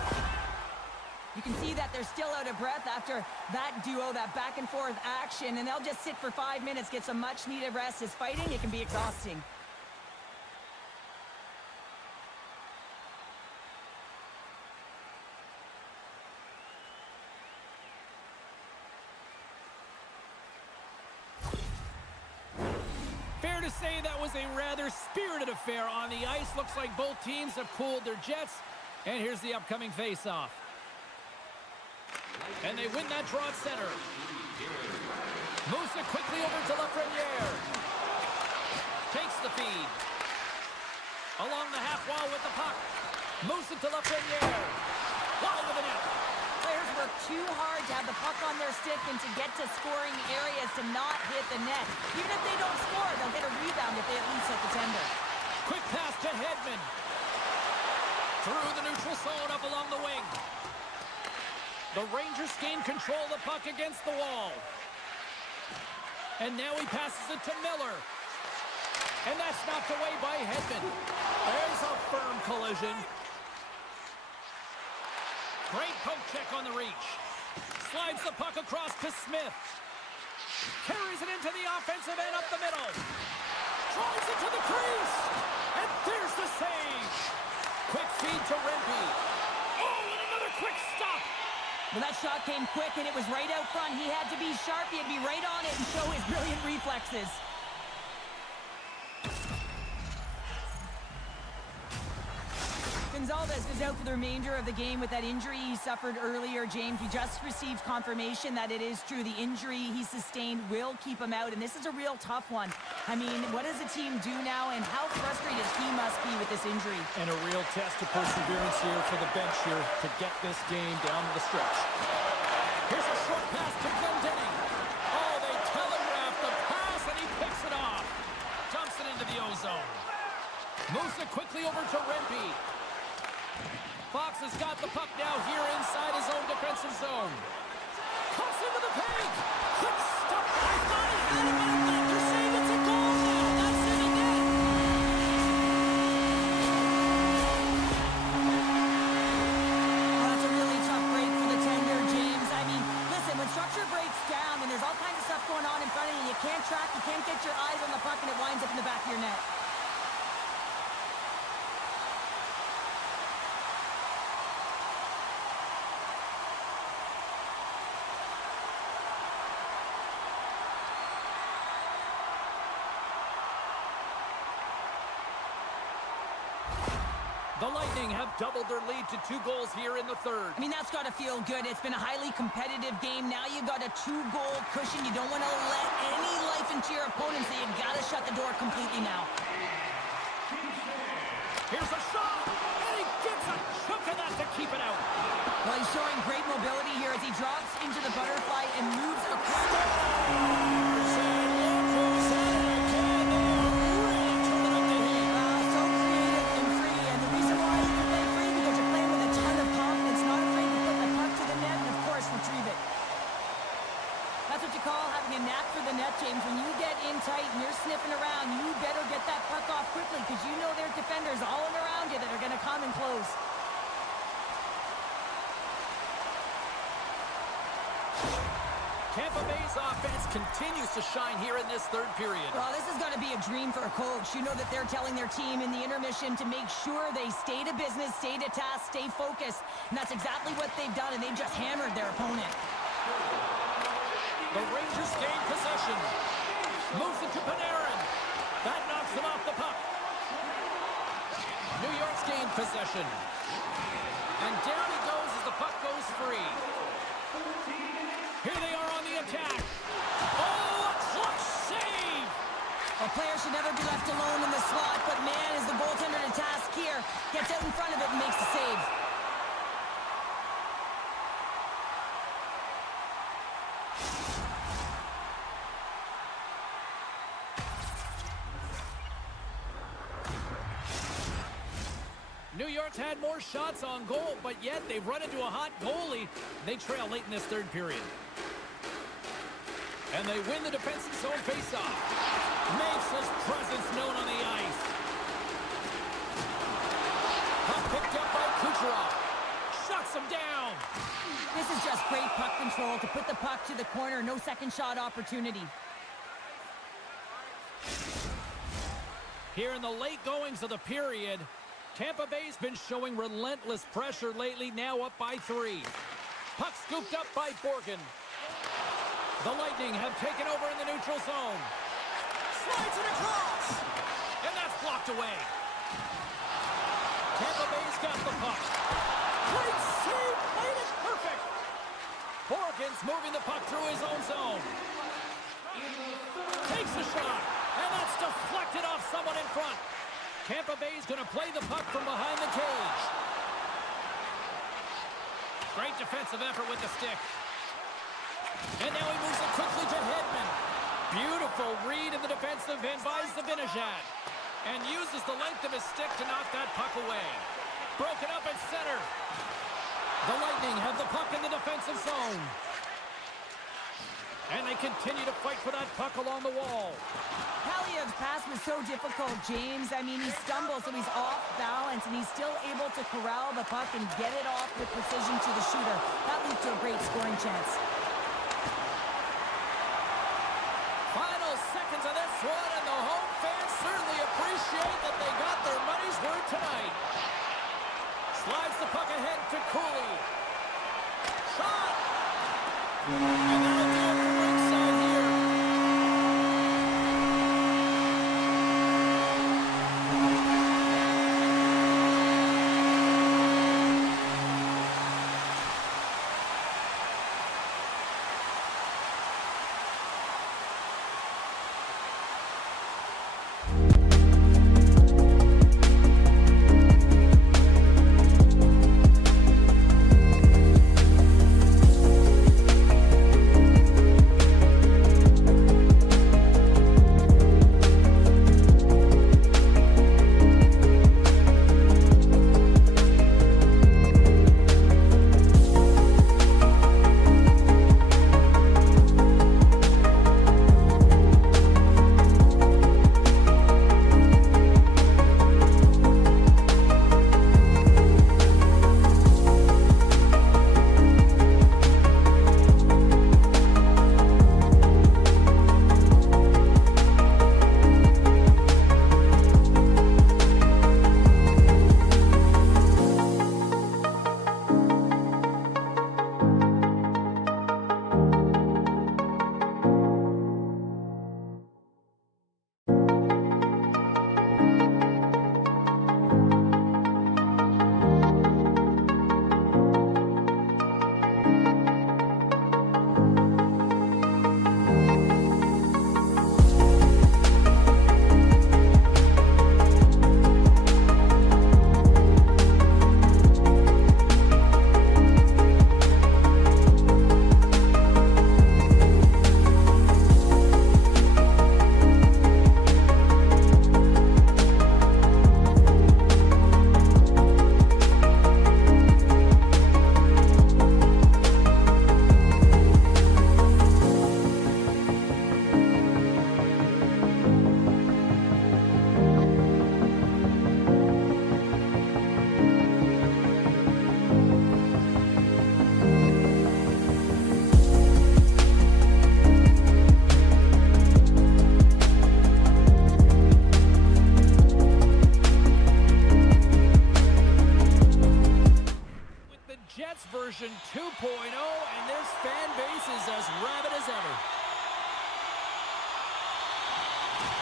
You can see that they're still out of breath after that duo, that back-and-forth action, and they'll just sit for 5 minutes, get some much-needed rest. As fighting, it can be exhausting. Fair to say that was a rather spirited affair on the ice. Looks like both teams have cooled their jets. And here's the upcoming face-off. And they win that draw at center. Moves it quickly over to Lafreniere. Takes the feed. Along the half wall with the puck. Moves it to Lafreniere. Wide of the net. Players work too hard to have the puck on their stick and to get to scoring areas to not hit the net. Even if they don't score, they'll get a rebound if they at least hit the tender. Quick pass to Hedman. Through the neutral zone up along the wing. The Rangers gain control of the puck against the wall. And now he passes it to Miller. And that's knocked away by Hedman. There's a firm collision. Great poke check on the reach. Slides the puck across to Smith. Carries it into the offensive end up the middle. Drives it to the crease. And there's the save. Quick feed to Rempe. Oh, and another quick stop. Well, that shot came quick, and it was right out front. He had to be sharp. He had to be right on it and show his brilliant reflexes. Gonçalves is out for the remainder of the game with that injury he suffered earlier. James, we just received confirmation that it is true. The injury he sustained will keep him out, and this is a real tough one. I mean, what does the team do now, and how frustrated he must be with this injury? And a real test of perseverance here for the bench here to get this game down to the stretch. Here's a short pass to Glendening. Oh, they telegraph the pass, and he picks it off. Dumps it into the ozone. Moves it quickly over to Rempe. Fox has got the puck now here inside his own defensive zone. Cuts into the paint. Quick stop. I thought he had him in net. They're saying it's a goal now. That's in the net. Oh, that's a really tough break for the tender, James. I mean, listen, when structure breaks down and there's all kinds of stuff going on in front of you, you can't track, you can't get your eyes on the puck, and it winds up in the back of your net. The Lightning have doubled their lead to 2 goals here in the third. I mean, that's got to feel good. It's been a highly competitive game. Now you've got a 2-goal cushion. You don't want to let any life into your opponent, so you've got to shut the door completely now. Here's a shot, and he gets a chunk of that to keep it out. Well, he's showing great mobility here as he drops into the butterfly and moves across. So creative and free, and the reason why you can play free because you're playing with a ton of confidence, not afraid to put the puck to the net and, of course, retrieve it. That's what you call having a knack for the net, James. When you get in tight and you're sniffing around, you better get that puck off quickly because you know there are defenders all around you that are going to come and close. Tampa Bay's offense continues to shine here in this third period. Well, this is going to be a dream for a coach. You know that they're telling their team in the intermission to make sure they stay to business, stay to task, stay focused. And that's exactly what they've done, and they've just hammered their opponent. The Rangers gain possession. Moves it to Panarin. That knocks them off the puck. New York's gained possession. And down he goes as the puck goes free. Here they are on the attack. Oh, a clutch save! A player should never be left alone in the slot, but man, is the goaltender to task here. Gets out in front of it and makes the save. New York's had more shots on goal, but yet they've run into a hot goalie. They trail late in this third period. And they win the defensive zone faceoff. Makes his presence known on the ice. Puck picked up by Kucherov. Shuts him down. This is just great puck control to put the puck to the corner. No second shot opportunity. Here in the late goings of the period, Tampa Bay's been showing relentless pressure lately, now up by 3. Puck scooped up by Borgen. The Lightning have taken over in the neutral zone. Slides it across. And that's blocked away. Tampa Bay's got the puck. Great save, played it perfect. Borgen's moving the puck through his own zone. Takes the shot, and that's deflected off someone in front. Tampa Bay's going to play the puck from behind the cage. Great defensive effort with the stick. And now he moves it quickly to Hedman. Beautiful read in the defensive end by Zibanejad. And uses the length of his stick to knock that puck away. Broken up at center. The Lightning have the puck in the defensive zone. And they continue to fight for that puck along the wall. Halliev's pass was so difficult, James. I mean, he stumbles, so he's off balance, and he's still able to corral the puck and get it off with precision to the shooter. That leads to a great scoring chance. Final seconds of this one, and the home fans certainly appreciate that they got their money's worth tonight. Slides the puck ahead to Cooley. Shot! And that'll do it from ringside here.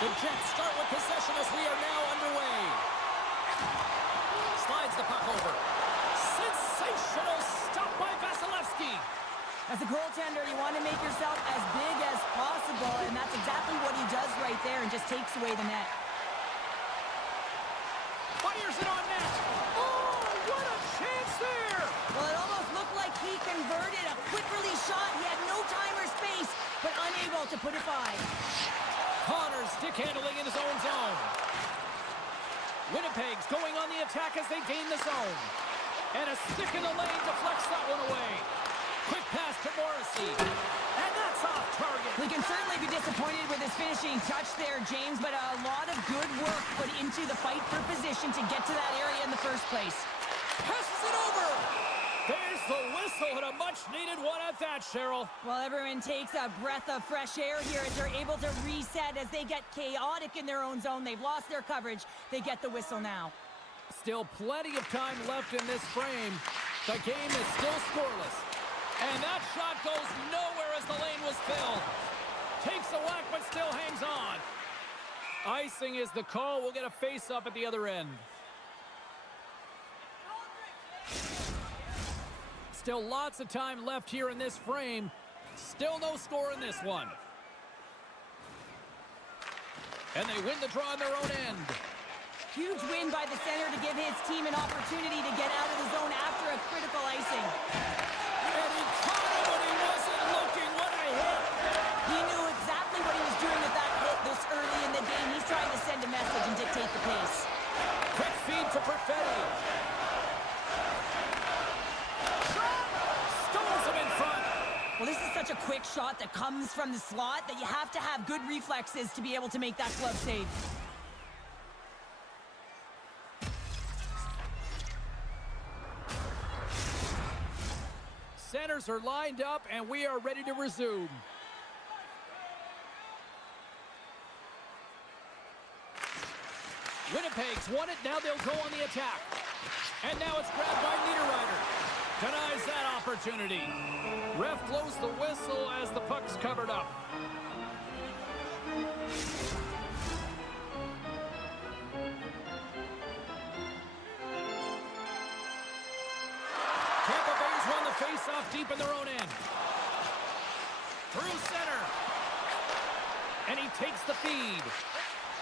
The Jets start with possession as we are now underway. Slides the puck over. Sensational stop by Vasilevsky. As a goaltender, you want to make yourself as big as possible, and that's exactly what he does right there and just takes away the net. Fires it on net. Oh, what a chance there. Well, it almost looked like he converted a quick release shot. He had no time or space, but unable to put it by. Connors stick handling in his own zone. Winnipeg's going on the attack as they gain the zone. And a stick in the lane deflects that one away. Quick pass to Morrissey. And that's off target. We can certainly be disappointed with his finishing touch there, James, but a lot of good work put into the fight for position to get to that area in the first place. Passes it over. There's the whistle, and a much-needed one at that, Cheryl. Well, everyone takes a breath of fresh air here as they're able to reset as they get chaotic in their own zone. They've lost their coverage. They get the whistle now. Still plenty of time left in this frame. The game is still scoreless. And that shot goes nowhere as the lane was filled. Takes a whack, but still hangs on. Icing is the call. We'll get a face-up at the other end. Still lots of time left here in this frame. Still no score in this one. And they win the draw on their own end. Huge win by the center to give his team an opportunity to get out of the zone after a critical icing. And he caught him when he wasn't looking. What a hit. He knew exactly what he was doing with that hit this early in the game. He's trying to send a message and dictate the pace. Quick feed to Perfetti. Well, this is such a quick shot that comes from the slot that you have to have good reflexes to be able to make that glove save. Centers are lined up, and we are ready to resume. Winnipeg's won it. Now they'll go on the attack. And now it's grabbed by Niederreiter. Denies that opportunity. Ref blows the whistle as the puck's covered up. Tampa Bay's won the face-off deep in their own end. Through center. And he takes the feed.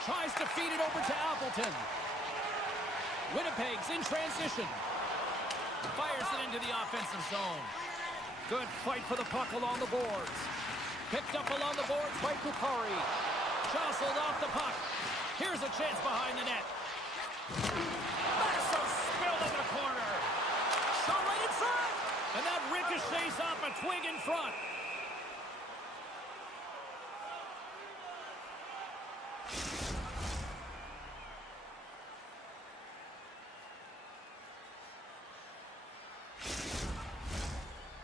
Tries to feed it over to Appleton. Winnipeg's in transition. Fires it into the offensive zone. Good fight for the puck along the boards. Picked up along the boards by Kupari. Jostled off the puck. Here's a chance behind the net. That's so spilled in the corner. Shot right in front. And that ricochets off a twig in front.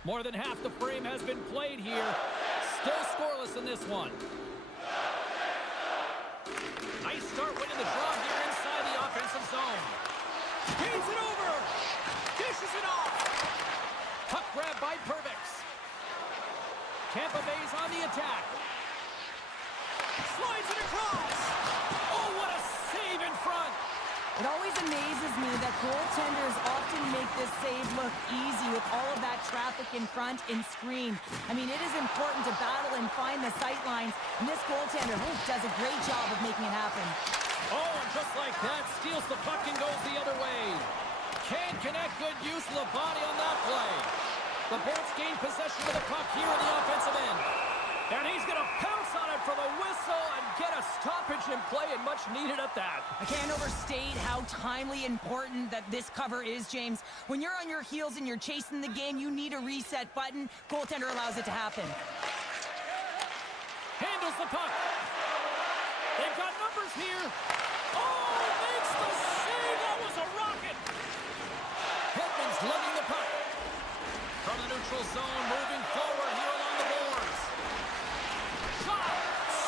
More than half the frame has been played here. Still scoreless in this one. Nice start winning the draw here inside the offensive zone. Gains it over. Dishes it off. Puck grab by Pervix. Tampa Bay's on the attack. Slides it across. Oh, what a save in front. It always amazes me that goaltenders often make this save look easy with all of that traffic in front and screen. I mean, it is important to battle and find the sight lines, and this goaltender does a great job of making it happen. Oh, and just like that, steals the puck and goes the other way. Can't connect. Good use of the body on that play. The Bolts gain possession of the puck here in the offensive end. And he's going to pounce on it for the whistle and get a stoppage in play, and much needed at that. I can't overstate how timely important that this cover is, James. When you're on your heels and you're chasing the game, you need a reset button. Goaltender allows it to happen. Handles the puck. They've got numbers here. Oh, makes the save. That was a rocket. Hedman's lugging the puck. From the neutral zone, moving forward here along the boards. Shot!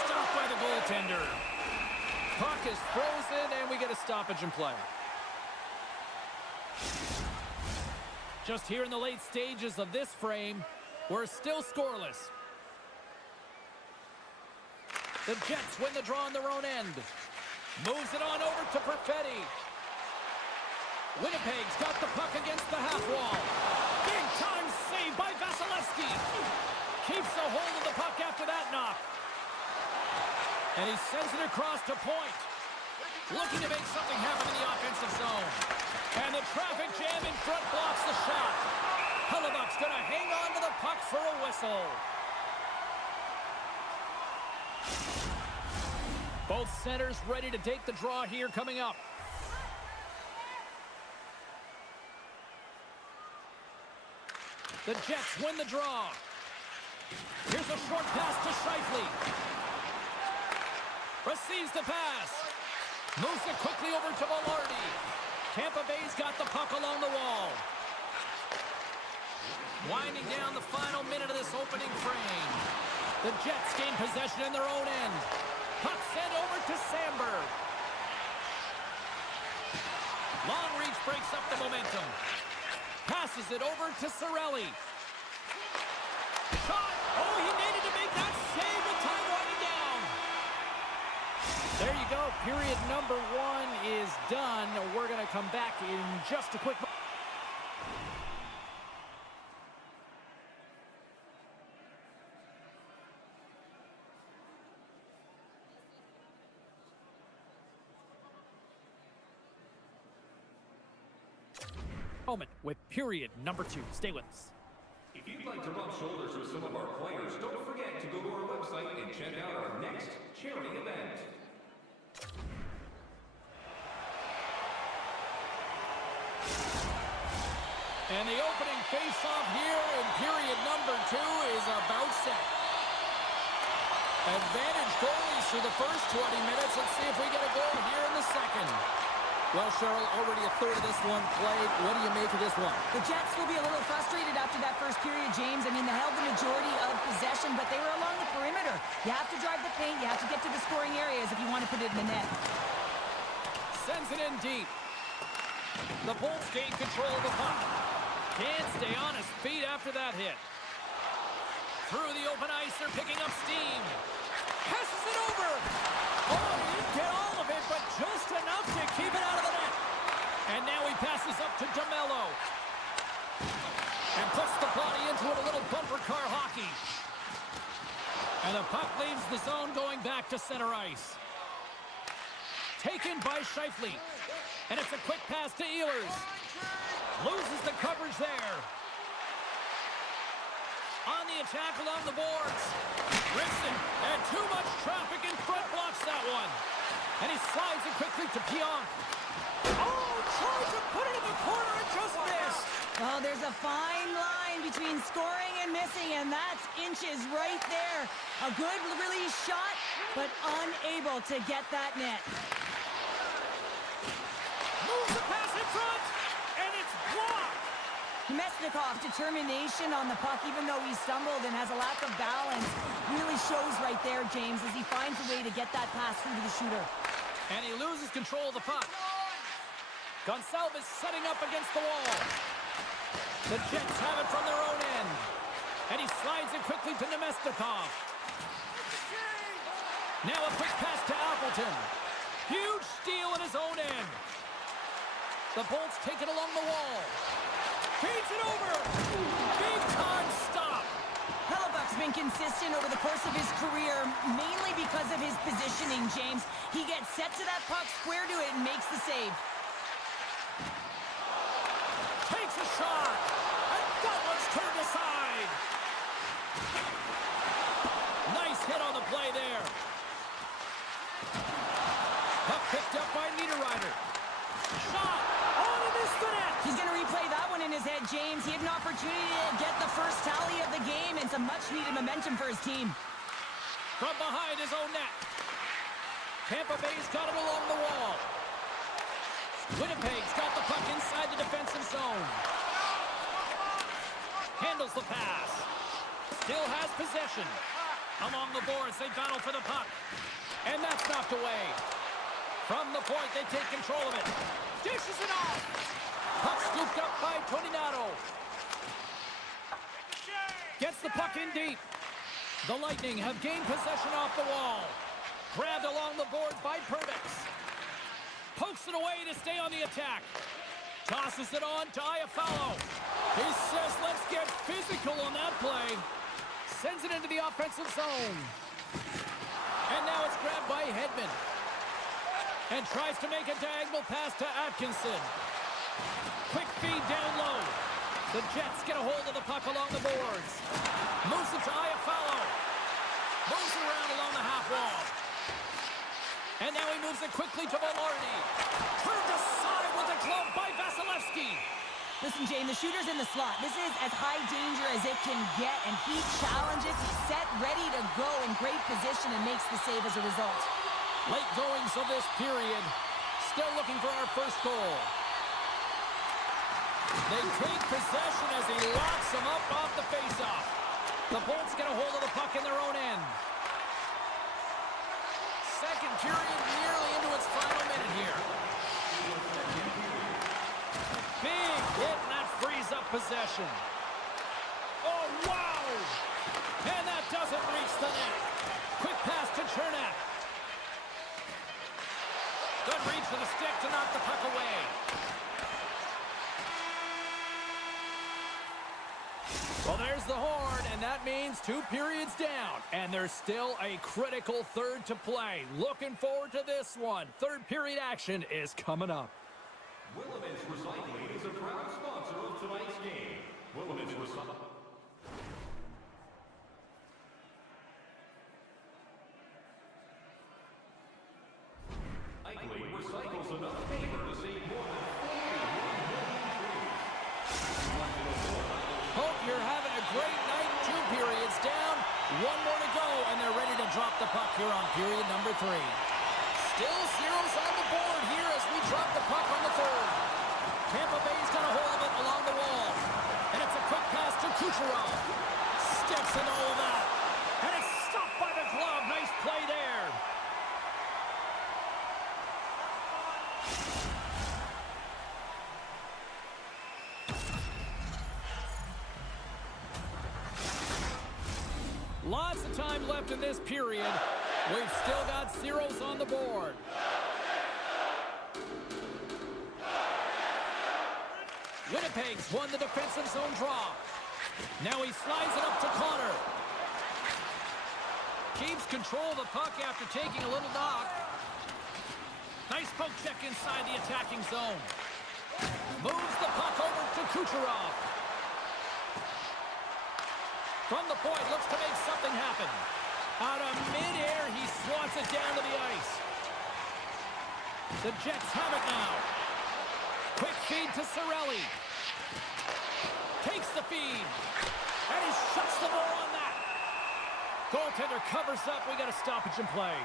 Stopped by the goaltender. Puck is frozen, and we get a stoppage in play. Just here in the late stages of this frame, we're still scoreless. The Jets win the draw on their own end. Moves it on over to Perfetti. Winnipeg's got the puck against the half wall. Big time save by Vasilevsky. Keeps a hold of the puck after that knock. And he sends it across to point. Looking to make something happen in the offensive zone. And the traffic jam in front blocks the shot. Hellebuyck's going to hang on to the puck for a whistle. Both centers ready to take the draw here coming up. The Jets win the draw. Here's a short pass to Scheifele. Receives the pass. Moves it quickly over to Velarde. Tampa Bay's got the puck along the wall. Winding down the final minute of this opening frame. The Jets gain possession in their own end. Puck sent over to Sandberg. Long reach breaks up the momentum. Passes it over to Cirelli. Shot! Oh, he needed to make that save with time winding down. There you go. Period number 1 is done. We're going to come back in just a quick moment. With period number 2. Stay with us. If you'd like to rub shoulders with some of our players, don't forget to go to our website and check out our next charity event. And the opening face-off here in period number 2 is about set. Advantage goalies through the first 20 minutes. Let's see if we get a goal here in the second. Well, Cheryl, already a third of this one played. What do you make of this one? The Jets will be a little frustrated after that first period, James. I mean, they held the majority of possession, but they were along the perimeter. You have to drive the paint. You have to get to the scoring areas if you want to put it in the net. Sends it in deep. The Bolts gain control of the puck. Can't stay on his feet after that hit. Through the open ice, they're picking up steam. Passes it over. Oh, he didn't get all of it, but just enough to keep it out of the net. And now he passes up to DeMello. And puts the body into it, a little bumper car hockey. And the puck leaves the zone going back to center ice. Taken by Scheifele. And it's a quick pass to Ehlers. Loses the coverage there. On the attack along the boards. Rinson, and too much traffic in front blocks that one. And he slides it quickly to Pionk. Oh, tried to put it in the corner and just missed. Well, there's a fine line between scoring and missing, and that's inches right there. A good release shot, but unable to get that net. Moves the pass in front, and it's blocked. Mesnikov's determination on the puck, even though he stumbled and has a lack of balance, really shows right there, James, as he finds a way to get that pass through to the shooter. And he loses control of the puck. Gonçalves setting up against the wall. The Jets have it from their own end. And he slides it quickly to Nemesnikov. Now a quick pass to Appleton. Huge steal in his own end. The Bolts take it along the wall. Feeds it over. Big time stop. Hellebuyck's been consistent over the course of his career, mainly because of his positioning, James. He gets set to that puck, square to it, and makes the save. Takes a shot. And that one's turned aside. Nice hit on the play there. Puck picked up by Niederreiter. Shot. Oh, he missed the net. He's going to replay that one in his head, James. He had an opportunity to get the first tally of the game and some much-needed momentum for his team. From behind his own net. Tampa Bay's got it along the wall. Winnipeg's got the puck inside the defensive zone. Handles the pass. Still has possession. Along the boards, they battle for the puck. And that's knocked away. From the point, they take control of it. Dishes it off. Puck scooped up by Toninato. Gets the puck in deep. The Lightning have gained possession off the wall. the boards by Purvis. Pokes it away to stay on the attack. Tosses it on to Iafallo. He says, let's get physical on that play. Sends it into the offensive zone. And now it's grabbed by Hedman. And tries to make a diagonal pass to Atkinson. Quick feed down low. The Jets get a hold of the puck along the boards. Moves it to Iafallo. Moves it around along the half wall. And now he moves it quickly to Velarde. Turned aside with a glove by Vasilevsky. Listen, Jane, the shooter's in the slot. This is as high danger as it can get, and he challenges. He's set, ready to go in great position, and makes the save as a result. Late goings of this period. Still looking for our first goal. They take possession as he locks them up off the faceoff. The Bolts get a hold of the puck in their own end. Second period nearly into its final minute here. Big hit, and that frees up possession. Oh, wow! And that doesn't reach the net. Quick pass to Chernak. Good reach for the stick to knock the puck away. Well, there's the horn, and that means 2 periods down. And there's still a critical third to play. Looking forward to this one. Third period action is coming up. Willemins Recycling is a proud sponsor of tonight's game. Willemins Recycling. Recycles enough paper to save more than 41 million trees. Hope you're having a great night. 2 periods down. 1 more to go, and they're ready to drop the puck here on period number 3. Still zeros on the board here as we drop the puck on the third. Tampa Bay's got a hold of it along the wall. And it's a quick pass to Kucherov. Steps in all of that. And it's stopped by the glove. Nice play there. Lots of time left in this period. We've still got zeros on the board. Winnipeg's won the defensive zone draw. Now he slides it up to Connor. Keeps control of the puck after taking a little knock. Nice poke check inside the attacking zone. Moves the puck over to Kucherov. From the point, looks to make something happen. Out of midair, he swats it down to the ice. The Jets have it now. Quick feed to Cirelli. Takes the feed. And he shuts the ball on that. Goaltender covers up. We got a stoppage in play.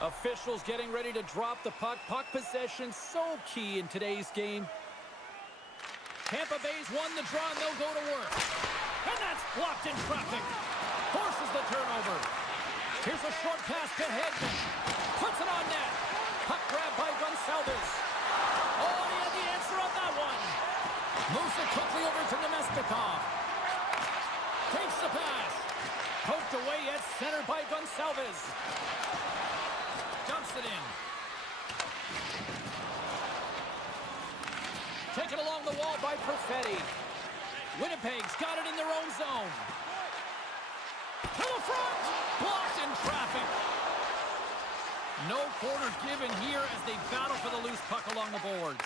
Officials getting ready to drop the puck. Puck possession so key in today's game. Tampa Bay's won the draw, and they'll go to work. And that's blocked in traffic. Forces the turnover. Here's a short pass to Hedman. Puts it on net. Puck grabbed by Gonçalves. Oh, he had the answer on that one. Moves it quickly over to Nemestikov. Takes the pass. Poked away at center by Gonçalves. Dumps it in. Taken along the wall by Perfetti. Winnipeg's got it in their own zone. To the front! Blocked in traffic. No quarter given here as they battle for the loose puck along the boards.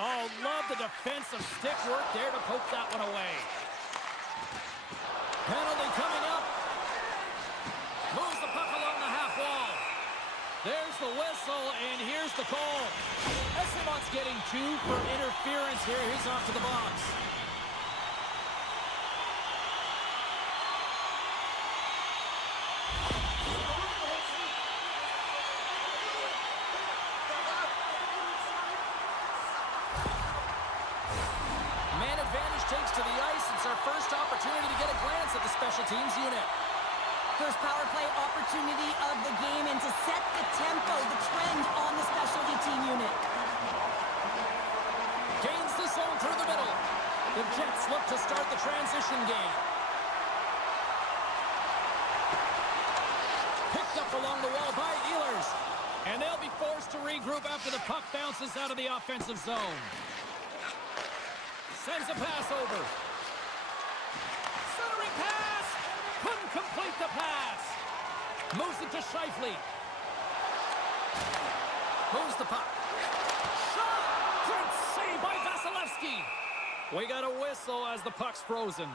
Oh, love the defensive stick work there to poke that one away. Penalty coming up. Moves the puck along the half wall. There's the whistle, and here's the call. Esteban's getting 2 for interference here. He's off to the box. Man advantage takes to the ice. It's our first opportunity to get a glance at the special teams unit. First power play opportunity of the game, and to set the tempo, the trend on the specialty team unit. Gains the zone through the middle. The Jets look to start the transition game. Knocked along the wall by Ehlers. And they'll be forced to regroup after the puck bounces out of the offensive zone. Sends a pass over. Centering pass! Couldn't complete the pass. Moves it to Scheifele. Moves the puck. Shot! Great save by Vasilevsky. We got a whistle as the puck's frozen.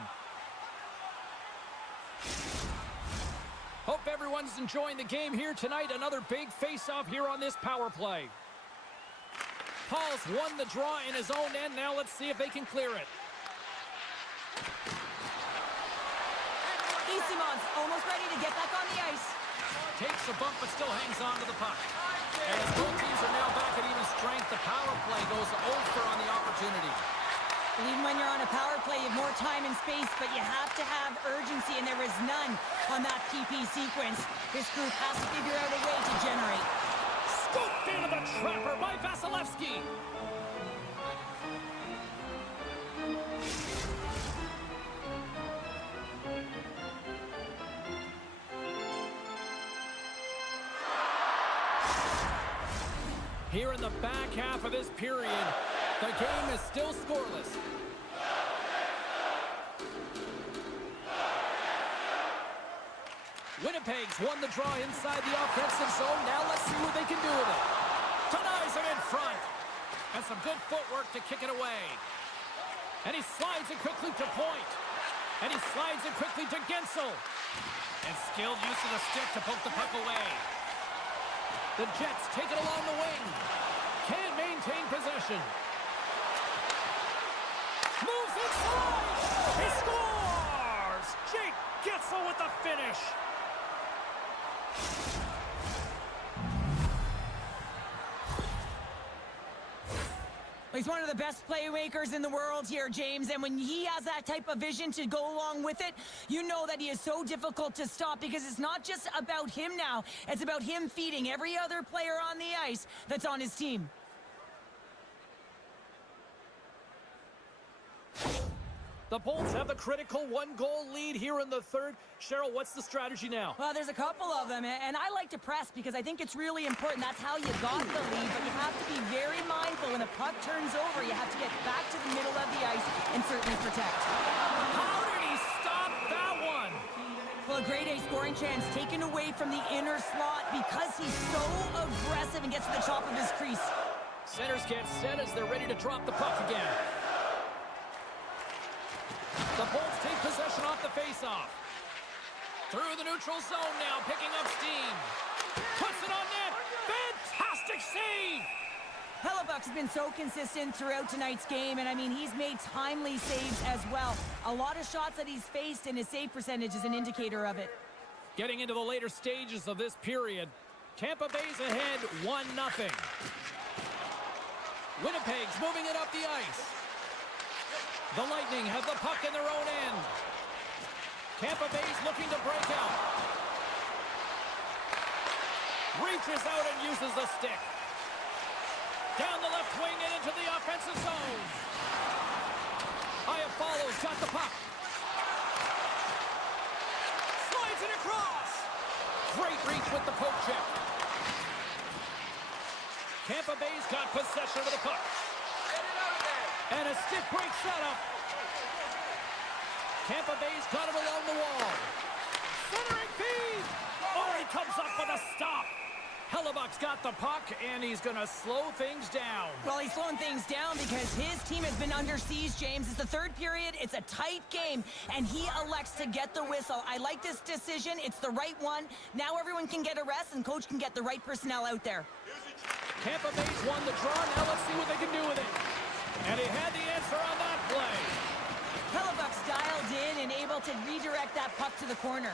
Hope everyone's enjoying the game here tonight. Another big face-off here on this power play. Paul's won the draw in his own end. Now let's see if they can clear it. Simon's almost ready to get back on the ice. Takes a bump but still hangs on to the puck. And as both teams are now back at even strength, the power play goes over on the opportunity. And even when you're on a power play, you have more time and space, but you have to have urgency, and there is none on that PP sequence. This group has to figure out a way to generate. Scooped into the trapper by Vasilevsky. Here in the back half of this period, the game is still scoreless. Winnipeg's won the draw inside the offensive zone. Now let's see what they can do with it. Denies it in front. And some good footwork to kick it away. And he slides it quickly to point. And he slides it quickly to Gensel. And skilled use of the stick to poke the puck away. The Jets take it along the wing. Can't maintain possession. Moves inside. He scores! Jake Gensel with the finish. He's one of the best playmakers in the world here, James, and when he has that type of vision to go along with it, you know that he is so difficult to stop because it's not just about him now, it's about him feeding every other player on the ice that's on his team. The Bolts have the critical one-goal lead here in the third. Cheryl, what's the strategy now? Well, there's a couple of them, and I like to press because I think it's really important. That's how you got the lead, but you have to be very mindful. When the puck turns over, you have to get back to the middle of the ice and certainly protect. How did he stop that one? Well, a grade A scoring chance taken away from the inner slot because he's so aggressive and gets to the top of his crease. Centers get set as they're ready to drop the puck again. The Bolts take possession off the faceoff. Through the neutral zone now, picking up steam. Puts it on net. Fantastic save! Hellebuyck's been so consistent throughout tonight's game, and I mean, he's made timely saves as well. A lot of shots that he's faced, and his save percentage is an indicator of it. Getting into the later stages of this period, Tampa Bay's ahead 1-0. Winnipeg's moving it up the ice. The Lightning have the puck in their own end. Tampa Bay's looking to break out. Reaches out and uses the stick. Down the left wing and into the offensive zone. Iafallo's got the puck. Slides it across. Great reach with the poke check. Tampa Bay's got possession of the puck. And a stick break setup. Tampa Bay's got him along the wall. Centering feed. Oh, he comes up with a stop. Hellebuyck's got the puck, and he's going to slow things down. Well, he's slowing things down because his team has been under siege, James. It's the third period. It's a tight game, and he elects to get the whistle. I like this decision. It's the right one. Now everyone can get a rest, and coach can get the right personnel out there. Tampa Bay's won the draw. Now let's see what they can do with it. And he had the answer on that play. Hellebuyck's dialed in and able to redirect that puck to the corner.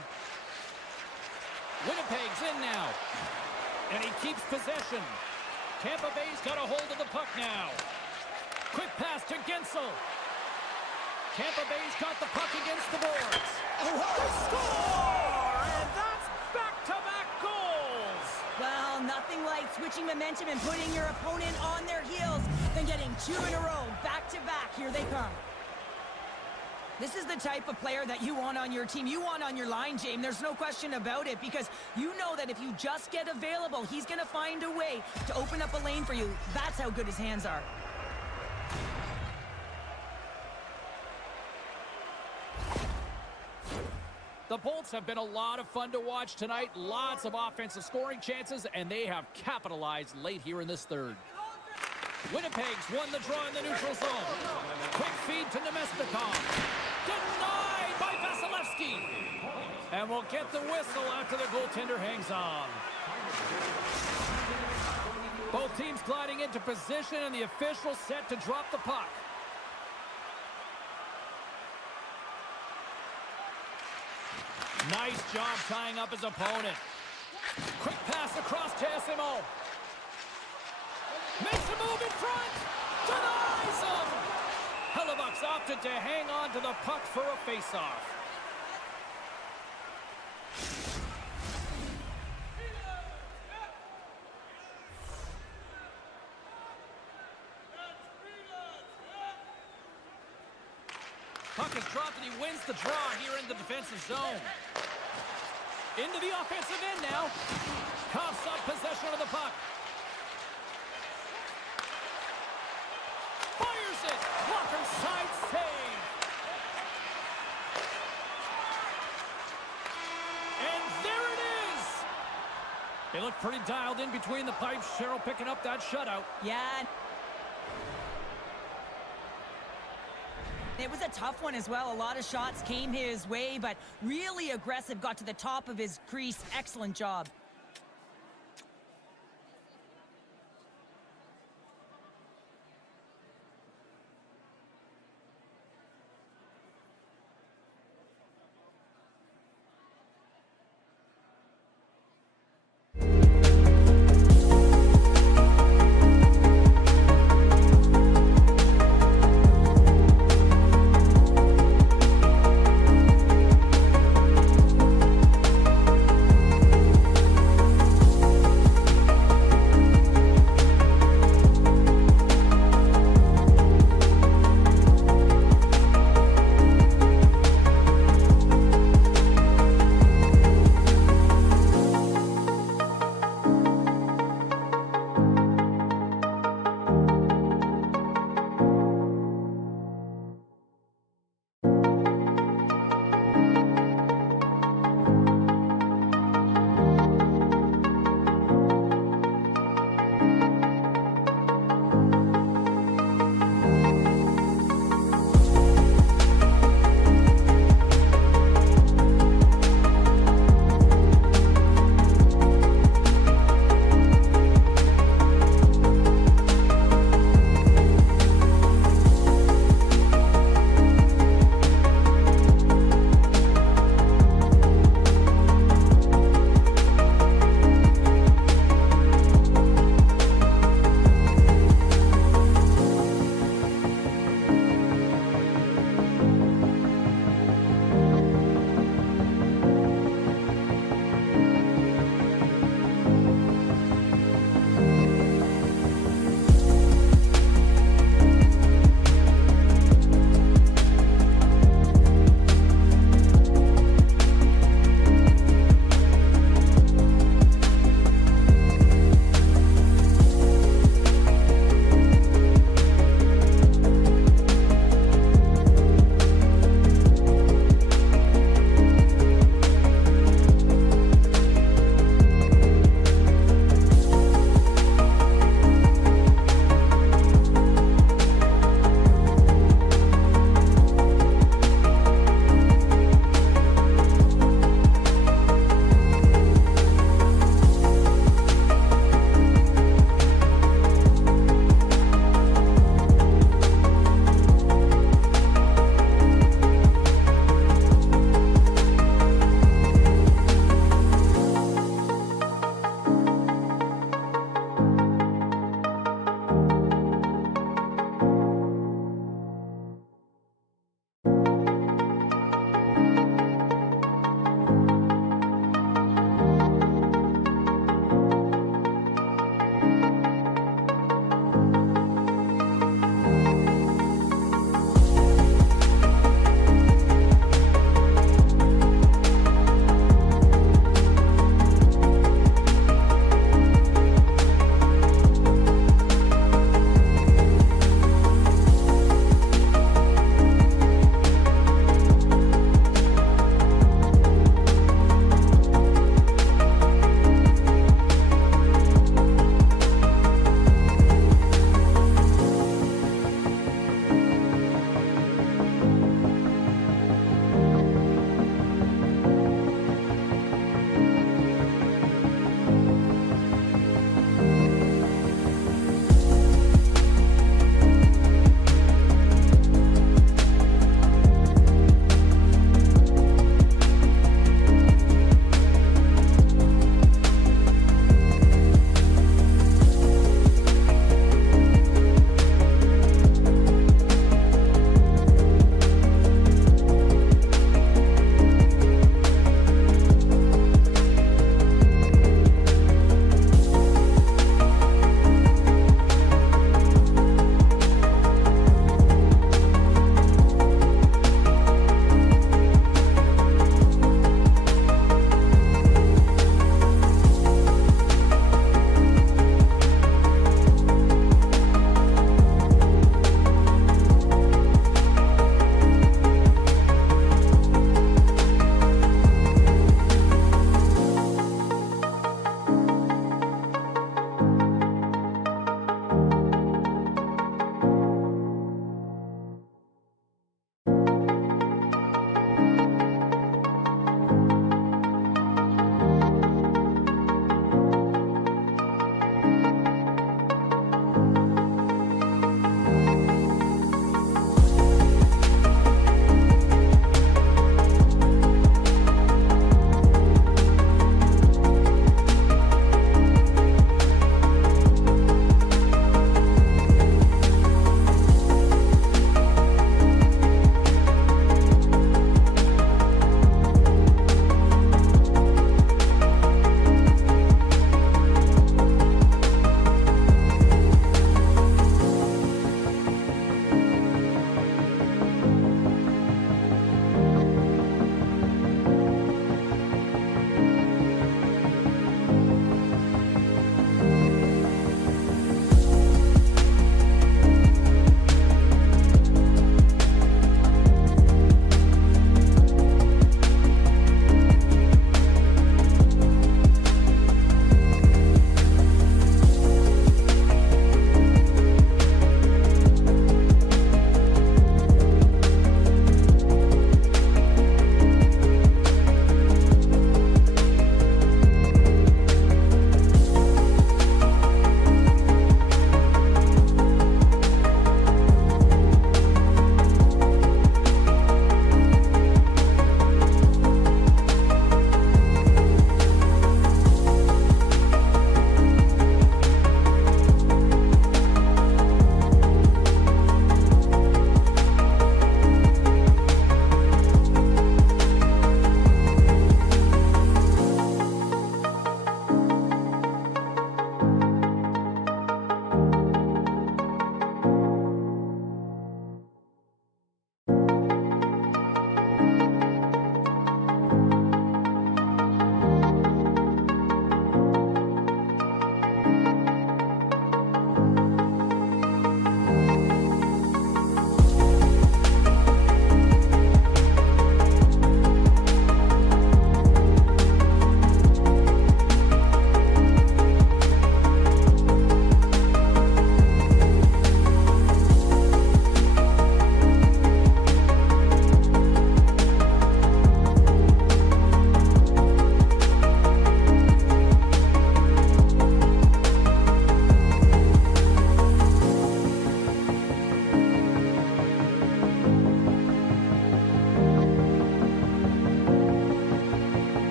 Winnipeg's in now. And he keeps possession. Tampa Bay's got a hold of the puck now. Quick pass to Gensel. Tampa Bay's got the puck against the boards. Score! And that's back-to-back goals. Well, nothing like switching momentum and putting your opponent on their heels than getting two in a row, back-to-back. Here they come. This is the type of player that you want on your team. You want on your line, James. There's no question about it, because you know that if you just get available, he's going to find a way to open up a lane for you. That's how good his hands are. The Bolts have been a lot of fun to watch tonight. Lots of offensive scoring chances, and they have capitalized late here in this third. Winnipeg's won the draw in the neutral zone. Quick feed to Nemestikov. Denied by Vasilevsky. And we'll get the whistle after the goaltender hangs on. Both teams gliding into position, and the official set to drop the puck. Nice job tying up his opponent. Quick pass across to Esimo. Makes a move in front. Denies him. Hellebuck's opted to hang on to the puck for a faceoff. Puck is dropped and he wins the draw here in the defensive zone. Into the offensive end now. Coughs up possession of the puck. Fires it. Blocker side save. And there it is. They look pretty dialed in between the pipes. Cheryl picking up that shutout. Yeah. It was a tough one as well. A lot of shots came his way, but really aggressive, got to the top of his crease. Excellent job.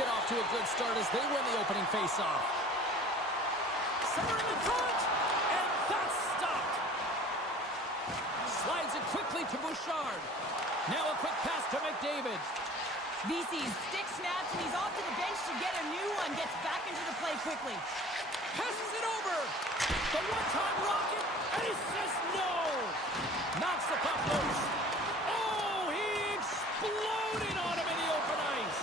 get off to a good start as they win the opening faceoff. Center in the front, and that's stopped. Slides it quickly to Bouchard. Now a quick pass to McDavid. VC's stick snaps, and he's off to the bench to get a new one. Gets back into the play quickly. Passes it over. The one-time rocket, and he says no. Knocks the puck loose. Oh, he exploded on him in the open ice.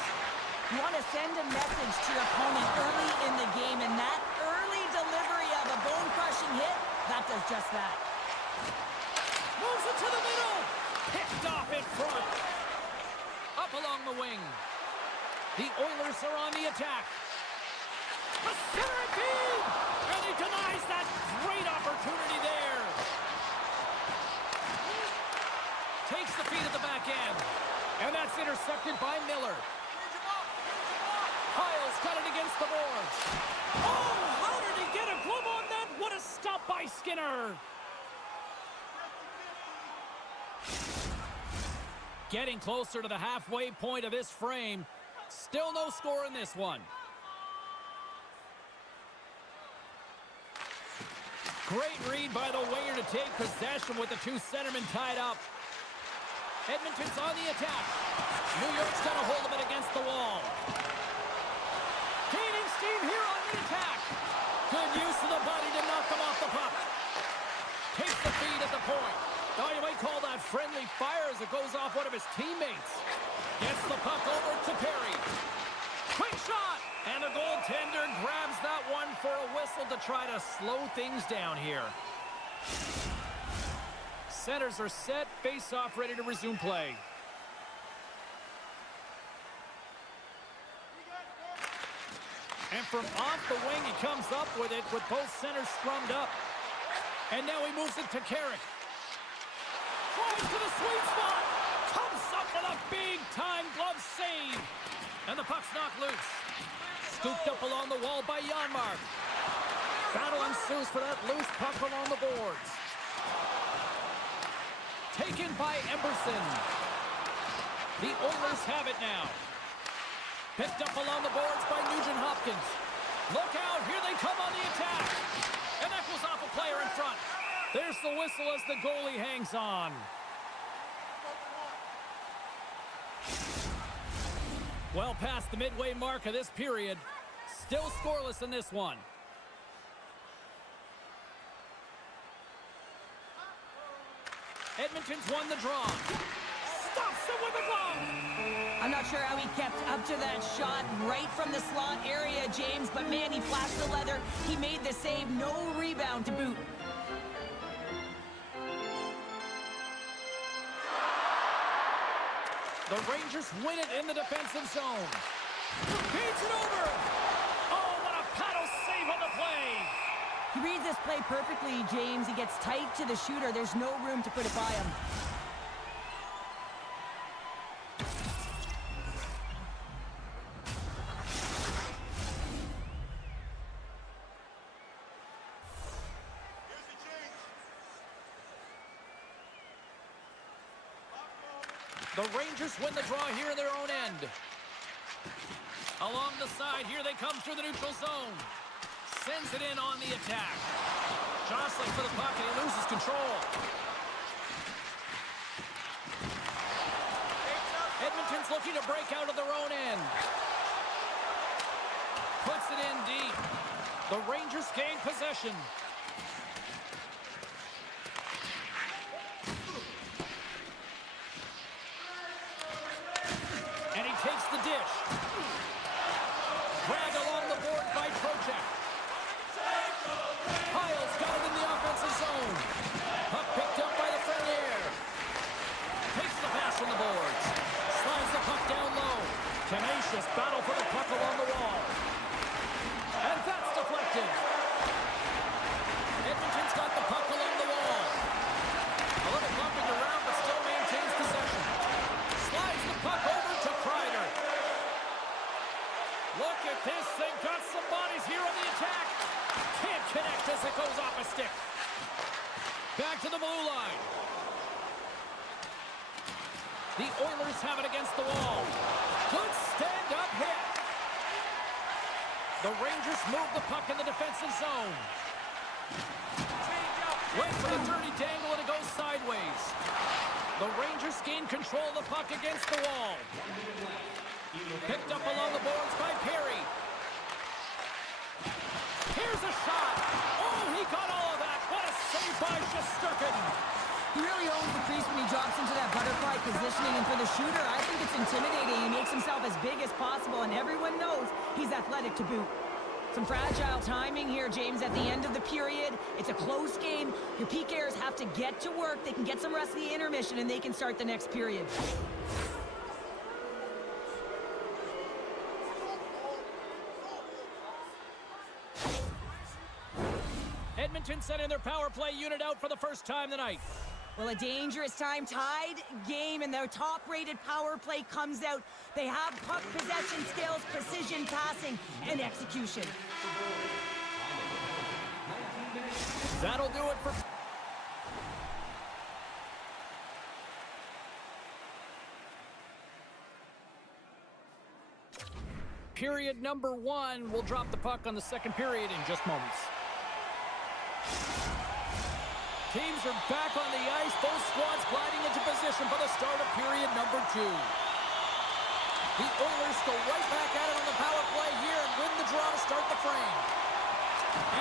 You want to send a message to your opponent early in the game, and that early delivery of a bone-crushing hit, that does just that. Moves it to the middle. Picked off in front. Up along the wing. The Oilers are on the attack. A center feed, and he denies that great opportunity there. Takes the feed at the back end. And that's intercepted by Miller. Hiles got it against the boards. Oh, how did he get a glove on that? What a stop by Skinner. Getting closer to the halfway point of this frame. Still no score in this one. Great read by the winger to take possession with the two centermen tied up. Edmonton's on the attack. New York's got a hold of it against the wall. Gaining steam here on the attack. Good use of the body to knock them off the puck. Takes the feed at the point. Oh, you might call that friendly fire as it goes off one of his teammates. Gets the puck over to Perry. Quick shot! And the goaltender grabs that one for a whistle to try to slow things down here. Centers are set, face-off ready to resume play. And from off the wing, he comes up with it with both centers scrummed up. And now he moves it to Carrick. Tries to the sweet spot. Comes up with a big-time glove save. And the puck's knocked loose. Scooped up along the wall by Janmark. Battle ensues for that loose puck along the boards. Taken by Emberson. The Oilers have it now. Picked up along the boards by Nugent Hopkins. Look out, here they come on the attack. And that goes off a player in front. There's the whistle as the goalie hangs on. Well past the midway mark of this period. Still scoreless in this one. Edmonton's won the draw. Stops it with a glove. I'm not sure how he kept up to that shot right from the slot area, James, but man, he flashed the leather. He made the save, no rebound to boot. The Rangers win it in the defensive zone. Feeds it over. Oh, what a paddle save on the play. He reads this play perfectly, James. He gets tight to the shooter. There's no room to put it by him. The Rangers win the draw here in their own end. Along the side, here they come through the neutral zone. Sends it in on the attack. Jostling for the puck, and he loses control. Edmonton's looking to break out of their own end. Puts it in deep. The Rangers gain possession. And he takes the dish. Dragged along the board by Trocheck. Hiles got it in the offensive zone. Puck picked up by the Ferrier. Takes the pass from the boards. Slides the puck down low. Tenacious battle for the puck along the wall. And that's deflected. Edmonton's got the puck along the wall. A little bumping around, but still maintains possession. Slides the puck over to Kreider. Look at this. They've got some bodies here on the attack. Can't connect as it goes off a stick. Back to the blue line. The Oilers have it against the wall. Good stand-up hit. The Rangers move the puck in the defensive zone. Wait for the dirty dangle, and it goes sideways. The Rangers gain control of the puck against the wall. Picked up along the boards by Perry. Here's a shot. Oh, he got all of that. What a save by Shesterkin. He really owns the crease when he drops into that butterfly positioning, and for the shooter, I think it's intimidating. He makes himself as big as possible, and everyone knows he's athletic to boot. Some fragile timing here, James, at the end of the period. It's a close game. Your PKers have to get to work. They can get some rest in the intermission, and they can start the next period. Edmonton sending their power play unit out for the first time tonight. Well, a dangerous time, tied game, and their top-rated power play comes out. They have puck possession skills, precision passing, and execution. That'll do it for... Period number 1. We'll drop the puck on the second period in just moments. Teams are back on the ice. Both squads gliding into position for the start of period number 2. The Oilers go right back at it on the power play here and win the draw to start the frame.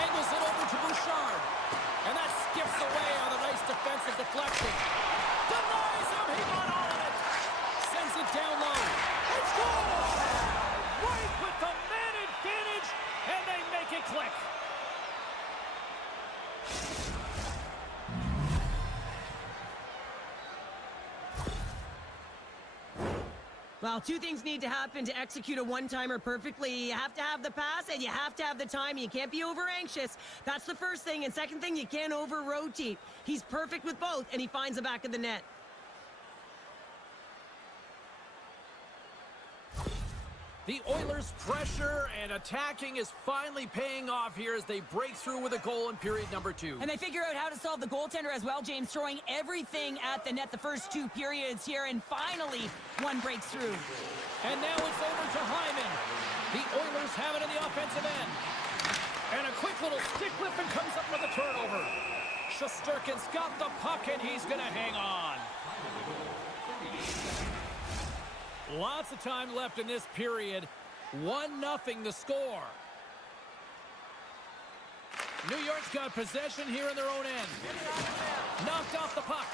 Angles it over to Bouchard. And that skips away on a nice defensive deflection. Denies him. He got all of it. Sends it down low. It's goal! Right with the man advantage, and they make it click. Well, two things need to happen to execute a one-timer perfectly. You have to have the pass, and you have to have the time. You can't be over-anxious. That's the first thing. And second thing, you can't over-rotate. He's perfect with both, and he finds the back of the net. The Oilers' pressure and attacking is finally paying off here as they break through with a goal in period number 2. And they figure out how to solve the goaltender as well, James, throwing everything at the net the first 2 periods here, and finally one breaks through. And now it's over to Hyman. The Oilers have it in the offensive end. And a quick little stick lift and comes up with a turnover. Shesterkin's got the puck, and he's going to hang on. Lots of time left in this period. 1-0 the score. New York's got possession here in their own end. Knocked off the puck.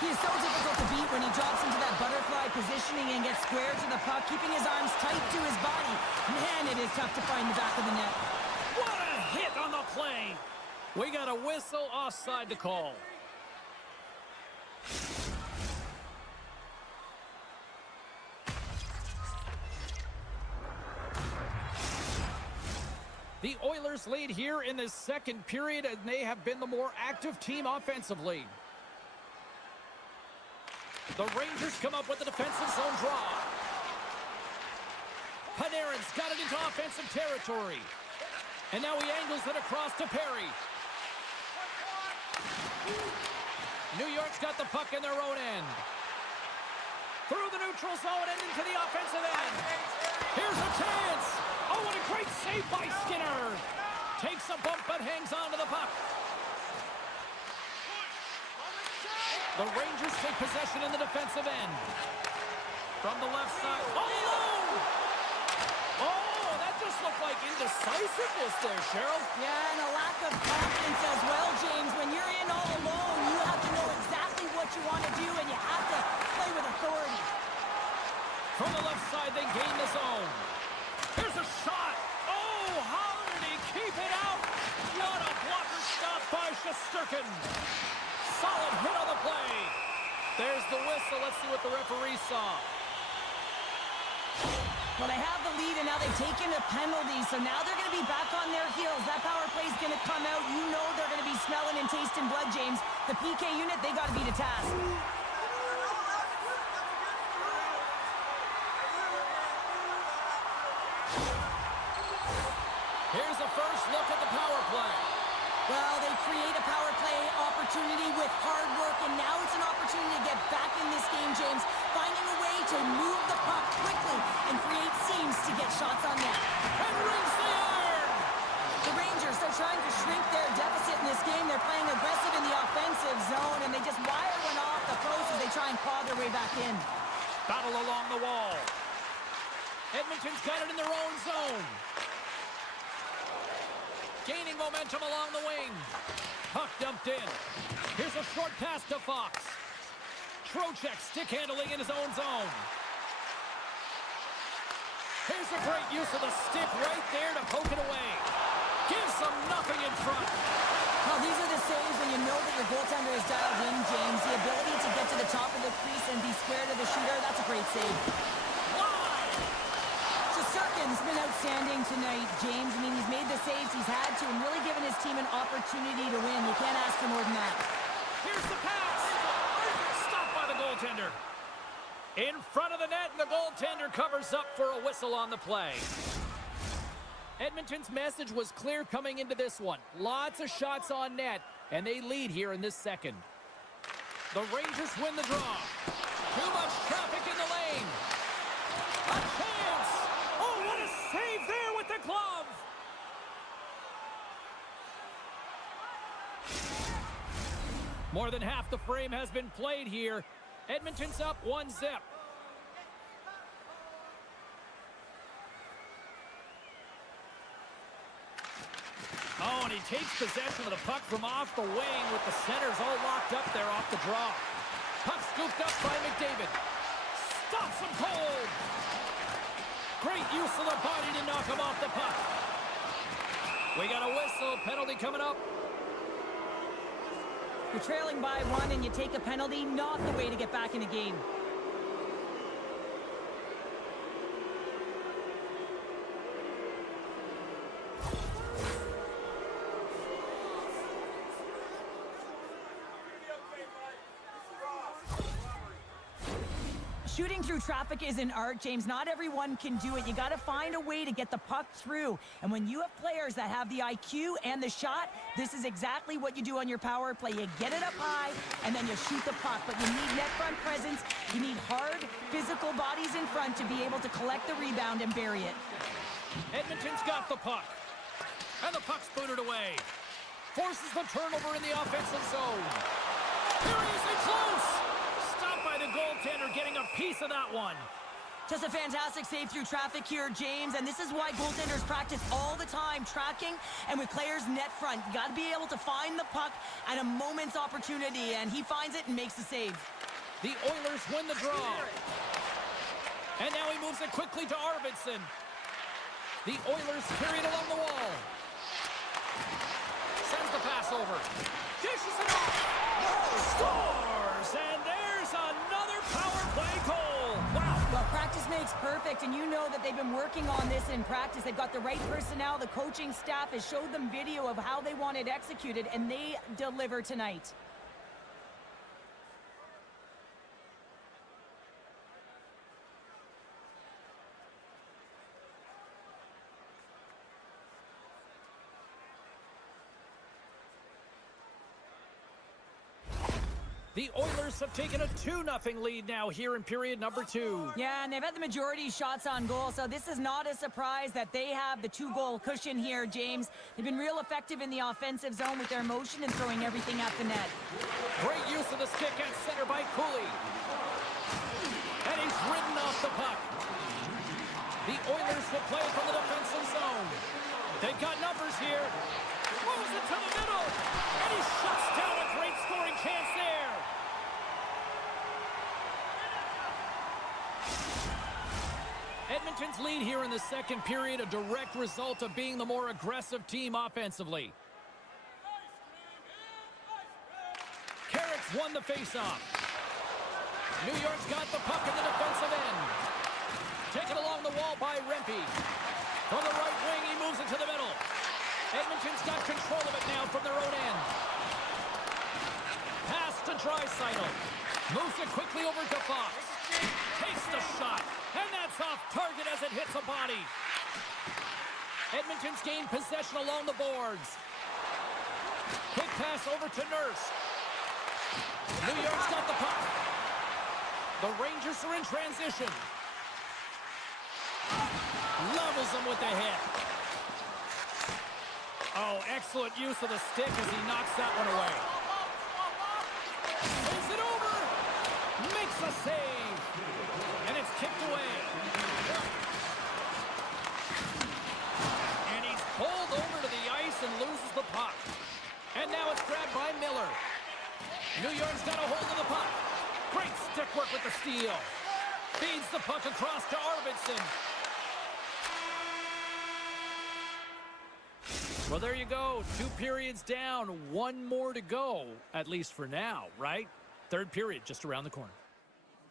He is so difficult to beat when he drops into that butterfly positioning and gets square to the puck, keeping his arms tight to his body. Man, it is tough to find the back of the net. What a hit on the play. We got a whistle offside to call. The Oilers lead here in the second period, and they have been the more active team offensively. The Rangers come up with the defensive zone draw. Panarin's got it into offensive territory. And now he angles it across to Perry. New York's got the puck in their own end. Through the neutral zone and into the offensive end. Here's a chance. Oh, what a great save by Skinner. Takes a bump but hangs on to the puck. The Rangers take possession in the defensive end. From the left side. Oh! Oh, that just looked like indecisiveness there, Cheryl. Yeah, and a lack of confidence as well, James. When you're in all alone, you have to know exactly what you want to do, and you have to play with authority. From the left side, they gain the zone. There's a shot. Oh, how did he keep it out? What a blocker stop by Shesterkin. Solid hit on the play. There's the whistle. Let's see what the referee saw. Well, they have the lead, and now they've taken a penalty, so now they're going to be back on their heels. That power play is going to come out. You know they're going to be smelling and tasting blood, James. The PK unit, they got to beat a task. Here's the first look at the power play. Well, they create a power play opportunity with hard work, and now it's an opportunity to get back in this game, James, finding a way to move the puck quickly and create seams to get shots on net. And rings the game, they're playing aggressive in the offensive zone, and they just wire one off the post as they try and claw their way back in. Battle along the wall. Edmonton's got it in their own zone. Gaining momentum along the wing. Puck dumped in. Here's a short pass to Fox. Trocheck stick handling in his own zone. Here's a great use of the stick right there to poke it away. Gives them nothing in front. Well, these are the saves when you know that your goaltender is dialed in, James. The ability to get to the top of the crease and be square to the shooter, that's a great save. Shesterkin's been outstanding tonight, James. I mean, he's made the saves he's had to and really given his team an opportunity to win. You can't ask for more than that. Here's the pass. Stopped by the goaltender. In front of the net, and the goaltender covers up for a whistle on the play. Edmonton's message was clear coming into this one. Lots of shots on net, and they lead here in this second. The Rangers win the draw. Too much traffic in the lane. A chance. Oh, what a save there with the glove. More than half the frame has been played here. Edmonton's up 1-0. Oh, and he takes possession of the puck from off the wing with the centers all locked up there off the draw. Puck scooped up by McDavid. Stops him cold. Great use of the body to knock him off the puck. We got a whistle. Penalty coming up. You're trailing by one and you take a penalty, not the way to get back in the game. Shooting through traffic is an art, James. Not everyone can do it. You got to find a way to get the puck through. And when you have players that have the IQ and the shot, this is exactly what you do on your power play. You get it up high, and then you shoot the puck. But you need net front presence. You need hard, physical bodies in front to be able to collect the rebound and bury it. Edmonton's got the puck. And the puck's booted away. Forces the turnover in the offensive zone. Here he is in close. Stopped by the goaltender, getting a piece of that one. Just a fantastic save through traffic here, James, and this is why goaltenders practice all the time, tracking and with players net front. You got to be able to find the puck at a moment's opportunity, and he finds it and makes the save. The Oilers win the draw. And now he moves it quickly to Arvidsson. The Oilers carry it along the wall. Sends the pass over. Dishes it off. Scores! And there's another power play goal. Wow. Well, practice makes perfect, and you know that they've been working on this in practice. They've got the right personnel. The coaching staff has showed them video of how they want it executed, and they deliver tonight. The Oilers have taken a 2-0 lead now here in period number 2. Yeah, and they've had the majority shots on goal, so this is not a surprise that they have the 2-goal cushion here, James. They've been real effective in the offensive zone with their motion and throwing everything at the net. Great use of the stick at center by Cooley. And he's ridden off the puck. The Oilers will play from the defensive zone. They've got numbers here. Moves it to the middle. And he shuts down a great scoring chance there. Edmonton's lead here in the second period, a direct result of being the more aggressive team offensively. Carrick's won the faceoff. New York's got the puck in the defensive end. Taken along the wall by Rempe. From the right wing, he moves it to the middle. Edmonton's got control of it now from their own end. Pass to Draisaitl. Moves it quickly over to Fox. Takes the shot. And that's off target as it hits a body. Edmonton's gained possession along the boards. Quick pass over to Nurse. New York's got the puck. The Rangers are in transition. Levels them with the hit. Oh, excellent use of the stick as he knocks that one away. Is it over? Makes a save. And it's kicked away. And he's pulled over to the ice and loses the puck. And now it's grabbed by Miller. New York's got a hold of the puck. Great stick work with the steal. Feeds the puck across to Arvidsson. Well, there you go. 2 periods down, 1 more to go, at least for now, right? Third period just around the corner.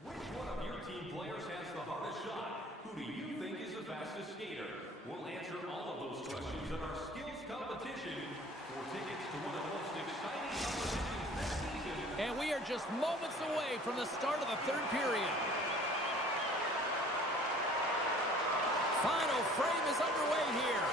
Which one of your team players has the hardest shot? Who do you think is the fastest skater? We'll answer all of those questions in our skills competition. For tickets to one of the most exciting competitions this season. And we are just moments away from the start of the third period. Final frame is underway here.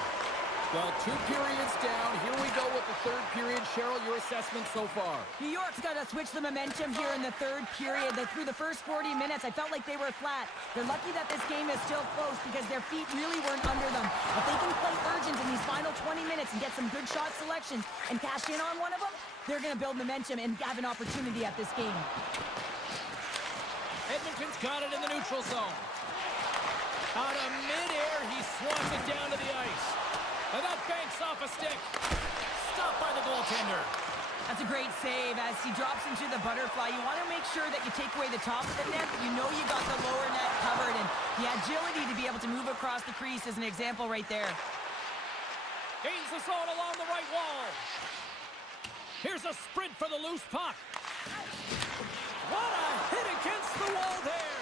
Well, 2 periods down. Here we go with the third period. Cheryl, your assessment so far? New York's got to switch the momentum here in the third period. Through the first 40 minutes, I felt like they were flat. They're lucky that this game is still close because their feet really weren't under them. If they can play urgent in these final 20 minutes and get some good shot selections and cash in on one of them, they're going to build momentum and have an opportunity at this game. Edmonton's got it in the neutral zone. Out of midair, he swats it down to the ice. And that banks off a stick. Stopped by the goaltender. That's a great save as he drops into the butterfly. You want to make sure that you take away the top of the net, but you know you got the lower net covered. And the agility to be able to move across the crease is an example right there. Gains the zone along the right wall. Here's a sprint for the loose puck. What a hit against the wall there.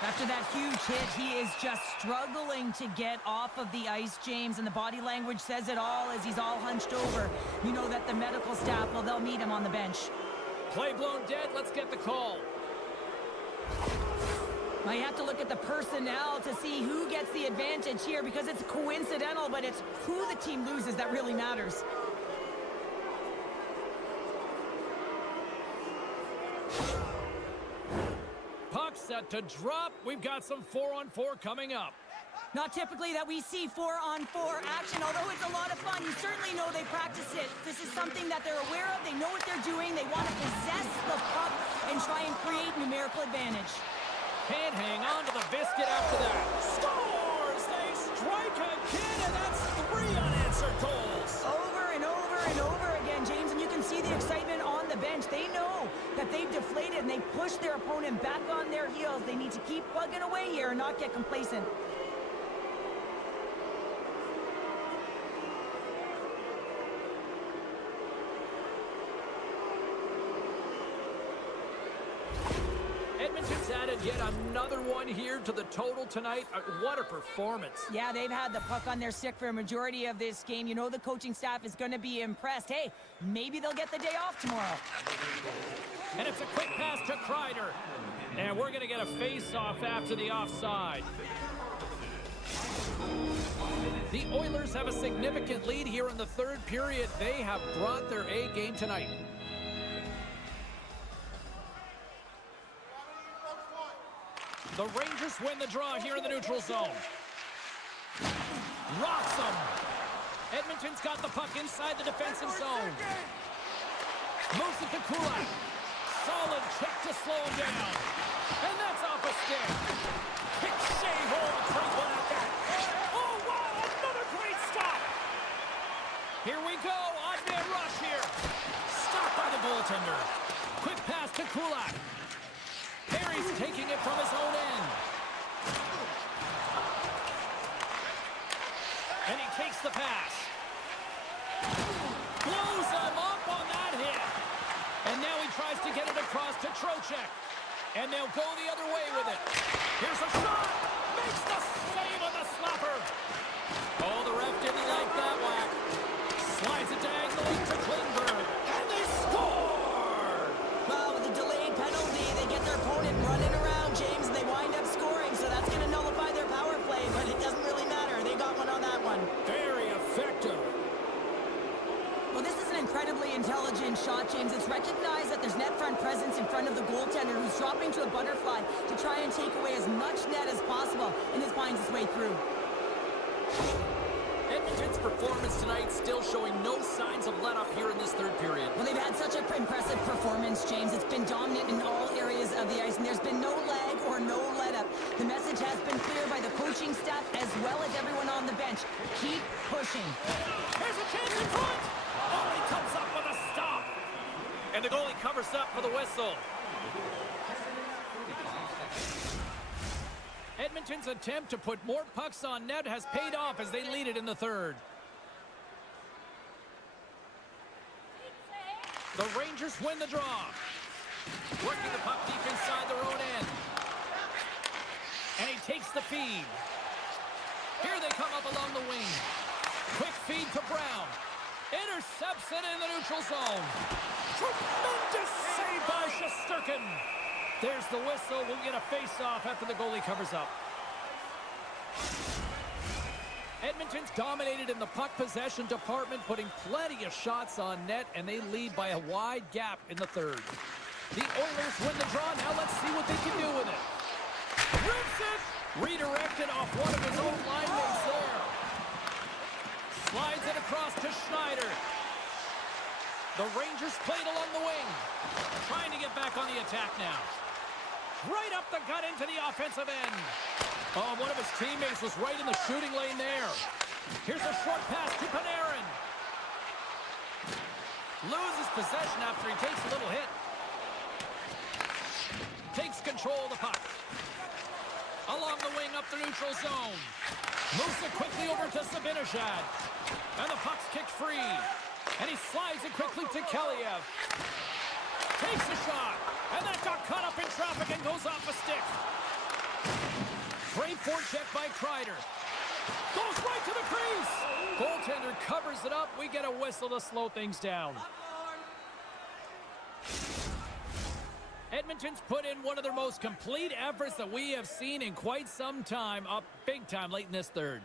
After that huge hit, he is just struggling to get off of the ice, James, and the body language says it all as he's all hunched over. You know that the medical staff, well, they'll need him on the bench. Play blown dead. Let's get the call. Now you have to look at the personnel to see who gets the advantage here because it's coincidental, but it's who the team loses that really matters. Puck set to drop. We've got some 4-on-4 coming up. Not typically that we see 4-on-4 action, although it's a lot of fun. You certainly know they practice it. This is something that they're aware of. They know what they're doing. They want to possess the puck and try and create numerical advantage. Can't hang on to the biscuit after that. Scores! They strike again, and that's 3 unanswered goals. Over and over and over again, James, and you can see the excitement on the bench. They know that they've deflated and they push their opponent back on their heels. They need to keep plugging away here and not get complacent. Edmonton's added yet another one here to the total tonight. What a performance. Yeah, they've had the puck on their stick for a majority of this game. You know the coaching staff is going to be impressed. Hey, maybe they'll get the day off tomorrow. And it's a quick pass to Kreider. And we're going to get a face-off after the offside. The Oilers have a significant lead here in the third period. They have brought their A game tonight. The Rangers win the draw here in the neutral zone. Rocks them. Edmonton's got the puck inside the defensive zone. Moves it to Kulak. Solid check to slow him down. And that's off a stick. Kick save. Oh, great one at that. Oh, wow, another great stop. Here we go. Odd man rush here. Stopped by the goaltender. Quick pass to Kulak. Perry's taking it from his own end. And he takes the pass. Blows him up on that hit. And now he tries to get it across to Trocheck. And they'll go the other way with it. Here's a shot. Makes the save on the slapper. Oh, the ref didn't like that whack. Slides it diagonally to Klingberg. And they score! Well, with the delayed penalty, they get their opponent running around, James, and they wind up scoring, so that's going to nullify their power play, but it doesn't really matter. They got one on that one. Very effective. Well, this is an incredibly intelligent shot, James. It's recognized that there's net front presence in front of the goaltender who's dropping to a butterfly to try and take away as much net as possible, and this finds its way through. Edmonton's performance tonight still showing no signs of let-up here in this third period. Well, they've had such an impressive performance, James. It's been dominant in all areas of the ice, and there's been no lag or no let-up. The message has been clear by the coaching staff as well as everyone on the bench. Keep pushing. Here's a chance in front. Oh, he comes up with a stop. And the goalie covers up for the whistle. Edmonton's attempt to put more pucks on net has paid off as they lead it in the third. The Rangers win the draw. Working the puck deep inside their own end. And he takes the feed. Here they come up along the wing. Quick feed to Brown. Intercepts it in the neutral zone. Tremendous save by Shesterkin. There's the whistle. We'll get a face-off after the goalie covers up. Edmonton's dominated in the puck possession department, putting plenty of shots on net, and they lead by a wide gap in the third. The Oilers win the draw. Now let's see what they can do with it. Rips it! Redirected off one of his own line mates there. Slides it across to Schneider. The Rangers played along the wing. Trying to get back on the attack now. Right up the gut into the offensive end. Oh, one of his teammates was right in the shooting lane there. Here's a short pass to Panarin. Loses possession after he takes a little hit. Takes control of the puck. Along the wing up the neutral zone. Moves it quickly over to Zibanejad. And the puck's kicked free. And he slides it quickly to Kaliev. Takes a shot. And that got caught up in traffic and goes off a stick. Great forecheck by Kreider. Goes right to the crease. Goaltender covers it up. We get a whistle to slow things down. Edmonton's put in one of their most complete efforts that we have seen in quite some time, up big time late in this third.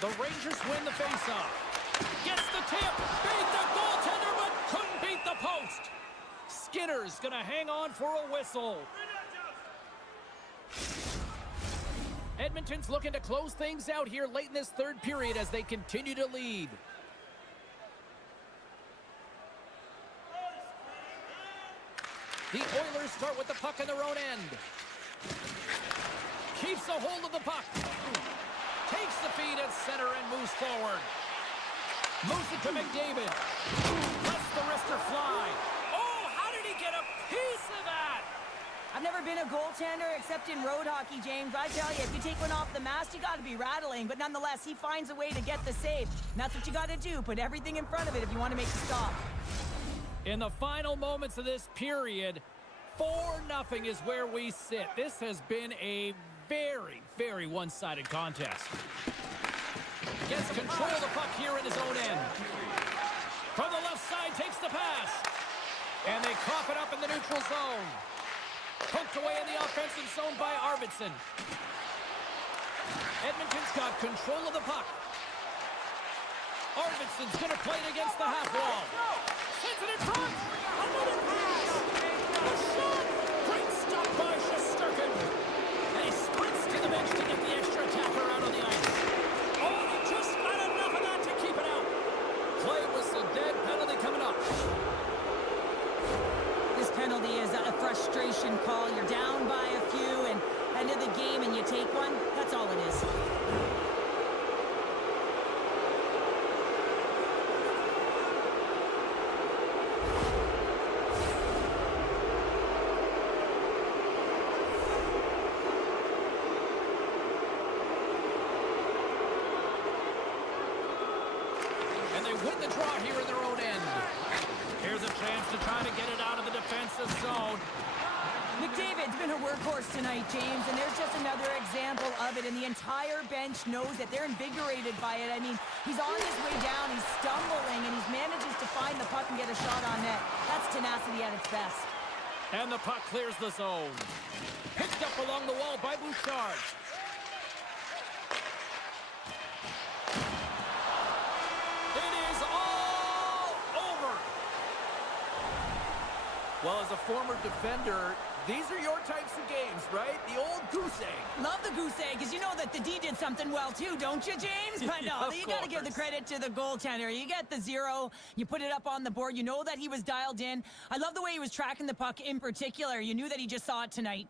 The Rangers win the faceoff. Gets the tip. Beat the goaltender, but couldn't beat the post. Skinner's going to hang on for a whistle. Edmonton's looking to close things out here late in this third period as they continue to lead. The Oilers start with the puck in their own end. Keeps a hold of the puck. Takes the feed at center and moves forward. Moves it to McDavid. Lets the wrister fly. Oh, how did he get a piece of that? I've never been a goaltender except in road hockey, James. I tell you, if you take one off the mast, you got to be rattling. But nonetheless, he finds a way to get the save. And that's what you got to do. Put everything in front of it if you want to make the stop. In the final moments of this period, 4-0 is where we sit. This has been a very, very one-sided contest. Gets control of the puck here in his own end. From the left side, takes the pass. And they cough it up in the neutral zone. Poked away in the offensive zone by Arvidsson. Edmonton's got control of the puck. Arvidsson's going to play it against the half wall. Sends it in front. Another pass. A shot. Great stop by Shesterkin. And he sprints to the bench to get the extra attacker out on the ice. Oh, he just got enough of that to keep it out. Play whistle dead. Penalty coming up. This penalty is a frustration call. You're down by a few and end of the game and you take one. That's all it is. Win the draw here in their own end. Here's a chance to try to get it out of the defensive zone. McDavid's been a workhorse tonight, James, and there's just another example of it, and the entire bench knows that they're invigorated by it. I mean, he's on his way down, he's stumbling, and he manages to find the puck and get a shot on net. That's tenacity at its best. And the puck clears the zone. Picked up along the wall by Bouchard. Well, as a former defender, These are your types of games, right? The old goose egg. Love the goose egg, because you know that the D did something well too, don't you, James? But no, Of you got to give the course. credit to the goaltender. You get the 0, you put it up on the board, you know that he was dialed in. I love the way he was tracking the puck in particular. You knew that he just saw it tonight.